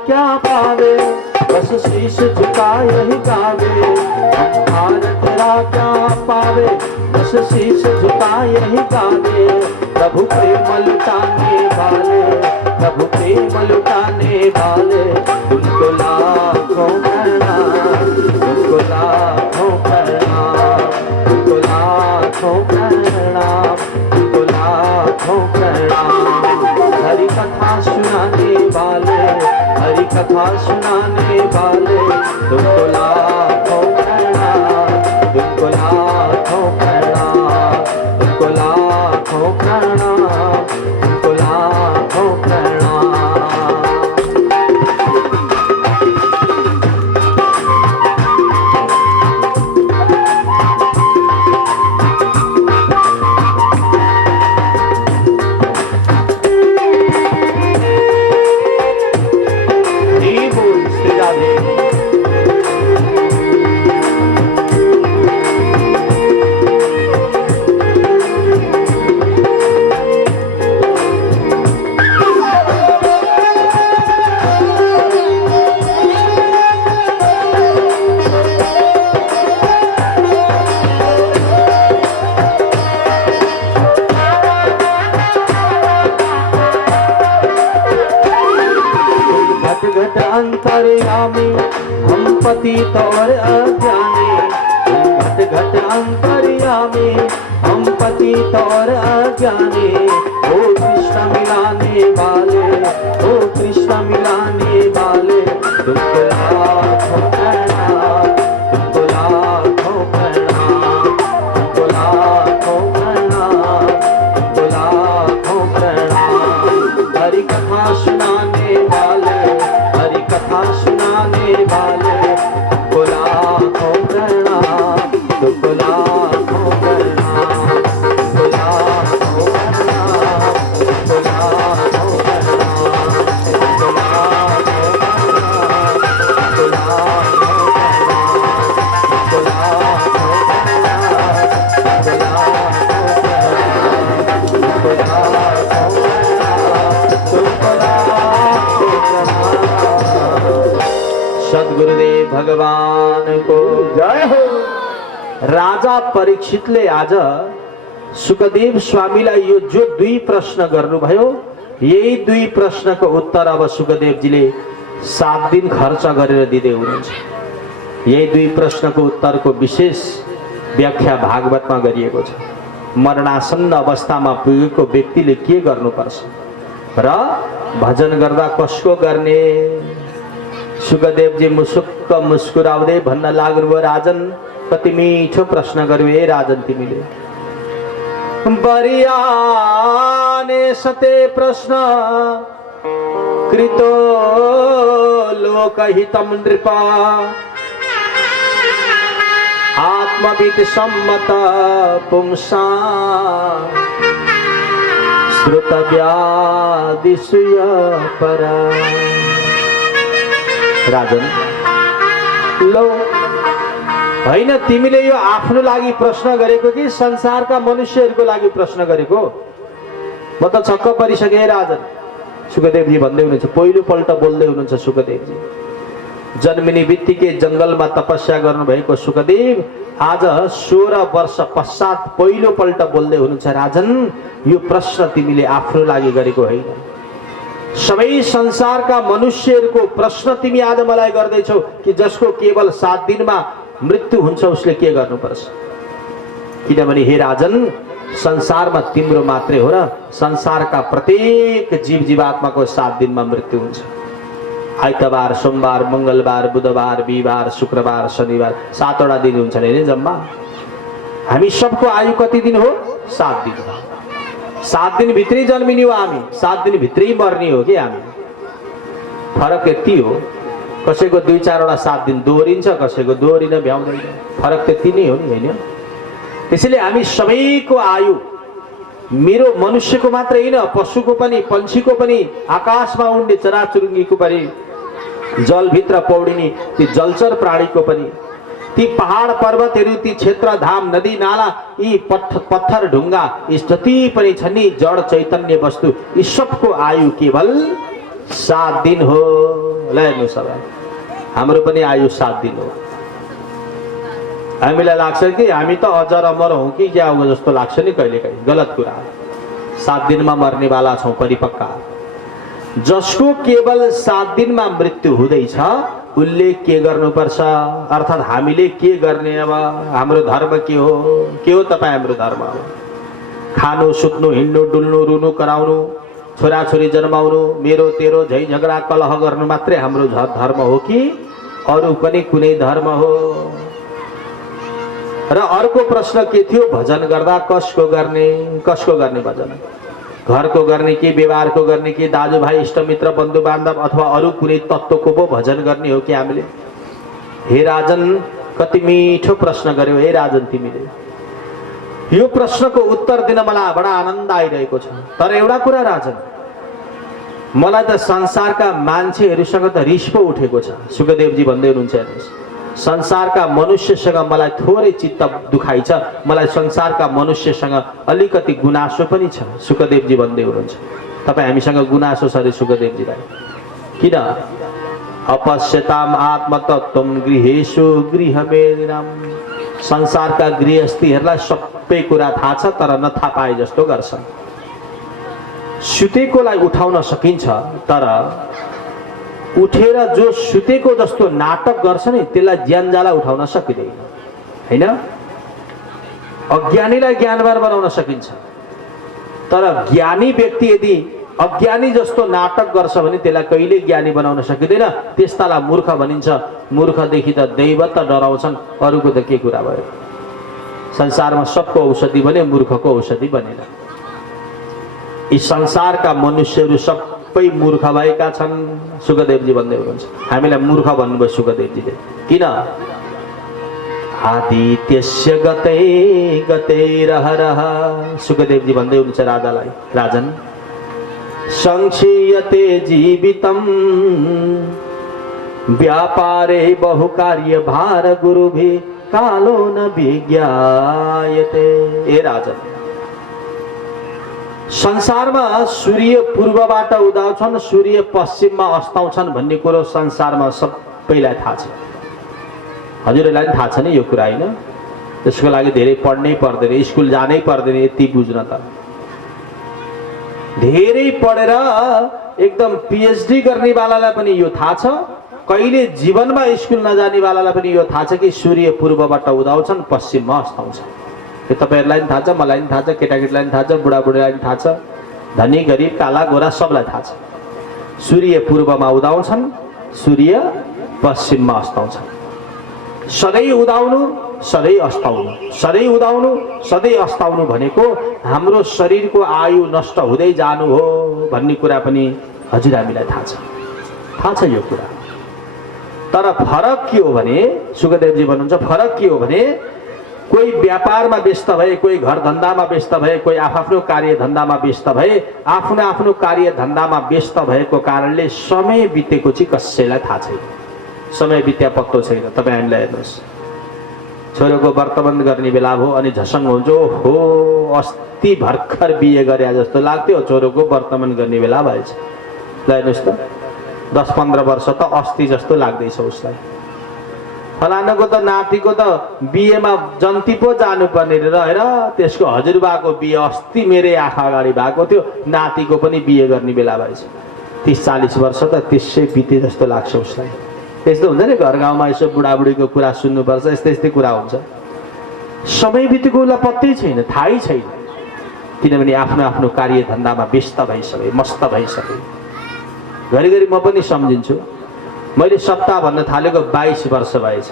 क्या पावे, बस शीश झुका यही गावे। हार तेरा क्या पावे, बस शीश झुका यही गावे। प्रभु प्रेम लुटाने वाले, प्रभु प्रेम लुटाने वाले तुमको लाखों प्रणाम, तुमको लाखों प्रणाम, तुमको लाखों प्रणाम, तुमको लाखों प्रणाम। हरि कथा सुनाने वाले, हरि कथा सुनाने वाले तुमको लाखों प्रणाम, तुमको लाखों प्रणाम, तुमको लाखों प्रणाम। हे बोल श्री राधे। घट अंतर्यामी हम पतित और अज्ञानी, घट घट अंतर्यामी हम पतित और अज्ञानी। ओ कृष्ण मिलाने वाले, ओ कृष्ण मिलाने वाले, तुमको लाखों प्रणाम, तुमको लाखों प्रणाम, तुमको लाखों प्रणाम, तुमको लाखों प्रणाम। हरि कथा सुनाने वाले, हरि कथा सुनाने वाले, तुमको लाखों प्रणाम, तुमको लाखों प्रणाम, तुमको लाखों प्रणाम, तुमको लाखों प्रणाम, तुमको लाखों प्रणाम, तुमको लाखों प्रणाम, तुमको लाखों प्रणाम, तुमको लाखों प्रणाम, तुमको लाखों प्रणाम, तुमको लाखों प्रणाम। सद्गुरुदेव भगवान को जय हो। राजा परीक्षितले आज सुखदेव स्वामीलाई यो जो दुई प्रश्न गर्नुभयो, यही दुई प्रश्नको उत्तर अब सुखदेवजीले 7 दिन खर्च गरेर दिँदै हुनुहुन्छ। यही दुई प्रश्नको उत्तरको विशेष व्याख्या भागवतमा गरिएको छ। मरणासन्न अवस्थामा पुगेको व्यक्तिले के गर्नुपर्छ र भजन गर्दा कसको गर्ने। सुखदेवजी मुसुक्क मुस्कुराउँदै भन्न लाग्नुभयो, राजन कति मिठो प्रश्न गर्यो हे राजन तिमीले। बरियाने सते प्रश्न कृतो लोकहितं नृप, आत्मविद सम्मत पुंसा श्रुतव्यादिसूय परा। राजन लो होइन, तिमीले यो आफ्नो लागि प्रश्न गरेको कि संसारका मनुष्यहरूको लागि प्रश्न गरेको? म त छक्क परिसकेँ राजन। सुखदेवजी भन्दै हुनुहुन्छ, पहिलोपल्ट बोल्दै हुनुहुन्छ सुखदेवजी। जन्मिने बित्तिकै जङ्गलमा तपस्या गर्नुभएको सुखदेव आज 16 वर्ष पश्चात पहिलोपल्ट बोल्दै हुनुहुन्छ, राजन यो प्रश्न तिमीले आफ्नो लागि गरेको होइन, सबै संसारका मनुष्यहरूको प्रश्न तिमी आज मलाई गर्दैछौ कि जसको केवल 7 दिनमा मृत्यु हुन्छ उसले के गर्नुपर्छ। किनभने हे राजन, संसारमा तिम्रो मात्रै हो र संसारका प्रत्येक जीव जीवात्माको 7 दिनमा मृत्यु हुन्छ। आइतबार, सोमबार, मङ्गलबार, बुधबार, बिहिबार, शुक्रबार, शनिबार 7वटा दिन हुन्छ नि जम्मा। हामी सबको आयु कति दिन हो? 7 दिन हो। 7 दिन भित्रै जन्मिने हो हामी, 7 दिन भित्रै मर्ने हो कि हामी। फरक यति हो, कसैको 2-4वटा 7 दिन दोहोरिन्छ, कसैको दोहोरिन भ्याउँदैन। फरक त्यति नै हो नि, होइन? त्यसैले हामी सबैको आयु, मेरो मनुष्यको मात्र होइन, पशुको पनि, पन्छीको पनि, आकाशमा उड्ने चराचुरुङ्गीको पनि, जलभित्र पौडिने ती जलचर प्राणीको पनि, ती पहाड पर्वतहरू, ती क्षेत्र धाम नदी नाला, यी पत्थर ढुङ्गा, यी जति पनि छन् नि जड चैतन्य वस्तु, यी सबको आयु केवल 7 दिन हो। ल हेर्नु सबै, हाम्रो पनि आयु 7 दिन हो। हामीलाई लाग्छ कि हामी त अजर अमर हौँ कि क्या हो जस्तो लाग्छ नि कहिलेकाहीँ। गलत कुरा। 7 दिनमा मर्नेवाला छौँ परिपक्का। जसको केवल 7 दिनमा मृत्यु हुँदैछ उसले के गर्नुपर्छ, अर्थात् हामीले के गर्ने? अब हाम्रो धर्म के हो तपाईँ? हाम्रो धर्म खानु, सुत्नु, हिँड्नु, डुल्नु, रुनु, कराउनु, छोराछोरी जन्माउनु, मेरो तेरो झै झगडा कलह गर्नु मात्रै हाम्रो धर्म हो कि अरू पनि कुनै धर्म हो? र अर्को प्रश्न के थियो, भजन गर्दा कसको गर्ने भजन? घरको गर्ने कि व्यवहारको गर्ने कि दाजुभाइ इष्टमित्र बन्धु बान्धव अथवा अरू कुनै तत्त्वको पो भजन गर्ने हो कि हामीले? हे राजन, कति मिठो प्रश्न गर्यो हे राजन तिमीले। यो प्रश्नको उत्तर दिन मलाई बडा आनन्द आइरहेको छ। तर एउटा कुरा राजन, मलाई त संसारका मान्छेहरूसँग त रिस पो उठेको छ। सुखदेवजी भन्दै हुनुहुन्छ, हेर्नुहोस्, संसारका मनुष्यसँग मलाई थोरै चित्त दुखाइ छ, मलाई संसारका मनुष्यसँग अलिकति गुनासो पनि छ। सुखदेवजी भन्दै हुनुहुन्छ। तपाईँ हामीसँग गुनासो छ अरे सुखदेवजीलाई? किन? अपश्यताम आत्मतत्त्वम गृहेषु गृहमेदिनाम। संसारका गृहस्थीहरूलाई सबै कुरा थाहा छ, तर नथाहा पाए जस्तो गर्छन्। सुतेकोलाई उठाउन सकिन्छ, तर उठेर जो सुतेको जस्तो नाटक गर्छ नि, त्यसलाई ज्यानजाला उठाउन सकिँदैन, हैन? अज्ञानीलाई ज्ञानवान बनाउन सकिन्छ, तर ज्ञानी व्यक्ति यदि अज्ञानी जस्तो नाटक गर्छ भने त्यसलाई कहिले ज्ञानी बनाउन सकिँदैन। त्यस्तालाई मूर्ख भनिन्छ। मूर्खदेखि त दैवत डराउँछन्, अरूको त के कुरा भयो? संसारमा सबको औषधि बने, मूर्खको औषधि बनेन। यी संसारका मनुष्यहरू सबै मूर्ख भएका छन्। सुखदेवजी भन्दै हुनुहुन्छ। हामीलाई मूर्ख भन्नुभयो सुखदेवजीले। किन? आदित्यस्य गते गते रहरह। सुखदेवजी भन्दै हुनुहुन्छ राजालाई, राजन संक्षीयते जीवितम व्यापारे बहुकार्य भार गुरुभि कालो न विज्ञायते। ए राजन, संसारमा सूर्य पूर्वबाट उदाउँछन्, सूर्य पश्चिममा अस्ताउँछन् भन्ने कुरो संसारमा सबैलाई थाहा छ। हजुरहरूलाई पनि थाहा छ नि यो कुरा, होइन? त्यसको लागि धेरै पढ्नै पर्दैन, स्कुल जानै पर्दैन यति बुझ्न। त धेरै पढेर एकदम पिएचडी गर्नेवालालाई पनि यो थाहा छ, कहिले जीवनमा स्कुल नजानेवालालाई पनि यो थाहा छ कि सूर्य पूर्वबाट उदाउँछन्, पश्चिममा अस्ताउँछन्। यो तपाईँहरूलाई पनि थाहा छ, मलाई पनि थाहा छ, केटाकेटीलाई पनि थाहा छ, बुढाबुढीलाई पनि थाहा छ, धनी गरिब काला गोरा सबलाई थाहा छ। सूर्य पूर्वमा उदाउँछन्, सूर्य पश्चिममा अस्ताउँछन्। सधैँ उदाउनु, सधैँ अस्ताउनु, सधैँ उदाउनु, सधैँ अस्ताउनु भनेको हाम्रो शरीरको आयु नष्ट हुँदै जानु हो भन्ने कुरा पनि हजुर हामीलाई थाहा छ। थाहा छ यो कुरा। तर फरक के हो भने, सुखदेवजी भन्नुहुन्छ, फरक के हो भने कोही व्यापारमा व्यस्त भए, कोही घर धन्दामा व्यस्त भए, कोही आफ्नो कार्य धन्दामा व्यस्त भए। आफ्नो आफ्नो कार्य धन्दामा व्यस्त भएको कारणले समय बितेको चाहिँ कसैलाई थाहा छैन। समय बित्या पत्तो छैन। तपाईँ हामीलाई हेर्नुहोस्, छोरोको वर्तमान गर्ने बेला हो अनि झसङ्ग हुन्छ, हो अस्ति भर्खर बिहे गरे जस्तो लाग्थ्यो, छोरोको वर्तमान गर्ने बेला भएछ। ल हेर्नुहोस् त, 10-15 वर्ष त अस्ति जस्तो लाग्दैछ उसलाई। फलानाको त नातिको त बिहेमा जन्ती पो जानुपर्ने रहेर त्यसको हजुरबाको बिहे अस्ति मेरै आँखा अगाडि भएको थियो, नातिको पनि बिहे गर्ने बेला भएछ। 30-40 वर्ष त त्यसै बिते जस्तो लाग्छ उसलाई। त्यस्तो हुन्छ नि, घर गाउँमा यसो बुढाबुढीको कुरा सुन्नुपर्छ, यस्तै यस्तै कुरा हुन्छ। समय बितेको उसलाई पत्तै छैन, थाहै छैन, किनभने आफ्नो आफ्नो कार्य धन्दामा व्यस्त भइसके, मस्त भइसके। घरिघरि म पनि सम्झिन्छु, मैले सप्ताह भन्न थालेको 22 वर्ष भएछ।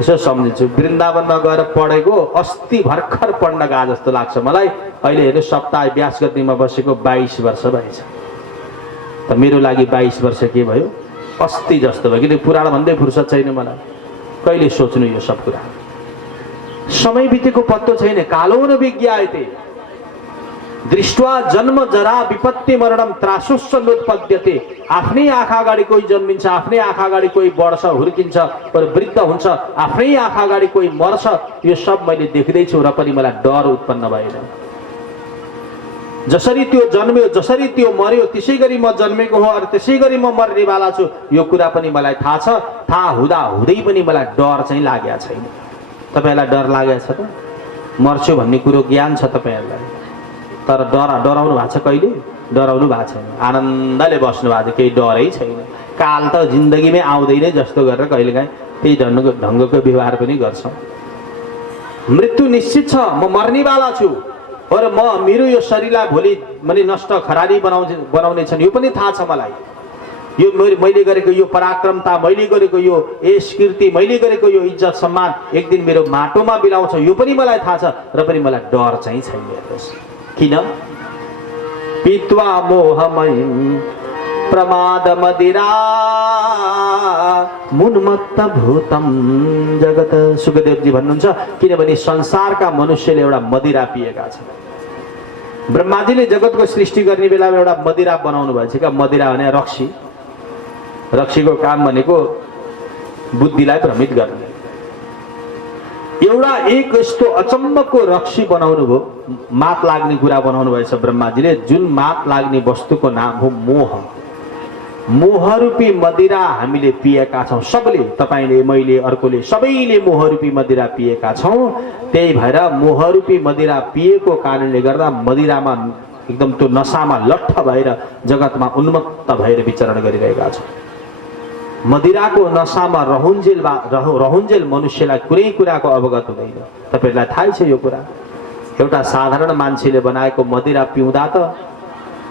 यसो सम्झिन्छु, वृन्दावनमा गएर पढेको अस्ति भर्खर पढ्न गए जस्तो लाग्छ मलाई। अहिले हेर्नु, सप्ताह अभ्यास गर्नेमा बसेको 22 वर्ष भएछ। त मेरो लागि 22 वर्ष के भयो? अस्ति जस्तो भयो। किन पुराण भन्दै फुर्सद छैन मलाई। कहिले सोच्नु यो सब कुरा? समय बितेको पत्तो छैन। कालो न विज्ञायते दृष्ट्वा जन्म जरा विपत्ति मरणम त्रासुस्स नोत्पद्यते। आफ्नै आँखा अगाडि कोही जन्मिन्छ, आफ्नै आँखा अगाडि कोही बढ्छ, हुर्किन्छ, वृद्ध हुन्छ, आफ्नै आँखा अगाडि कोही मर्छ। यो सब मैले देख्दैछु र पनि मलाई डर उत्पन्न भएन। जसरी त्यो जन्म्यो, जसरी त्यो मर्यो, त्यसै गरी म जन्मेको हो र त्यसै गरी म मर्नेवाला छु, यो कुरा पनि मलाई थाहा छ। थाहा हुँदा हुँदै पनि मलाई डर चाहिँ लागेको छैन। तपाईँलाई डर लागेको छ त? मर्छु भन्ने कुरो ज्ञान छ तपाईँहरूलाई, तर डराउनु भएको छ कहिले? डराउनु भएको छैन। आनन्दले बस्नु भएको छ, केही डरै छैन। काल त जिन्दगीमै आउँदैन जस्तो गरेर कहिलेकाहीँ त्यही ढङ्गको व्यवहार पनि गर्छौँ। मृत्यु निश्चित छ, म मर्नेवाला छु र मेरो यो शरीरलाई भोलि मैले नष्ट खरानी बनाउने छन्, यो पनि थाहा छ मलाई। यो मैले गरेको यो पराक्रमता, मैले गरेको यो यश कीर्ति, मैले गरेको यो इज्जत सम्मान एक दिन मेरो माटोमा बिलाउँछ, यो पनि मलाई थाहा छ, र पनि मलाई डर चाहिँ छैन। हेर्नुहोस् किन? पीत्वा मोहमयीं प्रमाद मदिरा मुन्मत्त भूतम जगत। सुखदेवजी भन्नुहुन्छ किनभने संसारका मनुष्यले एउटा मदिरा पिएका छन्। ब्रह्माजीले जगतको सृष्टि गर्ने बेलामा एउटा मदिरा बनाउनु भएछ क्या। मदिरा भने रक्सी। रक्सीको काम भनेको बुद्धिलाई भ्रमित गर्ने। एउटा एक यस्तो अचम्मको रक्सी बनाउनु भयो, मात लाग्ने कुरा बनाउनु भएछ ब्रह्माजीले, जुन मात लाग्ने वस्तुको नाम हो मोह। मोहरूपी मदिरा हामीले पिएका छौँ सबले, तपाईँले, मैले, अर्कोले, सबैले मोहरूपी मदिरा पिएका छौँ। त्यही भएर मोहरूपी मदिरा पिएको कारणले गर्दा मदिरामा एकदम त्यो नसामा लट्ठ भएर जगतमा उन्मत्त भएर विचरण गरिरहेका छौँ। मदिराको नसामा रहुन्जेल मनुष्यलाई कुनै कुराको अवगत हुँदैन। तपाईँहरूलाई थाहै छ यो कुरा। एउटा साधारण मान्छेले बनाएको मदिरा पिउँदा त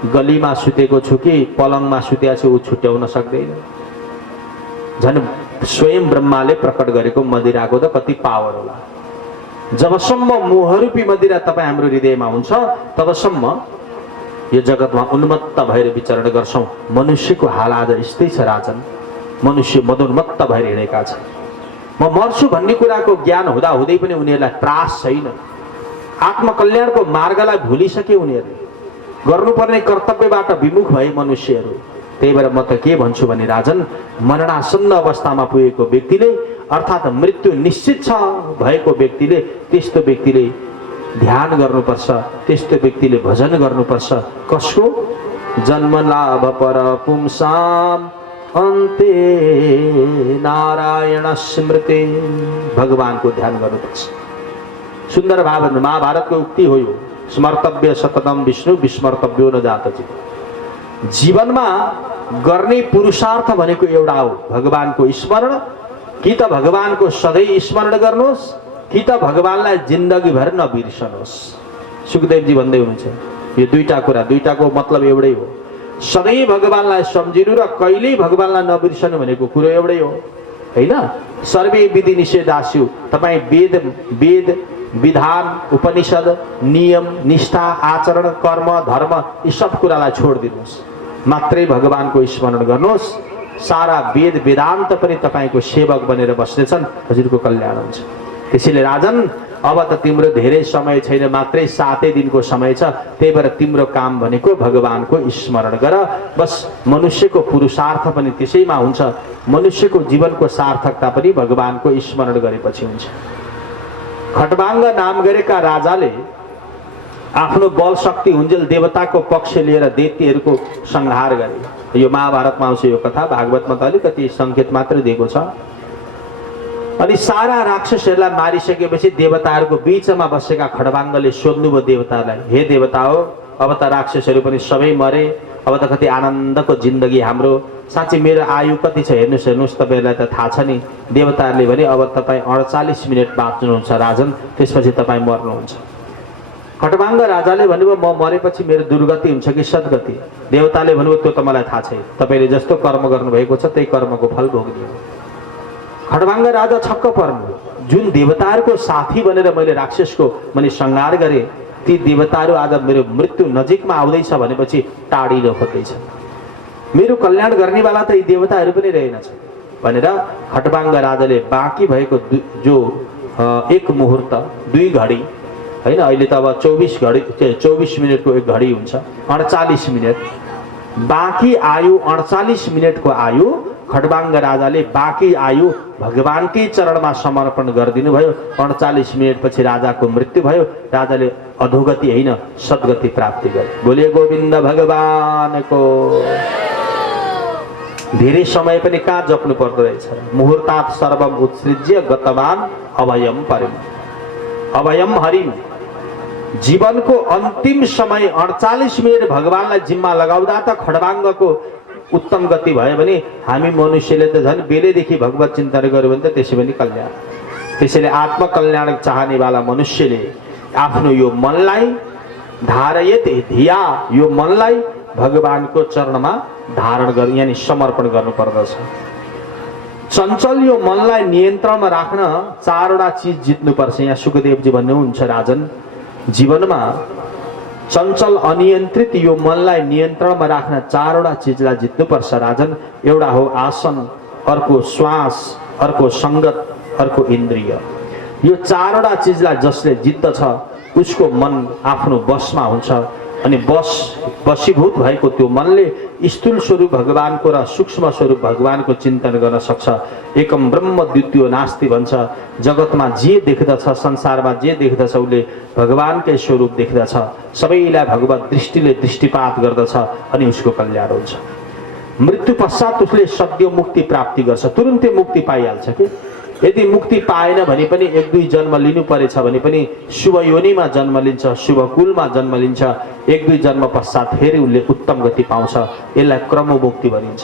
गलीमा सुतेको छु कि पलङमा सुतेको छु ऊ छुट्याउन सक्दैन। झन् स्वयं ब्रह्माले प्रकट गरेको मदिराको त कति पावर होला। जबसम्म मोहरूपी मदिरा तपाईँ हाम्रो हृदयमा हुन्छ तबसम्म यो जगतमा उन्मत्त भएर विचरण गर्छौँ। मनुष्यको हाल आज यस्तै छ राजन। मनुष्य मदोन्मत्त भएर हिँडेका छन्। म मर्छु भन्ने कुराको ज्ञान हुँदाहुँदै पनि उनीहरूलाई त्रास छैन। आत्मकल्याणको मार्गलाई भुलिसके उनीहरूले। गर्नुपर्ने कर्तव्यबाट विमुख भए मनुष्यहरू। त्यही भएर म त के भन्छु भने राजन, मरणासन्न अवस्थामा पुगेको व्यक्तिले अर्थात् मृत्यु निश्चित छ भएको व्यक्तिले, त्यस्तो व्यक्तिले ध्यान गर्नुपर्छ, त्यस्तो व्यक्तिले भजन गर्नुपर्छ। कसको? जन्म लाभ पर पुंसाम अन्ते नारायण स्मृति। भगवानको ध्यान गर्नुपर्छ। सुन्दर भाव महाभारतको उक्ति हो यो, स्मर्तव्य सततम विष्णु विस्मर्तव्यो न जातचित। जीवनमा गर्ने पुरुषार्थ भनेको एउटा हो, भगवानको स्मरण। कि त भगवानको सधैँ स्मरण गर्नुहोस्, कि त भगवानलाई जिन्दगीभर नबिर्सनुहोस्। सुखदेवजी भन्दै हुनुहुन्छ यो दुईटा कुरा, दुईटाको मतलब एउटै हो। सधैँ भगवानलाई सम्झिनु र कहिल्यै भगवानलाई नबिर्सनु भनेको कुरो एउटै हो, होइन? सर्वे विधि निषेधास्यु। तपाईँ वेद विधान, उपनिषद, नियम, निष्ठा, आचरण, कर्म, धर्म यी सब कुरालाई छोडिदिनुहोस्, मात्रै भगवानको स्मरण गर्नुहोस्। सारा वेद वेदान्त पनि तपाईँको सेवक बनेर बस्नेछन्, हजुरको कल्याण हुन्छ। त्यसैले राजन, अब त तिम्रो धेरै समय छैन, मात्रै 7 दिनको समय छ। त्यही भएर तिम्रो काम भनेको भगवानको स्मरण गर। बस मनुष्यको पुरुषार्थ पनि त्यसैमा हुन्छ। मनुष्यको जीवनको सार्थकता पनि भगवानको स्मरण गरेपछि हुन्छ। खटवाङ्ग नाम गरेका राजाले आफ्नो बल शक्ति हुन्जेल देवताको पक्ष लिएर दैत्यहरूको संहार गरे। यो महाभारतमा आउँछ यो कथा, भागवतमा त अलिकति सङ्केत मात्र दिएको छ। अनि सारा राक्षसहरूलाई मारिसकेपछि देवताहरूको बीचमा बसेका खडवाङ्गले सोध्नुभयो देवतालाई, हे देवता हो, अब त राक्षसहरू पनि सबै मरे, अब त कति आनन्दको जिन्दगी हाम्रो। साँच्चै मेरो आयु कति छ हेर्नुहोस् तपाईँहरूलाई त थाहा छ नि। देवताहरूले भने अब तपाईँ 48 मिनट बाँच्नुहुन्छ राजन, त्यसपछि तपाईँ मर्नुहुन्छ। खटवाङ्ग राजाले भन्नुभयो म मरेपछि मेरो दुर्गति हुन्छ कि सद्गति? देवताले भन्नुभयो त्यो त मलाई थाहा छैन, तपाईँले जस्तो कर्म गर्नुभएको छ त्यही कर्मको फल भोग्ने हो। खटवाङ्ग राजा छक्क पर्नु, जुन देवताहरूको साथी बनेर मैले राक्षसको मैले संहार गरेँ, ती देवताहरू आज मेरो मृत्यु नजिकमा आउँदैछ भनेपछि टाढिन खोज्दैछ। मेरो कल्याण गर्नेवाला त यी देवताहरू पनि रहेनछ भनेर खटवाङ्ग राजाले बाँकी भएको जो 1 मुहुर्त 2 घडी, होइन अहिले त अब 24 मिनटको 1 घडी हुन्छ, 48 मिनट बाँकी आयु, 48 मिनटको आयु खटवाङ्ग राजाले बाँकी आयु भगवानकै चरणमा समर्पण गरिदिनु भयो। 48 मिनटपछि राजाको मृत्यु भयो। राजाले अधोगति होइन सद्गति प्राप्ति गरे। बोले गोविन्द भगवानको। धेरै समय पनि कहाँ जप्नु पर्दो रहेछ। मुहुर्तात् सर्वम उत्सृज्य गतवान अभयम परिम अभयम हरिम। जीवनको अन्तिम समय 48 मिनट भगवानलाई जिम्मा लगाउँदा त खडवाङ्गको उत्तम गति भयो भने हामी मनुष्यले त झन् बेलैदेखि भगवत चिन्तन गर्यो भने त त्यसै पनि कल्याण। त्यसैले आत्मकल्याण चाहनेवाला मनुष्यले आफ्नो यो मनलाई धारयत धिया, यो मनलाई भगवानको चरणमा धारण गर्नु यानी समर्पण गर्नुपर्दछ। चञ्चल यो मनलाई नियन्त्रणमा राख्न चारवटा चिज जित्नुपर्छ। यहाँ सुखदेवजी भन्नुहुन्छ राजन, जीवनमा चञ्चल अनियन्त्रित यो मनलाई नियन्त्रणमा राख्न चारवटा चिजलाई जित्नुपर्छ राजन। एउटा हो आसन, अर्को श्वास, अर्को सङ्गत, अर्को इन्द्रिय। यो चारवटा चिजलाई जसले जित्दछ उसको मन आफ्नो बसमा हुन्छ अनि बसीभूत भएको त्यो मनले स्थूल स्वरूप भगवानको र सूक्ष्म स्वरूप भगवानको चिन्तन गर्न सक्छ। एकम ब्रह्म द्वितीयो नास्ति भन्छ। जगतमा जे देख्दछ, संसारमा जे देख्दछ उसले भगवानकै स्वरूप देख्दछ। सबैलाई भगवत दृष्टिले दृष्टिपात गर्दछ अनि उसको कल्याण हुन्छ। मृत्यु पश्चात उसले सद्य मुक्ति प्राप्ति गर्छ, तुरुन्तै मुक्ति पाइहाल्छ कि। यदि मुक्ति पाएन भने पनि एक दुई जन्म लिनु परेछ भने पनि शुभ योनिमा जन्म लिन्छ, शुभ कुलमा जन्म लिन्छ। एक दुई जन्म पश्चात फेरि उसले उत्तम गति पाउँछ। यसलाई क्रममुक्ति भनिन्छ।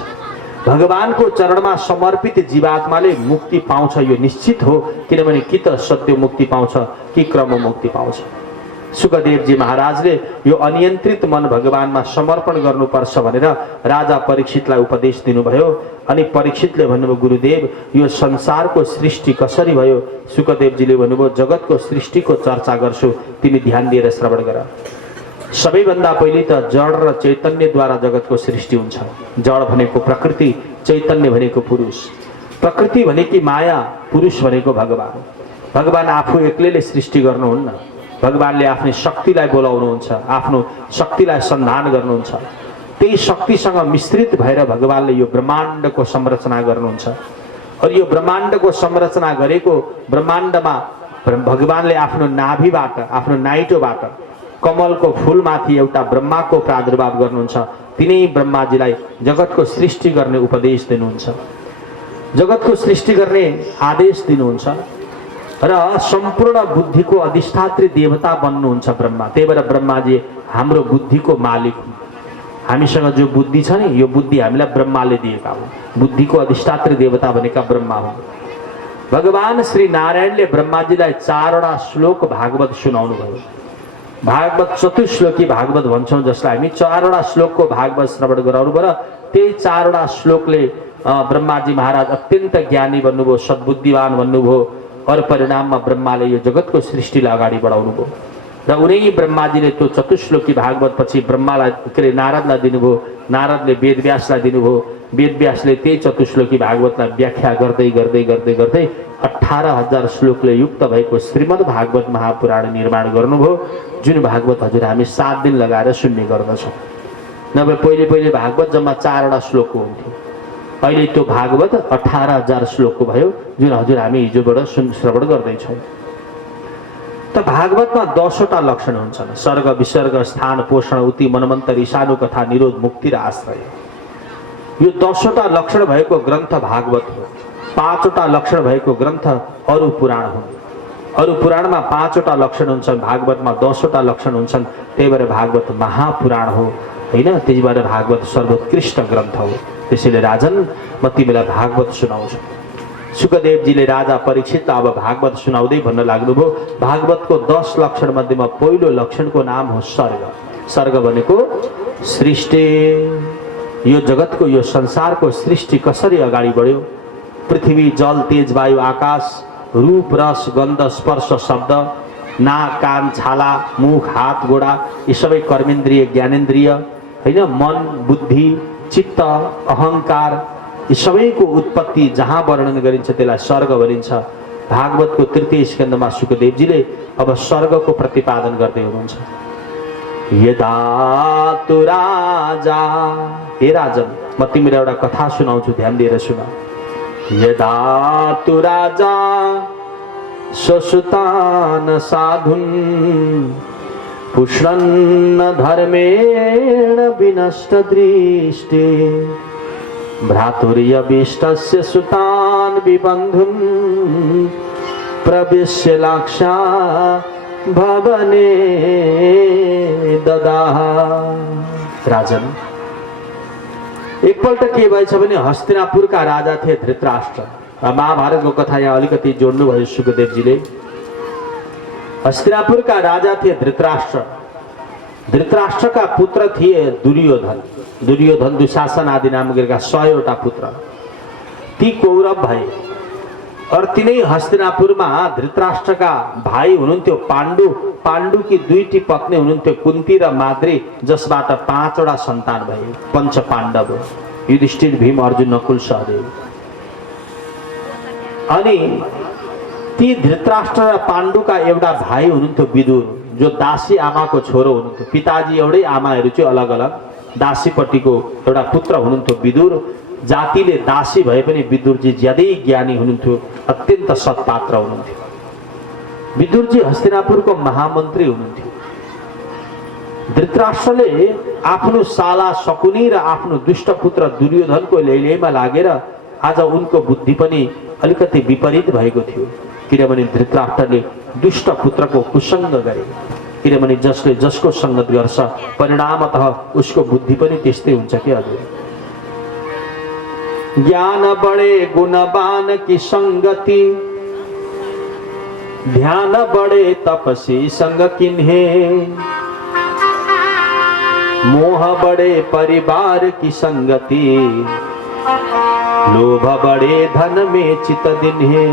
भगवानको चरणमा समर्पित जीवात्माले मुक्ति पाउँछ यो निश्चित हो, किनभने कि त सत्य मुक्ति पाउँछ कि क्रममुक्ति पाउँछ। सुखदेवजी महाराजले यो अनियन्त्रित मन भगवानमा समर्पण गर्नुपर्छ भनेर राजा परीक्षितलाई उपदेश दिनुभयो। अनि परीक्षितले भन्नुभयो, गुरुदेव यो संसारको सृष्टि कसरी भयो? सुखदेवजीले भन्नुभयो, जगतको सृष्टिको चर्चा गर्छु, तिमी ध्यान दिएर श्रवण गर। सबैभन्दा पहिले त जड र चैतन्यद्वारा जगतको सृष्टि हुन्छ। जड भनेको प्रकृति, चैतन्य भनेको पुरुष। प्रकृति भनेकी माया, पुरुष भनेको भगवान। भगवान आफू एक्लैले सृष्टि गर्नुहुन्न, भगवानले आफ्नो शक्तिलाई बोलाउनुहुन्छ, आफ्नो शक्तिलाई सन्धान गर्नुहुन्छ। त्यही शक्तिसँग मिश्रित भएर भगवानले यो ब्रह्माण्डको संरचना गर्नुहुन्छ। और यो ब्रह्माण्डको संरचना गरेको ब्रह्माण्डमा भगवानले आफ्नो नाभिबाट, आफ्नो नाइटोबाट कमलको फूलमाथि एउटा ब्रह्माको प्रादुर्भाव गर्नुहुन्छ। तिनै ब्रह्माजीलाई जगतको सृष्टि गर्ने उपदेश दिनुहुन्छ, जगतको सृष्टि गर्ने आदेश दिनुहुन्छ र सम्पूर्ण बुद्धिको अधिष्ठात्री देवता बन्नुहुन्छ ब्रह्मा। त्यही भएर ब्रह्माजी हाम्रो बुद्धिको मालिक हुन्। हामीसँग जो बुद्धि छ नि, यो बुद्धि हामीलाई ब्रह्माले दिएका हुन्। बुद्धिको अधिष्ठात्री देवता भनेका ब्रह्मा हुन्। भगवान श्री नारायणले ब्रह्माजीलाई चारवटा श्लोक भागवत सुनाउनु भयो। भागवत चतुश्लोकी भागवत भन्छौँ, जसलाई हामी चारवटा श्लोकको भागवत श्रवण गराउनु भयो। त्यही चारवटा श्लोकले ब्रह्माजी महाराज अत्यन्त ज्ञानी बन्नुभयो, सद्बुद्धिवान बन्नुभयो। और परिणाममा ब्रह्माले यो जगतको सृष्टिलाई अगाडि बढाउनु भयो र उनै ब्रह्माजीले त्यो चतुश्लोकी भागवत पछि ब्रह्मालाई नारदलाई दिनुभयो, नारदले वेदव्यासलाई दिनुभयो। वेदव्यासले त्यही चतुश्लोकी भागवतलाई व्याख्या गर्दै गर्दै गर्दै गर्दै 18,000 श्लोकले युक्त भएको श्रीमद् भागवत महापुराण निर्माण गर्नुभयो, जुन भागवत हजुर हामी 7 दिन लगाएर सुन्ने गर्दछौँ। नभए पहिले पहिले भागवत जम्मा 4वटा श्लोकको हुन्थ्यो। अहिले त्यो भागवत 18,000 श्लोकको भयो, जुन हजुर हामी हिजोबाट श्रवण गर्दैछौँ। त भागवतमा 10वटा लक्षण हुन्छन्: सर्ग, विसर्ग, स्थान, पोषण, उति, मनमन्तर, ईशानु, कथा, निरोध, मुक्ति र आश्रय। यो 10वटा लक्षण भएको ग्रन्थ भागवत हो। 5वटा लक्षण भएको ग्रन्थ अरू पुराण हुन्। अरू पुराणमा 5वटा लक्षण हुन्छन्, भागवतमा 10वटा लक्षण हुन्छन्। त्यही भएर भागवत महापुराण हो होइन। त्यही भएर भागवत सर्वोत्कृष्ट ग्रन्थ हो। त्यसैले राजन, म तिमीलाई भागवत सुनाउँछु। सुखदेवजीले राजा परीक्षित अब भागवत सुनाउँदै भन्न लाग्नुभयो, भागवतको 10 लक्षण मध्येमा पहिलो लक्षणको नाम हो सर्ग। सर्ग भनेको सृष्टि। यो जगतको, यो संसारको सृष्टि कसरी अगाडि बढ्यो? पृथ्वी, जल, तेज, वायु, आकाश, रूप, रस, गन्ध, स्पर्श, शब्द, नाक, कान, छाला, मुख, हात, गोडा, यी सबै कर्मेन्द्रिय, ज्ञानेन्द्रिय होइन। मन, बुद्धि, चित्त, अहङ्कार, यी सबैको उत्पत्ति जहाँ वर्णन गरिन्छ त्यसलाई सर्ग भनिन्छ। भागवतको 3य स्कन्धमा सुखदेवजीले अब सर्गको प्रतिपादन गर्दै हुनुहुन्छ। यदा तु राजा, हे राजन, म तिमीलाई एउटा कथा सुनाउँछु, ध्यान दिएर सुन। यदा तु राजा स्वसुतान साधुन पुष्णन्न धर्मेण विनष्ट दृष्टि भ्रातुर्यभिष्टस्य सुतान् विबन्धुन् प्रविश्य लाक्षा भवने ददाह। राजन, एकपल्ट के भएछ भने हस्तिनापुरका राजा थिए धृतराष्ट्र। महाभारतको कथा यहाँ अलिकति जोड्नुभयो सुखदेवजीले। हस्तिनापुरका राजा थिए धृतराष्ट्र। धृतराष्ट्रका पुत्र थिए दुर्योधन, दुर्योधन दुशासन आदि नाम गरेका 100 पुत्र, ती कौरव भए। और तिनै हस्तिनापुरमा धृतराष्ट्रका भाइ हुनुहुन्थ्यो पाण्डु, पाण्डुकी 2टी पत्नी हुनुहुन्थ्यो कुन्ती र माद्री, जसबाट 5वटा सन्तान भए, पञ्च पाण्डव, युधिष्ठिर, भीम, अर्जुन, नकुल, सहदेव। अनि ती धृतराष्ट्र र पाण्डुका एउटा भाइ हुनुहुन्थ्यो विदुर, जो दासी आमाको छोरो हुनुहुन्थ्यो। पिताजी एउटै, आमाहरू चाहिँ अलग अलग। दासीपट्टिको एउटा पुत्र हुनुहुन्थ्यो विदुर। जातिले दासी भए पनि विदुरजी ज्यादै ज्ञानी हुनुहुन्थ्यो, अत्यन्त सत्पात्र हुनुहुन्थ्यो। विदुरजी हस्तिनापुरको महामन्त्री हुनुहुन्थ्यो। धृतराष्ट्रले आफ्नो साला शकुनी र आफ्नो दुष्ट पुत्र दुर्योधनको ल्याइल्याइमा लागेर आज उनको बुद्धि पनि अलिकति विपरीत भएको थियो, किनभने धृतराष्ट्रले दुष्ट पुत्रको कुसङ्ग गरे। किनभने जसले जसको सङ्गत गर्छ परिणामतः उसको बुद्धि पनि त्यस्तै हुन्छ के हजुर। ज्ञान बड़े गुणवान की संगति, ध्यान बड़े तपसी संग किन्हे, मोह बड़े परिवार की संगति, लोभ बड़े धन में चित दिन्हे।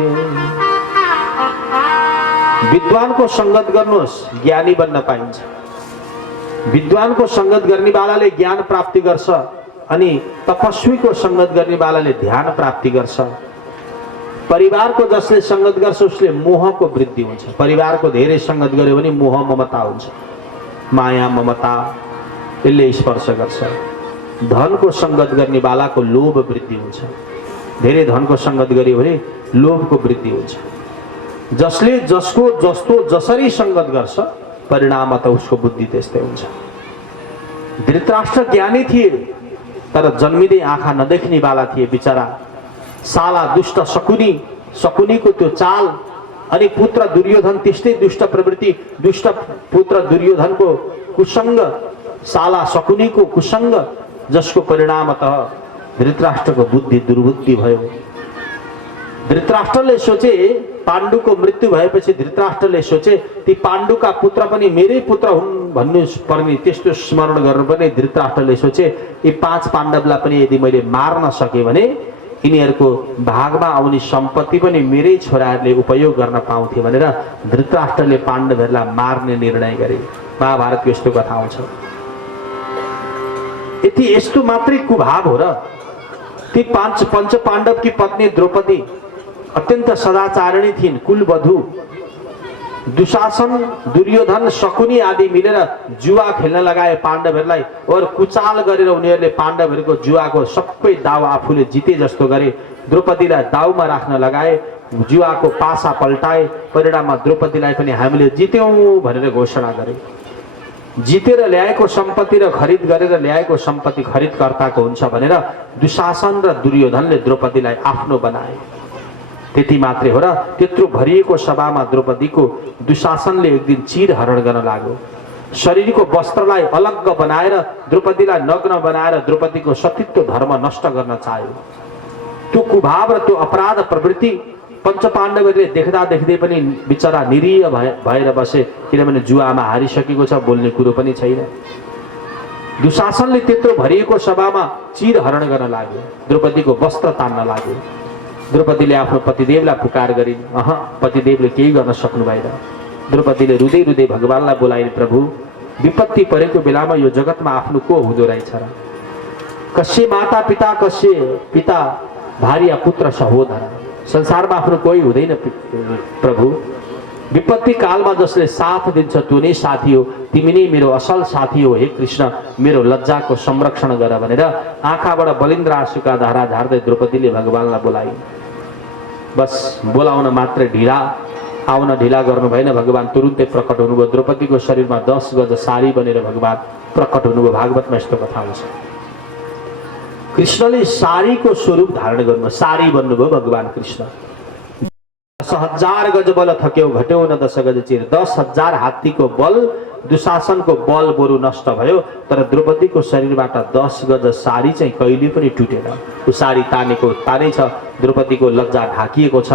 विद्वानको संगत गर्नुहोस्, ज्ञानी बन्न पाइन्छ। विद्वानको संगत गर्नेवालाले ज्ञान प्राप्ति गर्छ, अनि तपस्वीको संगत गर्नेवालाले ध्यान प्राप्ति गर्छ। परिवारको जसले संगत गर्छ उसले मोहको वृद्धि हुन्छ। परिवारको धेरै संगत गर्यो भने मोह ममता हुन्छ, माया ममता यसले स्पर्श गर्छ। धनको संगत गर्नेवालाको लोभ वृद्धि हुन्छ। धेरै धनको संगत गर्यो भने लोभको वृद्धि हुन्छ। जसले जसको जस्तो जसरी संगत गर्छ परिणामतः उसको बुद्धि त्यस्तै हुन्छ। धृतराष्ट्र ज्ञानी थिए तर जन्मिँदै आँखा नदेख्ने वाला थिए बिचरा। साला दुष्ट शकुनी, शकुनीको त्यो चाल, अनि पुत्र दुर्योधन त्यस्तै दुष्ट प्रवृत्ति, दुष्ट पुत्र दुर्योधनको कुसङ्ग, साला शकुनीको कुसङ्ग, जसको परिणामतः धृतराष्ट्रको बुद्धि दुर्बुद्धि भयो। धृतराष्ट्रले सोचे, पाण्डुको मृत्यु भएपछि धृतराष्ट्रले सोचे ती पाण्डुका पुत्र पनि मेरै पुत्र हुन् भन्नु पर्ने, त्यस्तो स्मरण गरेर पनि धृतराष्ट्रले सोचे यी 5 पाण्डवलाई पनि यदि मैले मार्न सके भने यिनीहरूको भागमा आउने सम्पत्ति पनि मेरै छोराहरूले उपयोग गर्न पाउँथे भनेर धृतराष्ट्रले पाण्डवहरूलाई मार्ने निर्णय गरे। महाभारतको यस्तो कथा आउँछ। यस्तो मात्रै कुभाव हो र। ती पञ्च पाण्डवकी पत्नी द्रौपदी अत्यन्त सदाचारिणी थिइन्, कुलवधु। दुशासन, दुर्योधन, शकुनी आदि मिलेर जुवा खेल्न लगाए पाण्डवहरूलाई, और कुचाल गरेर उनीहरूले पाण्डवहरूको जुवाको सबै दाउ आफूले जिते जस्तो गरे। द्रौपदीलाई दाउमा राख्न लगाए, जुवाको पासा पल्टाए। परिणाममा द्रौपदीलाई पनि हामीले जित्यौँ भनेर घोषणा गरे। जितेर ल्याएको सम्पत्ति र खरिद गरेर ल्याएको सम्पत्ति खरिदकर्ताको हुन्छ भनेर दुशासन र दुर्योधनले द्रौपदीलाई आफ्नो बनाए। त्यति मात्रै हो र, त्यत्रो भरिएको सभामा द्रौपदीको दुशासनले एक दिन चिर हरण गर्न लाग्यो। शरीरको वस्त्रलाई अलग्ग बनाएर द्रौपदीलाई नग्न बनाएर द्रौपदीको सतीत्व धर्म नष्ट गर्न चाह्यो। त्यो कुभाव र त्यो अपराध प्रवृत्ति पञ्चपाण्डवहरूले देख्दा देख्दै पनि बिचरा निरीह भएर बसे, किनभने जुवामा हारिसकेको छ, बोल्ने कुरो पनि छैन। दुशासनले त्यत्रो भरिएको सभामा चिर हरण गर्न लाग्यो, द्रौपदीको वस्त्र तान्न लाग्यो। द्रौपदीले आफ्नो पतिदेवलाई पुकार गरिन्, पतिदेवले केही गर्न सक्नु भएन। द्रौपदीले रुँदै रुँदै भगवानलाई बोलाइन्, प्रभु विपत्ति परेको बेलामा यो जगतमा आफ्नो को हुँदो रहेछ र? कस्य माता पिता, कस्य पिता भार्या पुत्र सहोदर, संसारमा आफ्नो कोही हुँदैन प्रभु। विपत्ति कालमा जसले साथ दिन्छ त्यो नै साथी हो, तिमी नै मेरो असल साथी हो। हे कृष्ण, मेरो लज्जाको संरक्षण गर भनेर आँखाबाट बलिन्द्र आँसुका धारा झार्दै द्रौपदीले भगवानलाई बोलाइन्। बस बोलाउन मात्रै ढिला, आउन ढिला गर्नु भएन। भगवान तुरुन्तै प्रकट हुनुभयो। द्रौपदीको शरीरमा 10 गज साडी बनेर भगवान प्रकट हुनुभयो। भागवतमा यस्तो कथा आउँछ। कृष्णले साडीको स्वरूप धारण गर्नुभयो, साडी बन्नुभयो भगवान कृष्ण। 10,000 गज बल थक्यो घट्यो न 10 गज चिर। 10,000 हात्तीको बल, दुशासनको बल बरु नष्ट भयो, तर द्रौपदीको शरीरबाट 10 गज साडी चाहिँ कहिले पनि टुटेन। ऊ साडी तानेको तानै छ, द्रौपदीको लज्जा ढाकिएको छ।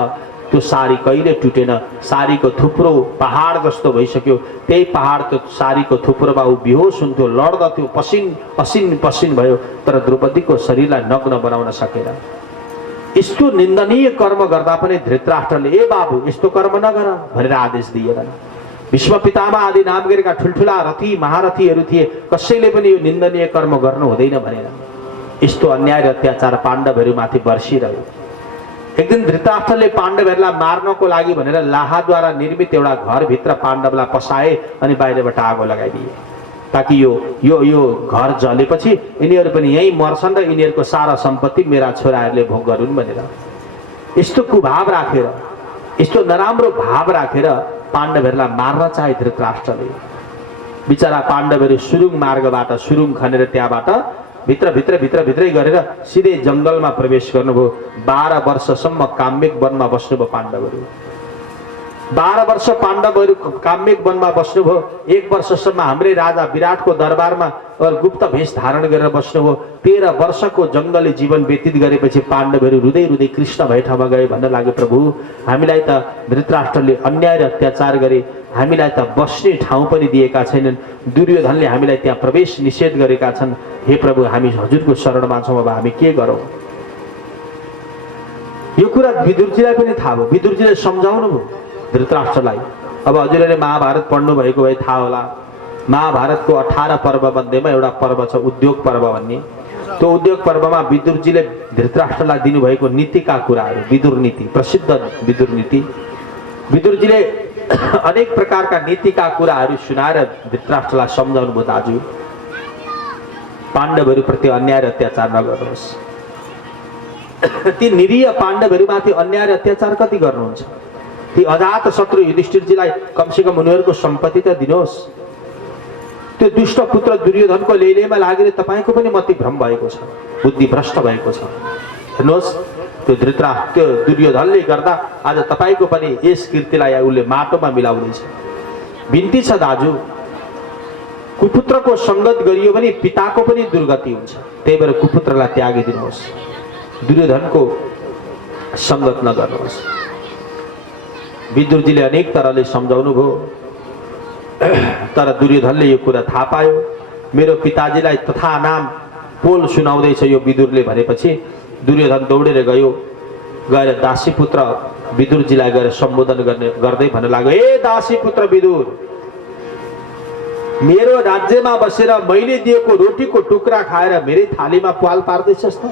त्यो सारी कहिले टुटेन। सारीको थुप्रो पहाड जस्तो भइसक्यो। त्यही पहाड त्यो सारीको थुप्रोमा ऊ बेहोस हुन्थ्यो, लड्दथ्यो, पसिन भयो, तर द्रौपदीको शरीरलाई नग्न बनाउन सकेन। यस्तो निन्दनीय कर्म गर्दा पनि धृतराष्ट्रले ए बाबु यस्तो कर्म नगर भनेर आदेश दिएन। भीष्म पितामह आदि नाम गरेका ठुल्ठुला रथी महारथीहरू थिए, कसैले पनि यो निन्दनीय कर्म गर्नु हुँदैन भनेर। यस्तो अन्याय र अत्याचार पाण्डवहरूमाथि बर्सिरह्यो। एक दिन धृतराष्ट्रले पाण्डवहरूलाई मार्नको लागि भनेर लाहाद्वारा निर्मित एउटा घरभित्र पाण्डवलाई पसाए अनि बाहिरबाट आगो लगाइदिए, ताकि यो घर जलेपछि यिनीहरू पनि यहीँ मर्छन् र यिनीहरूको सारा सम्पत्ति मेरा छोराहरूले भोग गरून् भनेर। यस्तो कुभाव राखेर, यस्तो नराम्रो भाव राखेर पाण्डवहरूलाई मार्न चाहे धृतराष्ट्रले। बिचरा पाण्डवहरू सुरुङ मार्गबाट सुरुङ खनेर त्यहाँबाट भित्रै गरेर सिधै जङ्गलमा प्रवेश गर्नुभयो। 12 वर्षसम्म काम्यक वनमा बस्नुभयो पाण्डवहरू। 12 वर्ष पाण्डवहरू काम्यक वनमा बस्नुभयो। 1 वर्षसम्म हाम्रै राजा विराटको दरबारमा गुप्त भेष धारण गरेर बस्नुभयो। 13 वर्षको जङ्गली जीवन व्यतीत गरेपछि पाण्डवहरू रुँदै रुँदै कृष्ण भए ठाउँमा गए भन्न लाग्यो, प्रभु हामीलाई त धृतराष्ट्रले अन्याय र अत्याचार गरे, हामीलाई त बस्ने ठाउँ पनि दिएका छैनन्, दुर्योधनले हामीलाई त्यहाँ प्रवेश निषेध गरेका छन्। हे प्रभु हामी हजुरको शरणमा छौँ, अब हामी के गरौँ? यो कुरा विदुरजीलाई पनि थाहा भयो। विदुरजीले सम्झाउनु भयो धृतराष्ट्रलाई। अब हजुरले महाभारत पढ्नु भएको भए थाहा होला, महाभारतको 18 पर्व मध्येमा एउटा पर्व छ उद्योग पर्व भन्ने। त्यो उद्योग पर्वमा विदुरजीले धृतराष्ट्रलाई दिनुभएको नीतिका कुराहरू, विदुर नीति, प्रसिद्ध विदुर नीति। विदुरजीले अनेक प्रकारका नीतिका कुराहरू सुनाएर धृतराष्ट्रलाई सम्झाउनु भयो, दाजु पाण्डवहरूप्रति अन्याय र अत्याचार नगर्नुहोस्। ती निरीह पाण्डवहरूमाथि अन्याय र अत्याचार कति गर्नुहुन्छ? ती अजात शत्रु युधिष्ठिरजीलाई कमसेकम उनीहरूको सम्पत्ति त दिनुहोस्। त्यो दुष्ट पुत्र दुर्योधनको लेलेमा लागेर तपाईँको पनि मति भ्रम भएको छ, बुद्धि भ्रष्ट भएको छ। हेर्नुहोस् त्यो दुर्योधनले गर्दा आज तपाईँको पनि यस कीर्तिलाई उसले माटोमा मिलाउँदैछ। बिन्ती छ दाजु, कुपुत्रको सङ्गत गरियो भने पिताको पनि दुर्गति हुन्छ, त्यही भएर कुपुत्रलाई त्यागिदिनुहोस्, दुर्योधनको सङ्गत नगर्नुहोस्। विदुरजीले अनेक तरहले सम्झाउनु भयो, तर दुर्योधनले यो कुरा थाहा पायो। मेरो पिताजीलाई तथा नाम पोल सुनाउँदैछ यो विदुरले भनेपछि दुर्योधन दौडेर गएर दासी पुत्र विदुरजीलाई गएर सम्बोधन गर्दै भन्न लाग्यो, ए दासी पुत्र विदुर, मेरो राज्यमा बसेर मैले दिएको रोटीको टुक्रा खाएर मेरै थालीमा प्वाल पार्दैछस् त?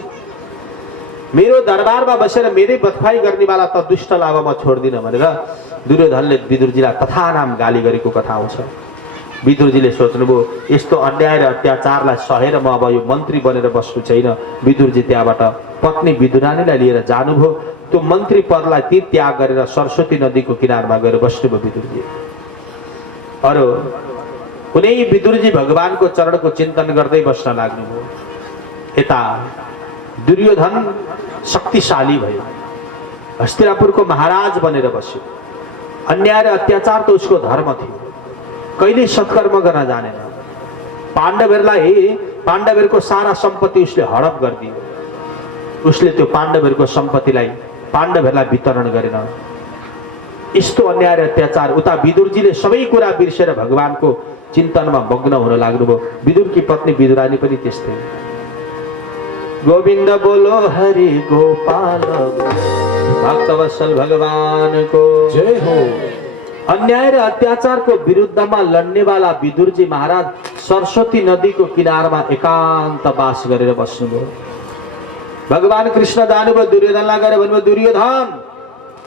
मेरो दरबारमा बसेर मेरै बदफाई गर्नेवाला त दुष्टलाई अब म छोड्दिनँ भनेर दुर्योधनले विदुरजीलाई तथा नाम गाली गरेको कथा आउँछ। विदुरजीले सोच्नुभयो यस्तो अन्याय र अत्याचारलाई सहेर म अब यो मन्त्री बनेर बस्नु छैन। विदुरजी त्यहाँबाट पत्नी विदुरानीलाई लिएर जानुभयो। त्यो मन्त्री पदलाई ती त्याग गरेर सरस्वती नदीको किनारमा गएर बस्नुभयो विदुरजी। अरू कुनै विदुरजी भगवानको चरणको चिन्तन गर्दै बस्न लाग्नुभयो। यता दुर्योधन शक्तिशाली भयो, हस्तिनापुरको महाराज बनेर बस्यो। अन्याय र अत्याचार त उसको धर्म थियो, कहिले सत्कर्म गर्न जानेन। पाण्डवहरूको सारा सम्पत्ति उसले हडप गरिदियो। उसले त्यो पाण्डवहरूको सम्पत्तिलाई पाण्डवहरूलाई वितरण गरेन। यस्तो अन्याय र अत्याचार। उता विदुरजीले सबै कुरा बिर्सेर भगवानको चिन्तनमा मग्न हुन लाग्नुभयो। विदुरकी पत्नी विदुरानी पनि त्यस्तै। गोविंद बोलो हरि गोपाल भक्तवत्सल भगवान को जय हो। अन्याय र अत्याचारको विरुद्धमा लड्नेवाला विदुरजी महाराज सरस्वती नदीको किनारमा एकान्त वास गरेर बस्नुभयो। भगवान कृष्ण जानुभयो दुर्योधनलाई गएर भन्नुभयो, दुर्योधन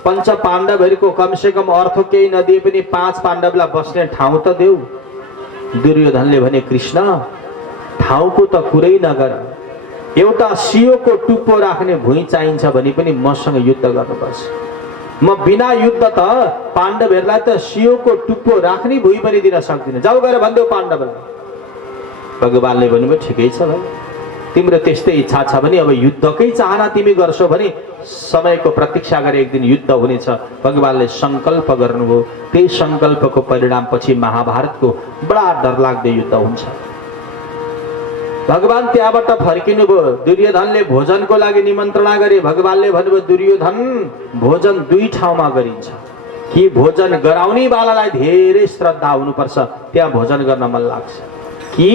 पञ्च पाण्डवहरूको कमसेकम अर्थ केही नदिए पनि 5 पाण्डवलाई बस्ने ठाउँ त देऊ। दुर्योधनले भने, कृष्ण ठाउँको त कुरै नगर, एउटा सियोको टुप्पो राख्ने भुइँ चाहिन्छ भने पनि मसँग युद्ध गर्नुपर्छ। म बिना युद्ध त पाण्डवहरूलाई त सियोको टुप्पो राख्ने भुइँ पनि दिन सक्दिनँ, जाऊ गएर भनिदेऊ पाण्डवलाई। भगवानले भन्नुभयो, ठिकै छ भाइ, तिम्रो त्यस्तै इच्छा छ भने अब युद्धकै चाहना तिमी गर्छौ भने समयको प्रतीक्षा गरे एक दिन युद्ध हुनेछ। भगवानले सङ्कल्प गर्नुभयो। त्यही सङ्कल्पको परिणाम पछि महाभारतको बडा डरलाग्दो युद्ध हुन्छ। भगवान त्यहाँबाट फर्किनुभयो। दुर्योधनले भोजनको लागि निमन्त्रणा गरे। भगवानले भन्नुभयो दुर्योधन भोजन 2 ठाउँमा गरिन्छ कि भोजन गराउने वालालाई धेरै श्रद्धा हुनुपर्छ, त्यहाँ भोजन गर्न मन लाग्छ, कि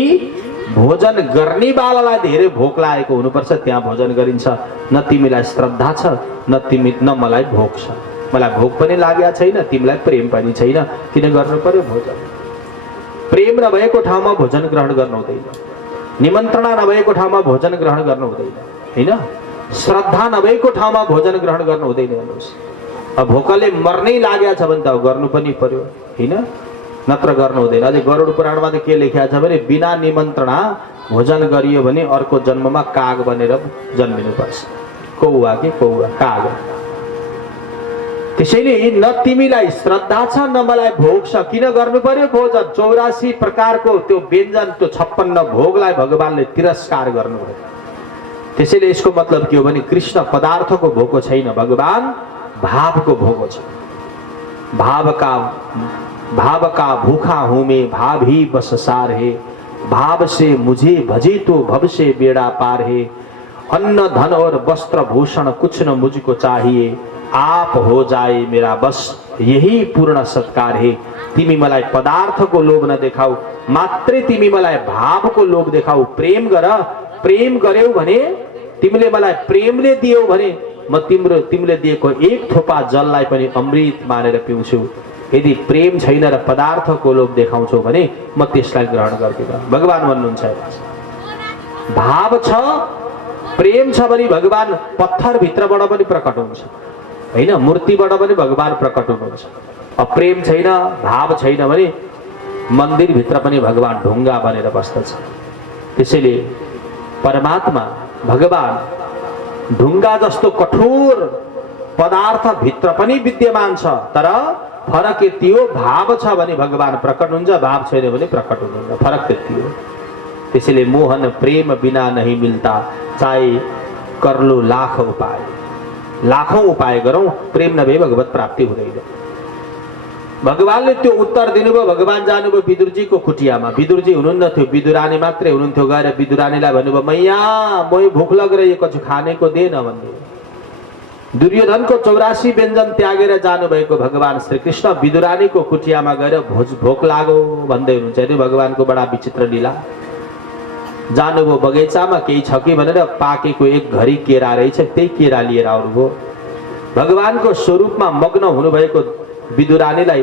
भोजन गर्ने वालालाई धेरै भोक लागेको हुनुपर्छ, त्यहाँ भोजन गरिन्छ। न तिमीलाई श्रद्धा छ न मलाई भोक छ। मलाई भोक पनि लागेको छैन, तिमीलाई प्रेम पनि छैन, किन गर्नु पर्यो भोजन? प्रेम नभएको ठाउँमा भोजन ग्रहण गर्नु हुँदैन, निमन्त्रणा नभएको ठाउँमा भोजन ग्रहण गर्नु हुँदैन, हैन? श्रद्धा नभएको ठाउँमा भोजन ग्रहण गर्नु हुँदैन। हेर्नुहोस्, अब भोकले मर्नै लागेको छ भने त गर्नु पनि पर्यो, हैन? नत्र गर्नु हुँदैन। अझै गरुड पुराणमा त के लेखेको छ भने बिना निमन्त्रणा भोजन गरियो भने अर्को जन्ममा काग बनेर जन्मिनुपर्छ। कौवा के कौवा, काग। त्यसैले न तिमीलाई श्रद्धा छ न मलाई भोग छ, किन गर्नु पर्यो भोजन? 84 प्रकारको त्यो व्यञ्जन, त्यो 56 भोगलाई भगवानले तिरस्कार गर्नुभयो। त्यसैले यसको मतलब के हो भने कृष्ण पदार्थको भोको छैन, भगवान भावको भोको छ। भाव का भूखा हूं मैं, भाव ही बस सार है, भाव से मुझे भजे तो भव से बेड़ा पार है, अन्न धन और वस्त्र भूषण कुछ न मुझको चाहिए, आप हो जाए मेरा बस यही पूर्ण सत्कार है। तिमी मलाई पदार्थको लोभ नदेखाऊ, मात्रै तिमी मलाई भावको लोभ देखाऊ। प्रेम गर, प्रेम गर्यौ भने तिमीले मलाई प्रेमले दियौ भने म तिमीले दिएको 1 थोपा जललाई पनि अमृत मानेर पिउँछु। यदि प्रेम छैन र पदार्थको लोभ देखाउँछौ भने म त्यसलाई ग्रहण गर्दिनँ। भगवान भन्नुहुन्छ भाव छ, प्रेम छ भने भगवान पत्थर भित्रबाट पनि प्रकट हुन्छ, हैन? मूर्तिबाट पनि भगवान प्रकट हुनुहुन्छ। अब प्रेम छैन, भाव छैन भने मन्दिर भित्र पनि भगवान ढुङ्गा बनेर बस्दछ। त्यसैले परमात्मा भगवान ढुङ्गा जस्तो कठोर पदार्थ भित्र पनि विद्यमान छ, तर फरक यति हो भाव छ भने भगवान प्रकट हुन्छ, भाव छैन भने प्रकट हुँदैन। फरक त्यति हो। त्यसैले मोहन प्रेम बिना नहीं मिलता, चाहे कर लो लाख उपाय, लाखौं उपाय गरौं, प्रेम नभए भगवत प्राप्ति हुँदैन। भगवानले त्यो उत्तर दिनुभयो। भगवान जानुभयो विदुरजीको कुटियामा। विदुरजी हुनुहुन्न थियो, विदुरानी मात्रै हुनुहुन्थ्यो। गएर विदुरानीलाई भन्नुभयो मैया म भुख लगिरहेको छु, खानेको दे न भन्ने। दुर्योधनको 84 व्यञ्जन त्यागेर जानुभएको भगवान श्रीकृष्ण विदुरानीको कुटियामा गएर भोक लागो भन्दै हुनुहुन्छ। हेर्नु भगवानको बडा विचित्र लीला। जानुभयो बगैँचामा केही छ कि भनेर पाकेको एक घरी केरा रहेछ, त्यही केरा लिएर आउनुभयो। भगवानको स्वरूपमा मग्न हुनुभएको विदुरानीलाई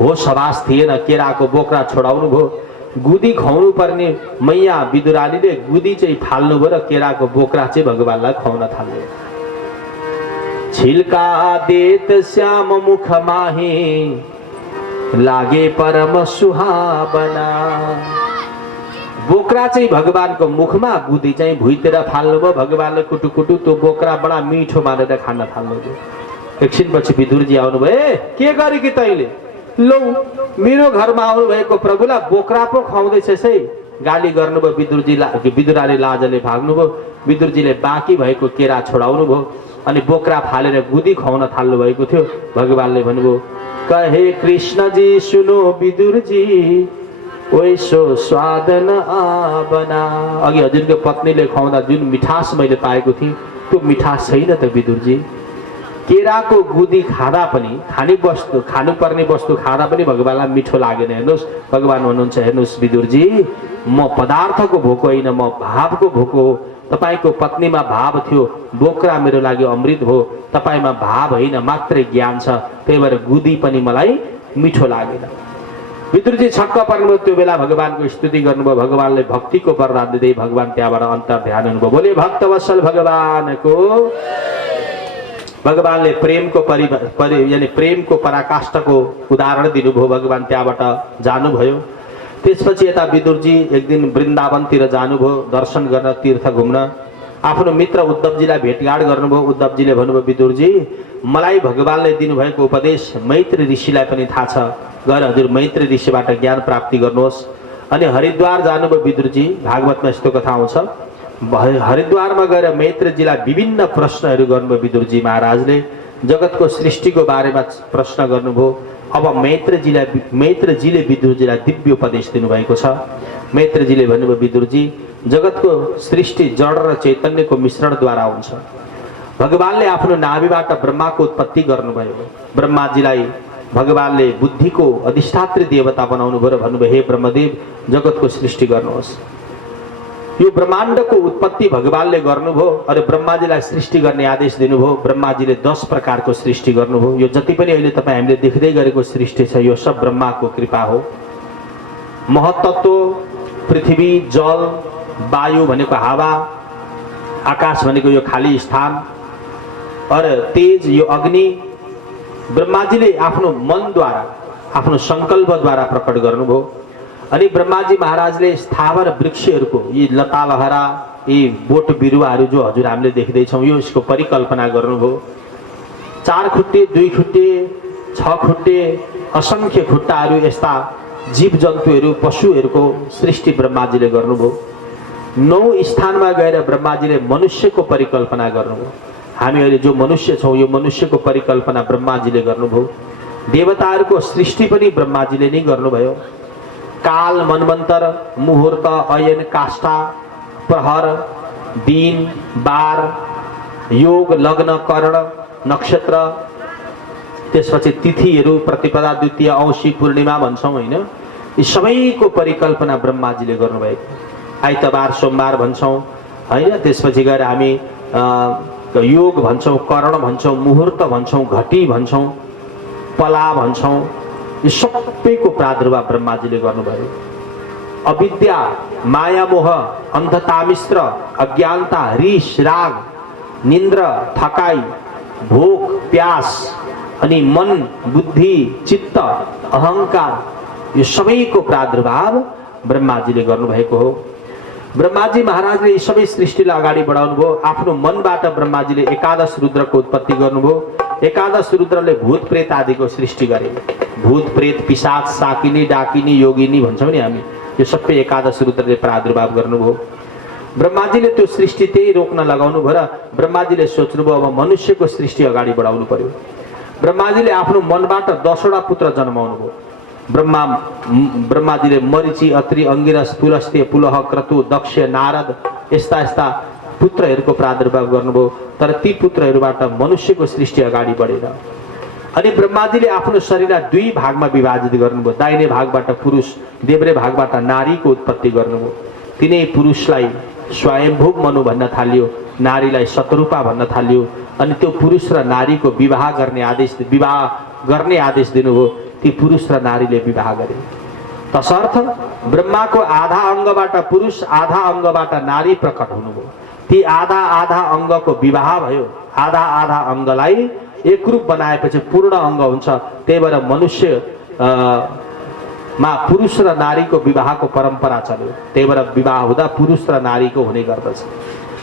होस हवास थिएन। केराको बोक्रा छोडाउनु भयो। गुदी खुवाउनु पर्ने मैया विदुरानीले गुदी चाहिँ फाल्नुभयो र केराको बोक्रा चाहिँ भगवानलाई खुवाउन थाल्यो। छिल्का देत श्याम मुख माही, लागे परम सुहावना। बोक्रा चाहिँ भगवानको मुखमा, गुदी चाहिँ भुइँतिर फाल्नुभयो। भगवानले कुटु कुटु त्यो बोक्रा बडा मिठो मानेर खान थाल्नुभयो। एकछिनपछि विदुरजी आउनुभयो। के गरे कि तैँले? लौ मेरो घरमा आउनु भएको प्रभुलाई बोक्रा पो खुवाउँदैछस् है। गाली गर्नुभयो विदुरजीलाई। विदुरानी लाजले भाग्नुभयो। विदुरजीले बाँकी भएको केरा छोडाउनु भयो अनि बोक्रा फालेर गुदी खुवाउन थाल्नु भएको थियो। भगवानले भन्नुभयो कहे कृष्णजी सुनो विदुरजी, ओइसो स्वाद न आबना। अघि हजुरको पत्नीले खुवाउँदा जुन मिठास मैले पाएको थिएँ त्यो मिठास छैन त विदुरजी। केराको गुदी खाँदा पनि, खानुपर्ने वस्तु खाँदा पनि भगवानलाई मिठो लागेन। हेर्नुहोस् भगवान भन्नुहुन्छ हेर्नुहोस् विदुरजी, म पदार्थको भोको होइन, म भावको भोको हो। तपाईको पत्नीमा भाव थियो, बोक्रा मेरो लागि अमृत हो। तपाईमा भाव होइन मात्रै ज्ञान छ, त्यही भएर गुदी पनि मलाई मिठो लागेन। विदुरजी छक्क पर्नुभयो। त्यो बेला भगवानको स्तुति गर्नुभयो। भगवानले भक्तिको वरदान दिँदै भगवान त्यहाँबाट अन्तर ध्यान हुनुभयो। बोले भक्तवत्सल भगवानको। भगवानले प्रेमको यानी प्रेमको पराकाष्ठको उदाहरण दिनुभयो। भगवान त्यहाँबाट जानुभयो। त्यसपछि यता विदुरजी एक दिन वृन्दावनतिर जानुभयो दर्शन गर्न, तीर्थ घुम्न। आफ्नो मित्र उद्धवजीलाई भेटघाट गर्नुभयो। उद्धवजीले भन्नुभयो विदुरजी, मलाई भगवानले दिनुभएको उपदेश मैत्री ऋषिलाई पनि थाहा छ, गएर हजुर मैत्री ऋषिबाट ज्ञान प्राप्ति गर्नुहोस्। अनि हरिद्वार जानुभयो विदुरजी। भागवतमा यस्तो कथा आउँछ। हरिद्वारमा गएर मैत्रीजीलाई विभिन्न प्रश्नहरू गर्नुभयो विदुरजी महाराजले। जगतको सृष्टिको बारेमा प्रश्न गर्नुभयो। अब मैत्रीजीले विदुरजीलाई दिव्य उपदेश दिनुभएको छ। मैत्रीजीले भन्नुभयो विदुरजी, जगतको सृष्टि जड र चैतन्यको मिश्रणद्वारा हुन्छ। भगवानले आफ्नो नाभिबाट ब्रह्माको उत्पत्ति गर्नुभयो। ब्रह्माजीलाई भगवानले बुद्धिको अधिष्ठात्री देवता बनाउनु भयो र भन्नुभयो, हे ब्रह्मदेव, जगतको सृष्टि गर्नुहोस्। यो ब्रह्माण्डको उत्पत्ति भगवानले गर्नुभयो। अनि ब्रह्माजीलाई सृष्टि गर्ने आदेश दिनुभयो। ब्रह्माजीले 10 प्रकारको सृष्टि गर्नुभयो। यो जति पनि अहिले तपाईँ हामीले देख्दै गरेको सृष्टि छ, यो सब ब्रह्माको कृपा हो। महत्त्व पृथ्वी, जल, वायु भनेको हावा, आकाश भनेको यो खाली स्थान, और तेज यो अग्नि ब्रह्माजीले आफ्नो मनद्वारा, आफ्नो सङ्कल्पद्वारा प्रकट गर्नुभयो। अनि ब्रह्माजी महाराजले स्थावर वृक्षहरूको यी लता लहरा, यी बोट बिरुवाहरू जो हजुर हामीले देख्दैछौँ, यो यसको परिकल्पना गर्नुभयो। 4 खुट्टे, 2 खुट्टे, 6 खुट्टे, असङ्ख्य खुट्टाहरू यस्ता जीव जन्तुहरू, पशुहरूको सृष्टि ब्रह्माजीले गर्नुभयो। 9 स्थानमा गएर ब्रह्माजीले मनुष्यको परिकल्पना गर्नुभयो। हामी अहिले जो मनुष्य छौँ, यो मनुष्यको परिकल्पना ब्रह्माजीले गर्नुभयो। देवताहरूको सृष्टि पनि ब्रह्माजीले नै गर्नुभयो। काल, मनमन्तर, मुहुर्त, अयन, काष्ठा, प्रहर, दिन, बार, योग, लग्न, कर्ण, नक्षत्र, त्यसपछि तिथिहरू, प्रतिपदा, द्वितीय, औँसी, पूर्णिमा भन्छौँ होइन, यी सबैको परिकल्पना ब्रह्माजीले गर्नुभएको। आइतबार, सोमबार भन्छौँ होइन, त्यसपछि गएर हामी योग भन्छौँ, कर्ण भन्छौँ, मुहुर्त भन्छौँ, घटी भन्छौँ, पला भन्छौँ, यो सबैको प्रादुर्भाव ब्रह्माजीले गर्नुभयो। अविद्या, माया, मोह, अन्धतामिश्र, अज्ञानता, रिस, राग, निन्द्र, थकाइ, भोक, प्यास, अनि मन, बुद्धि, चित्त, अहङ्कार, यो सबैको प्रादुर्भाव ब्रह्माजीले गर्नुभएको हो। ब्रह्माजी महाराजले यी सबै सृष्टिलाई अगाडि बढाउनु भयो। आफ्नो मनबाट ब्रह्माजीले 11 रुद्रको उत्पत्ति गर्नुभयो। 11 रुद्रले भूत प्रेत आदिको सृष्टि गरे। भूत प्रेत, पिशाच, साकिनी, डाकिनी, योगिनी भन्छौँ नि हामी, यो सबै 11 रुद्रले प्रादुर्भाव गर्नुभयो। ब्रह्माजीले त्यो सृष्टि त्यही रोक्न लगाउनु भयो र ब्रह्माजीले सोच्नुभयो अब मनुष्यको सृष्टि अगाडि बढाउनु पर्यो। ब्रह्माजीले आफ्नो मनबाट 10वटा पुत्र जन्माउनु भयो। ब्रह्माजीले मरिची, अत्रि, अंगिरस, पुलस्त्य, पुलह, क्रतु, दक्ष, नारद यस्ता यस्ता पुत्रहरूको प्रादुर्भाव गर्नुभयो। तर ती पुत्रहरूबाट मनुष्यको सृष्टि अगाडि बढेर अनि ब्रह्माजीले आफ्नो शरीरलाई 2 भागमा विभाजित गर्नुभयो। दाहिने भागबाट पुरुष, देब्रे भागबाट नारीको उत्पत्ति गर्नुभयो। तिनै पुरुषलाई स्वयंभू मनु भन्न थाल्यो, नारीलाई शतरूपा भन्न थाल्यो। अनि त्यो पुरुष र नारीको विवाह गर्ने आदेश दिनुभयो। ती पुरुष र नारीले विवाह गरे। तसर्थ ब्रह्माको आधा अङ्गबाट पुरुष, आधा अङ्गबाट नारी प्रकट हुनुभयो। ती आधा आधा अङ्गको विवाह भयो। आधा आधा अङ्गलाई एकरूप बनाएपछि पूर्ण अङ्ग हुन्छ। त्यही भएर मनुष्य मा पुरुष र नारीको विवाहको परम्परा चल्यो। त्यही भएर विवाह हुँदा पुरुष र नारीको हुने गर्दछ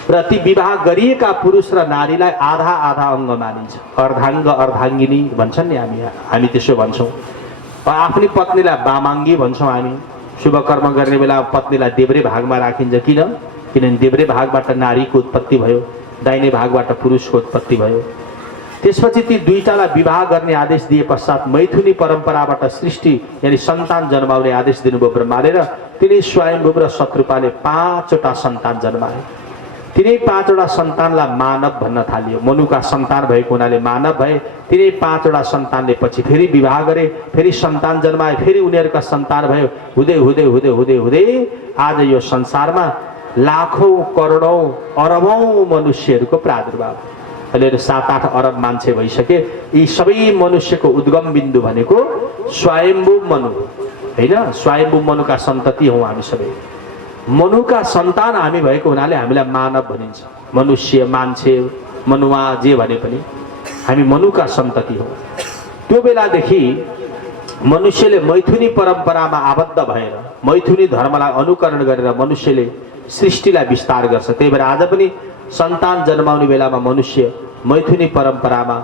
र ती विवाह गरिएका पुरुष र नारीलाई आधा आधा अङ्ग मानिन्छ। अर्धाङ्ग, अर्धाङ्गिनी भन्छन् नि हामी त्यसो भन्छौँ। आफ्नै पत्नीलाई वामाङ्गी भन्छौँ हामी। शुभ कर्म गर्ने बेला पत्नीलाई देब्रे भागमा राखिन्छ। किनभने देब्रे भागबाट नारीको उत्पत्ति भयो, दाहिने भागबाट पुरुषको उत्पत्ति भयो। त्यसपछि ती दुईटालाई विवाह गर्ने आदेश दिए पश्चात मैथुनी परम्पराबाट सृष्टि यानी सन्तान जन्माउने आदेश दिनुभयो ब्रह्माले र तिनै स्वयंभू र शत्रुपाले 5वटा सन्तान जन्माए। तिनै 5वटा सन्तानलाई मानव भन्न थालियो। मनुका सन्तान भएको हुनाले मानव भए। तिनै 5वटा सन्तानले पछि फेरि विवाह गरे, फेरि सन्तान जन्माए, फेरि उनीहरूका सन्तान भयो। हुँदै हुँदै हुँदै हुँदै हुँदै आज यो संसारमा लाखौं, करोडौं, अरबौं मनुष्यहरूको प्रादुर्भाव। अहिले 7-8 अरब मान्छे भइसके। यी सबै मनुष्यको उद्गम बिन्दु भनेको स्वयंभू मनु होइन। स्वयंभू मनुका सन्तति हौँ हामी सबै। मनुका सन्तान हामी भएको हुनाले हामीलाई मानव भनिन्छ। मनुष्य, मान्छे, मनुवा जे भने पनि हामी मनुका सन्तति हौँ। त्यो बेलादेखि मनुष्यले मैथुनी परम्परामा आबद्ध भएर मैथुनी धर्मलाई अनुकरण गरेर मनुष्यले सृष्टिलाई विस्तार गर्छ। त्यही भएर आज पनि सन्तान जन्माउने बेलामा मनुष्य मैथुनी परम्परामा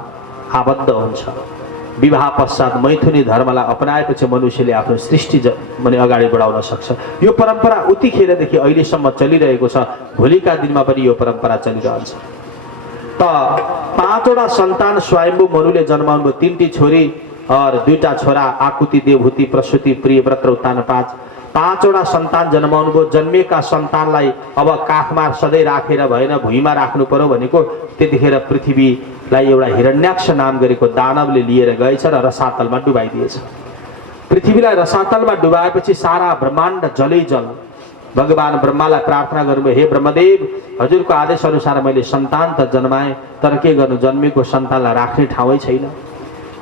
आबद्ध हुन्छ। विवाह पश्चात मैथुनी धर्मलाई अपनाएपछि मनुष्यले आफ्नो सृष्टि अगाडि बढाउन सक्छ। यो परम्परा उतिखेरदेखि अहिलेसम्म चलिरहेको छ। भोलिका दिनमा पनि यो परम्परा चलिरहन्छ। त 5वटा सन्तान स्वयंभू मनुले जन्माउनु भयो। 3टी छोरी और 2टा छोरा आकुति, देवहूति, प्रसूति, प्रियव्रत र उत्तानपाद। पाँचवटा सन्तान जन्माउनुभयो। जन्मिएका सन्तानलाई अब काखमा सधैँ राखेर भएन, भुइँमा राख्नु पर्यो भनेको त्यतिखेर पृथ्वीलाई एउटा हिरण्याक्ष नाम गरेको दानवले लिएर गएछ र रसातलमा डुबाइदिएछ। पृथ्वीलाई रसातलमा डुबाएपछि सारा ब्रह्माण्ड जलै जल। भगवान ब्रह्मालाई प्रार्थना गर्नुभयो, हे ब्रह्मदेव, हजुरको आदेश अनुसार मैले सन्तान त जन्माएँ, तर के गर्नु, जन्मेको सन्तानलाई राख्ने ठाउँै छैन।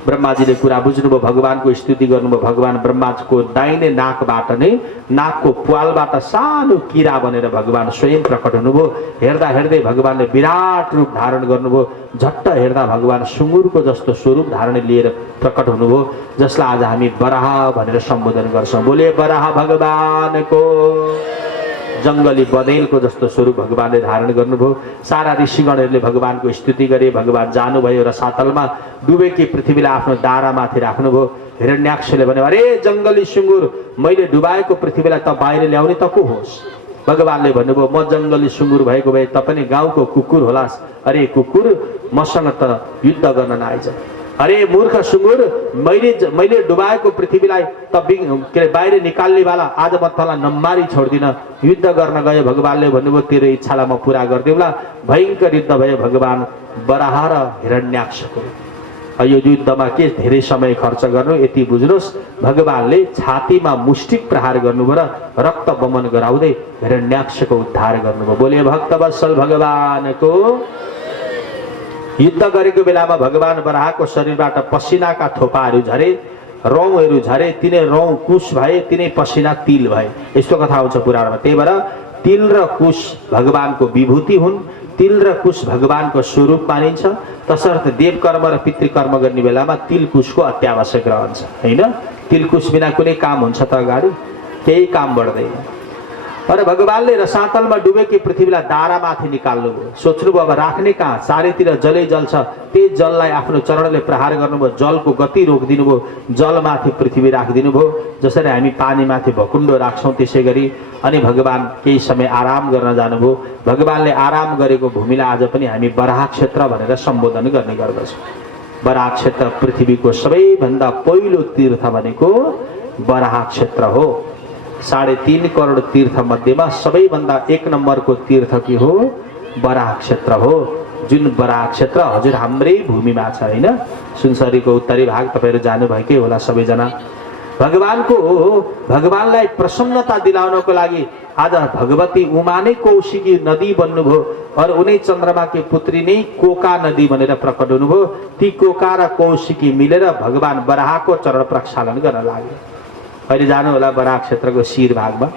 ब्रह्माजीले कुरा बुझ्नुभयो, भगवानको स्तुति गर्नुभयो। भगवान ब्रह्माजीको दाहिने नाकबाट नै, नाकको प्वालबाट सानो किरा बनेर भगवान स्वयं प्रकट हुनुभयो। हेर्दा हेर्दै भगवानले विराट रूप धारण गर्नुभयो। झट्ट हेर्दा भगवान सुँगुरको जस्तो स्वरूप धारण लिएर प्रकट हुनुभयो, जसलाई आज हामी बराह भनेर सम्बोधन गर्छौँ। बोले बराह भगवानको। जङ्गली बँदेलको जस्तो स्वरूप भगवानले धारण गर्नुभयो। सारा ऋषिगणहरूले भगवानको स्तुति गरे। भगवान जानुभयो रसातलमा, डुबेकी पृथ्वीलाई आफ्नो दारामाथि राख्नुभयो। हिरण्याक्षले भन्यो, अरे जङ्गली सुँगुर, मैले डुबाएको पृथ्वीलाई त बाहिर ल्याउने त को होस्? भगवानले भन्नुभयो, म जङ्गली सुँगुर भएको भए त पनि गाउँको कुकुर होलास्। अरे कुकुर, मसँग त युद्ध गर्न नआइज। अरे मूर्ख सुँगुर, मैले डुबाएको पृथ्वीलाई त के अरे बाहिर निकाल्नेवाला, आज म तँलाई नमारी छोड्दिन। युद्ध गर्न गयो। भगवानले भन्नुभयो, तेरो इच्छालाई म पुरा गरिदिउँला। भयङ्कर युद्ध भयो भगवान बराह र हिरण्याक्षको। यो युद्धमा के धेरै समय खर्च गर्नु, यति बुझ्नुहोस्, भगवानले छातीमा मुष्टिक प्रहार गर्नुभयो र रक्त बमन गराउँदै हिरण्याक्षको उद्धार गर्नुभयो। बोले भक्तवत्सल भगवानको। युद्ध गरेको बेलामा भगवान बराहको शरीरबाट पसिनाका थोपाहरू झरे, रौँहरू झरे, तिनै रौँ कुश भए, तिनै पसिना तिल भए। यस्तो कथा आउँछ पुराणमा। त्यही भएर तिल र कुश भगवानको विभूति हुन्। तिल र कुश भगवानको स्वरूप मानिन्छ। तसर्थ देवकर्म र पितृकर्म गर्ने बेलामा तिल कुशको अत्यावश्यक रहन्छ, होइन? तिल कुश बिना कुनै काम हुन्छ त अगाडि? केही काम बढ्दैन। तर भगवानले रसातलमा डुबेकी पृथ्वीलाई दारामाथि निकाल्नुभयो। सोच्नुभयो अब राख्ने कहाँ, चारैतिर जलै जल छ। त्यही जललाई आफ्नो चरणले प्रहार गर्नुभयो। जलको गति रोकिदिनुभयो। जलमाथि पृथ्वी राखिदिनुभयो। जसरी हामी पानीमाथि भकुण्डो राख्छौँ त्यसै गरी। अनि भगवान केही समय आराम गर्न जानुभयो। भगवानले आराम गरेको भूमिलाई आज पनि हामी बराह क्षेत्र भनेर सम्बोधन गर्ने गर्दछौँ। बराह क्षेत्र पृथ्वीको सबैभन्दा पहिलो तीर्थ भनेको बराह क्षेत्र हो। 3.5 करोड तीर्थ मध्येमा सबैभन्दा 1 नम्बरको तीर्थ के हो? बराह क्षेत्र हो। जुन बराह क्षेत्र हजुर हाम्रै भूमिमा छ, होइन? सुनसरीको उत्तरी भाग तपाईँहरू जानुभएकै होला सबैजना। भगवानलाई प्रसन्नता दिलाउनको लागि आज भगवती उमा नै कौशिकी नदी बन्नुभयो। और उनै चन्द्रमाकी पुत्री नै कोका नदी भनेर प्रकट हुनुभयो। ती कोका र कौशिकी मिलेर भगवान बराहको चरण प्रक्षालन गर्न लाग्यो। अहिले जानु होला बराह क्षेत्रको शिर भागमा।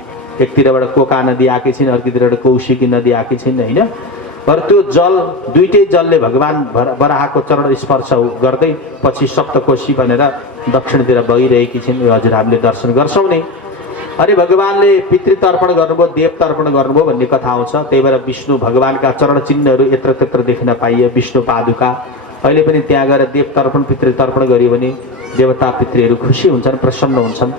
एकतिरबाट कोका नदी आएकी छिन्, अर्कोतिरबाट कौशिकी नदी आएकी छिन्, होइन? और त्यो जल, दुईटै जलले भगवान बराहको चरण स्पर्श गर्दै पछि सप्तकोशी भनेर दक्षिणतिर बगिरहेकी छिन्। हजुर हामीले दर्शन गर्छौँ नि। अरे भगवानले पितृतर्पण गर्नुभयो, देवतर्पण गर्नुभयो भन्ने कथा आउँछ। त्यही भएर विष्णु भगवानका चरण चिन्हहरू यत्र त्यत्र देख्न पाइए। विष्णु पादुका अहिले पनि त्यहाँ गएर देवतर्पण पितृतर्पण गरियो भने देवता पितृहरू खुसी हुन्छन्, प्रसन्न हुन्छन्।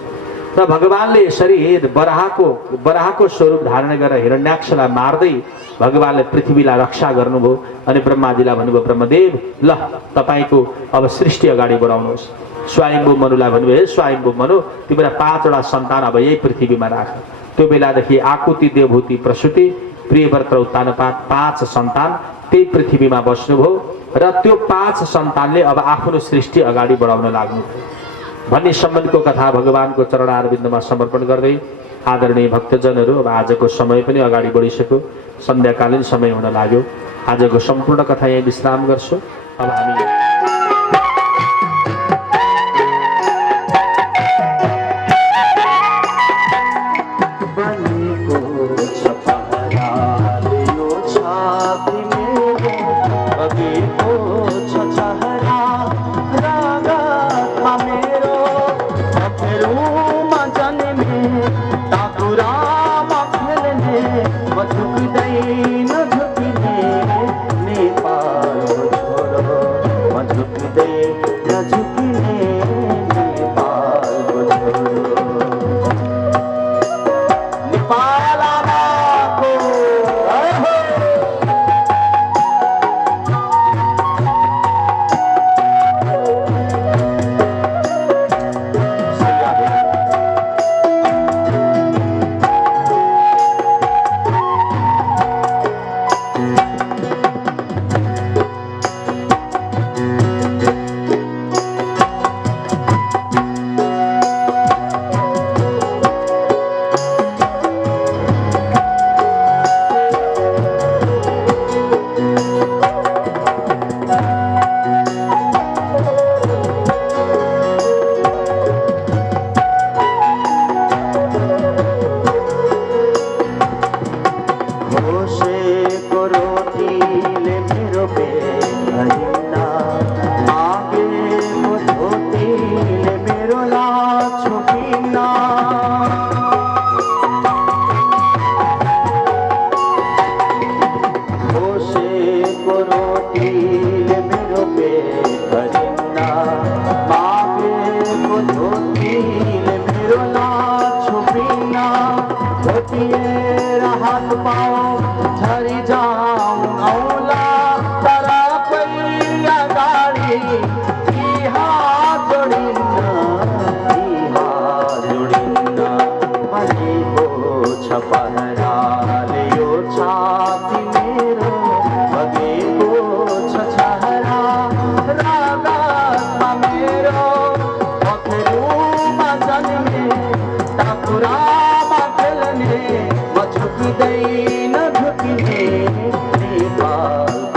र भगवानले यसरी बराहको स्वरूप धारण गरेर हिरण्याक्षलाई मार्दै भगवानले पृथ्वीलाई रक्षा गर्नुभयो। अनि ब्रह्माजीलाई भन्नुभयो, ब्रह्मदेव, ल तपाईँको अब सृष्टि अगाडि बढाउनुहोस्। स्वयम्भू मनुलाई भन्नुभयो, हे स्वयम्भू मनु, तिम्रो 5वटा सन्तान अब यही पृथ्वीमा राख। त्यो बेलादेखि आकुति, देवभूति, प्रसूति, प्रियव्रत र उत्तानपाद 5 सन्तान त्यही पृथ्वीमा बस्नुभयो। र त्यो 5 सन्तानले अब आफ्नो सृष्टि अगाडि बढाउन लाग्नुभयो भन्ने सम्बन्धको कथा भगवानको चरणारविन्दमा समर्पण गर्दै आदरणीय भक्तजनहरू, अब आजको समय पनि अगाडि बढिसक्यो, सन्ध्याकालीन समय हुन लाग्यो। आजको सम्पूर्ण कथा यही विश्राम गर्छु। अब हामी होशे को रोटीले मेरो पेट भरिना मागे को धोतीले मेरो लाज छुपिना होशे को रोटीले मेरो पेट भरिना मागे को धोतीले मेरो लाज छुपिना धोतिएर हात पाऊ झरी जाऊं औला तरा कोही अगाडि यी हात जोडिन्न भनेको छ पहराले यो छाती मेरो बगेको छ छहरा रागतमा मेरो पखेरुमा जन्मे टाकुरामा खेल्ने म झुकिँदैन झुकिने नेपालको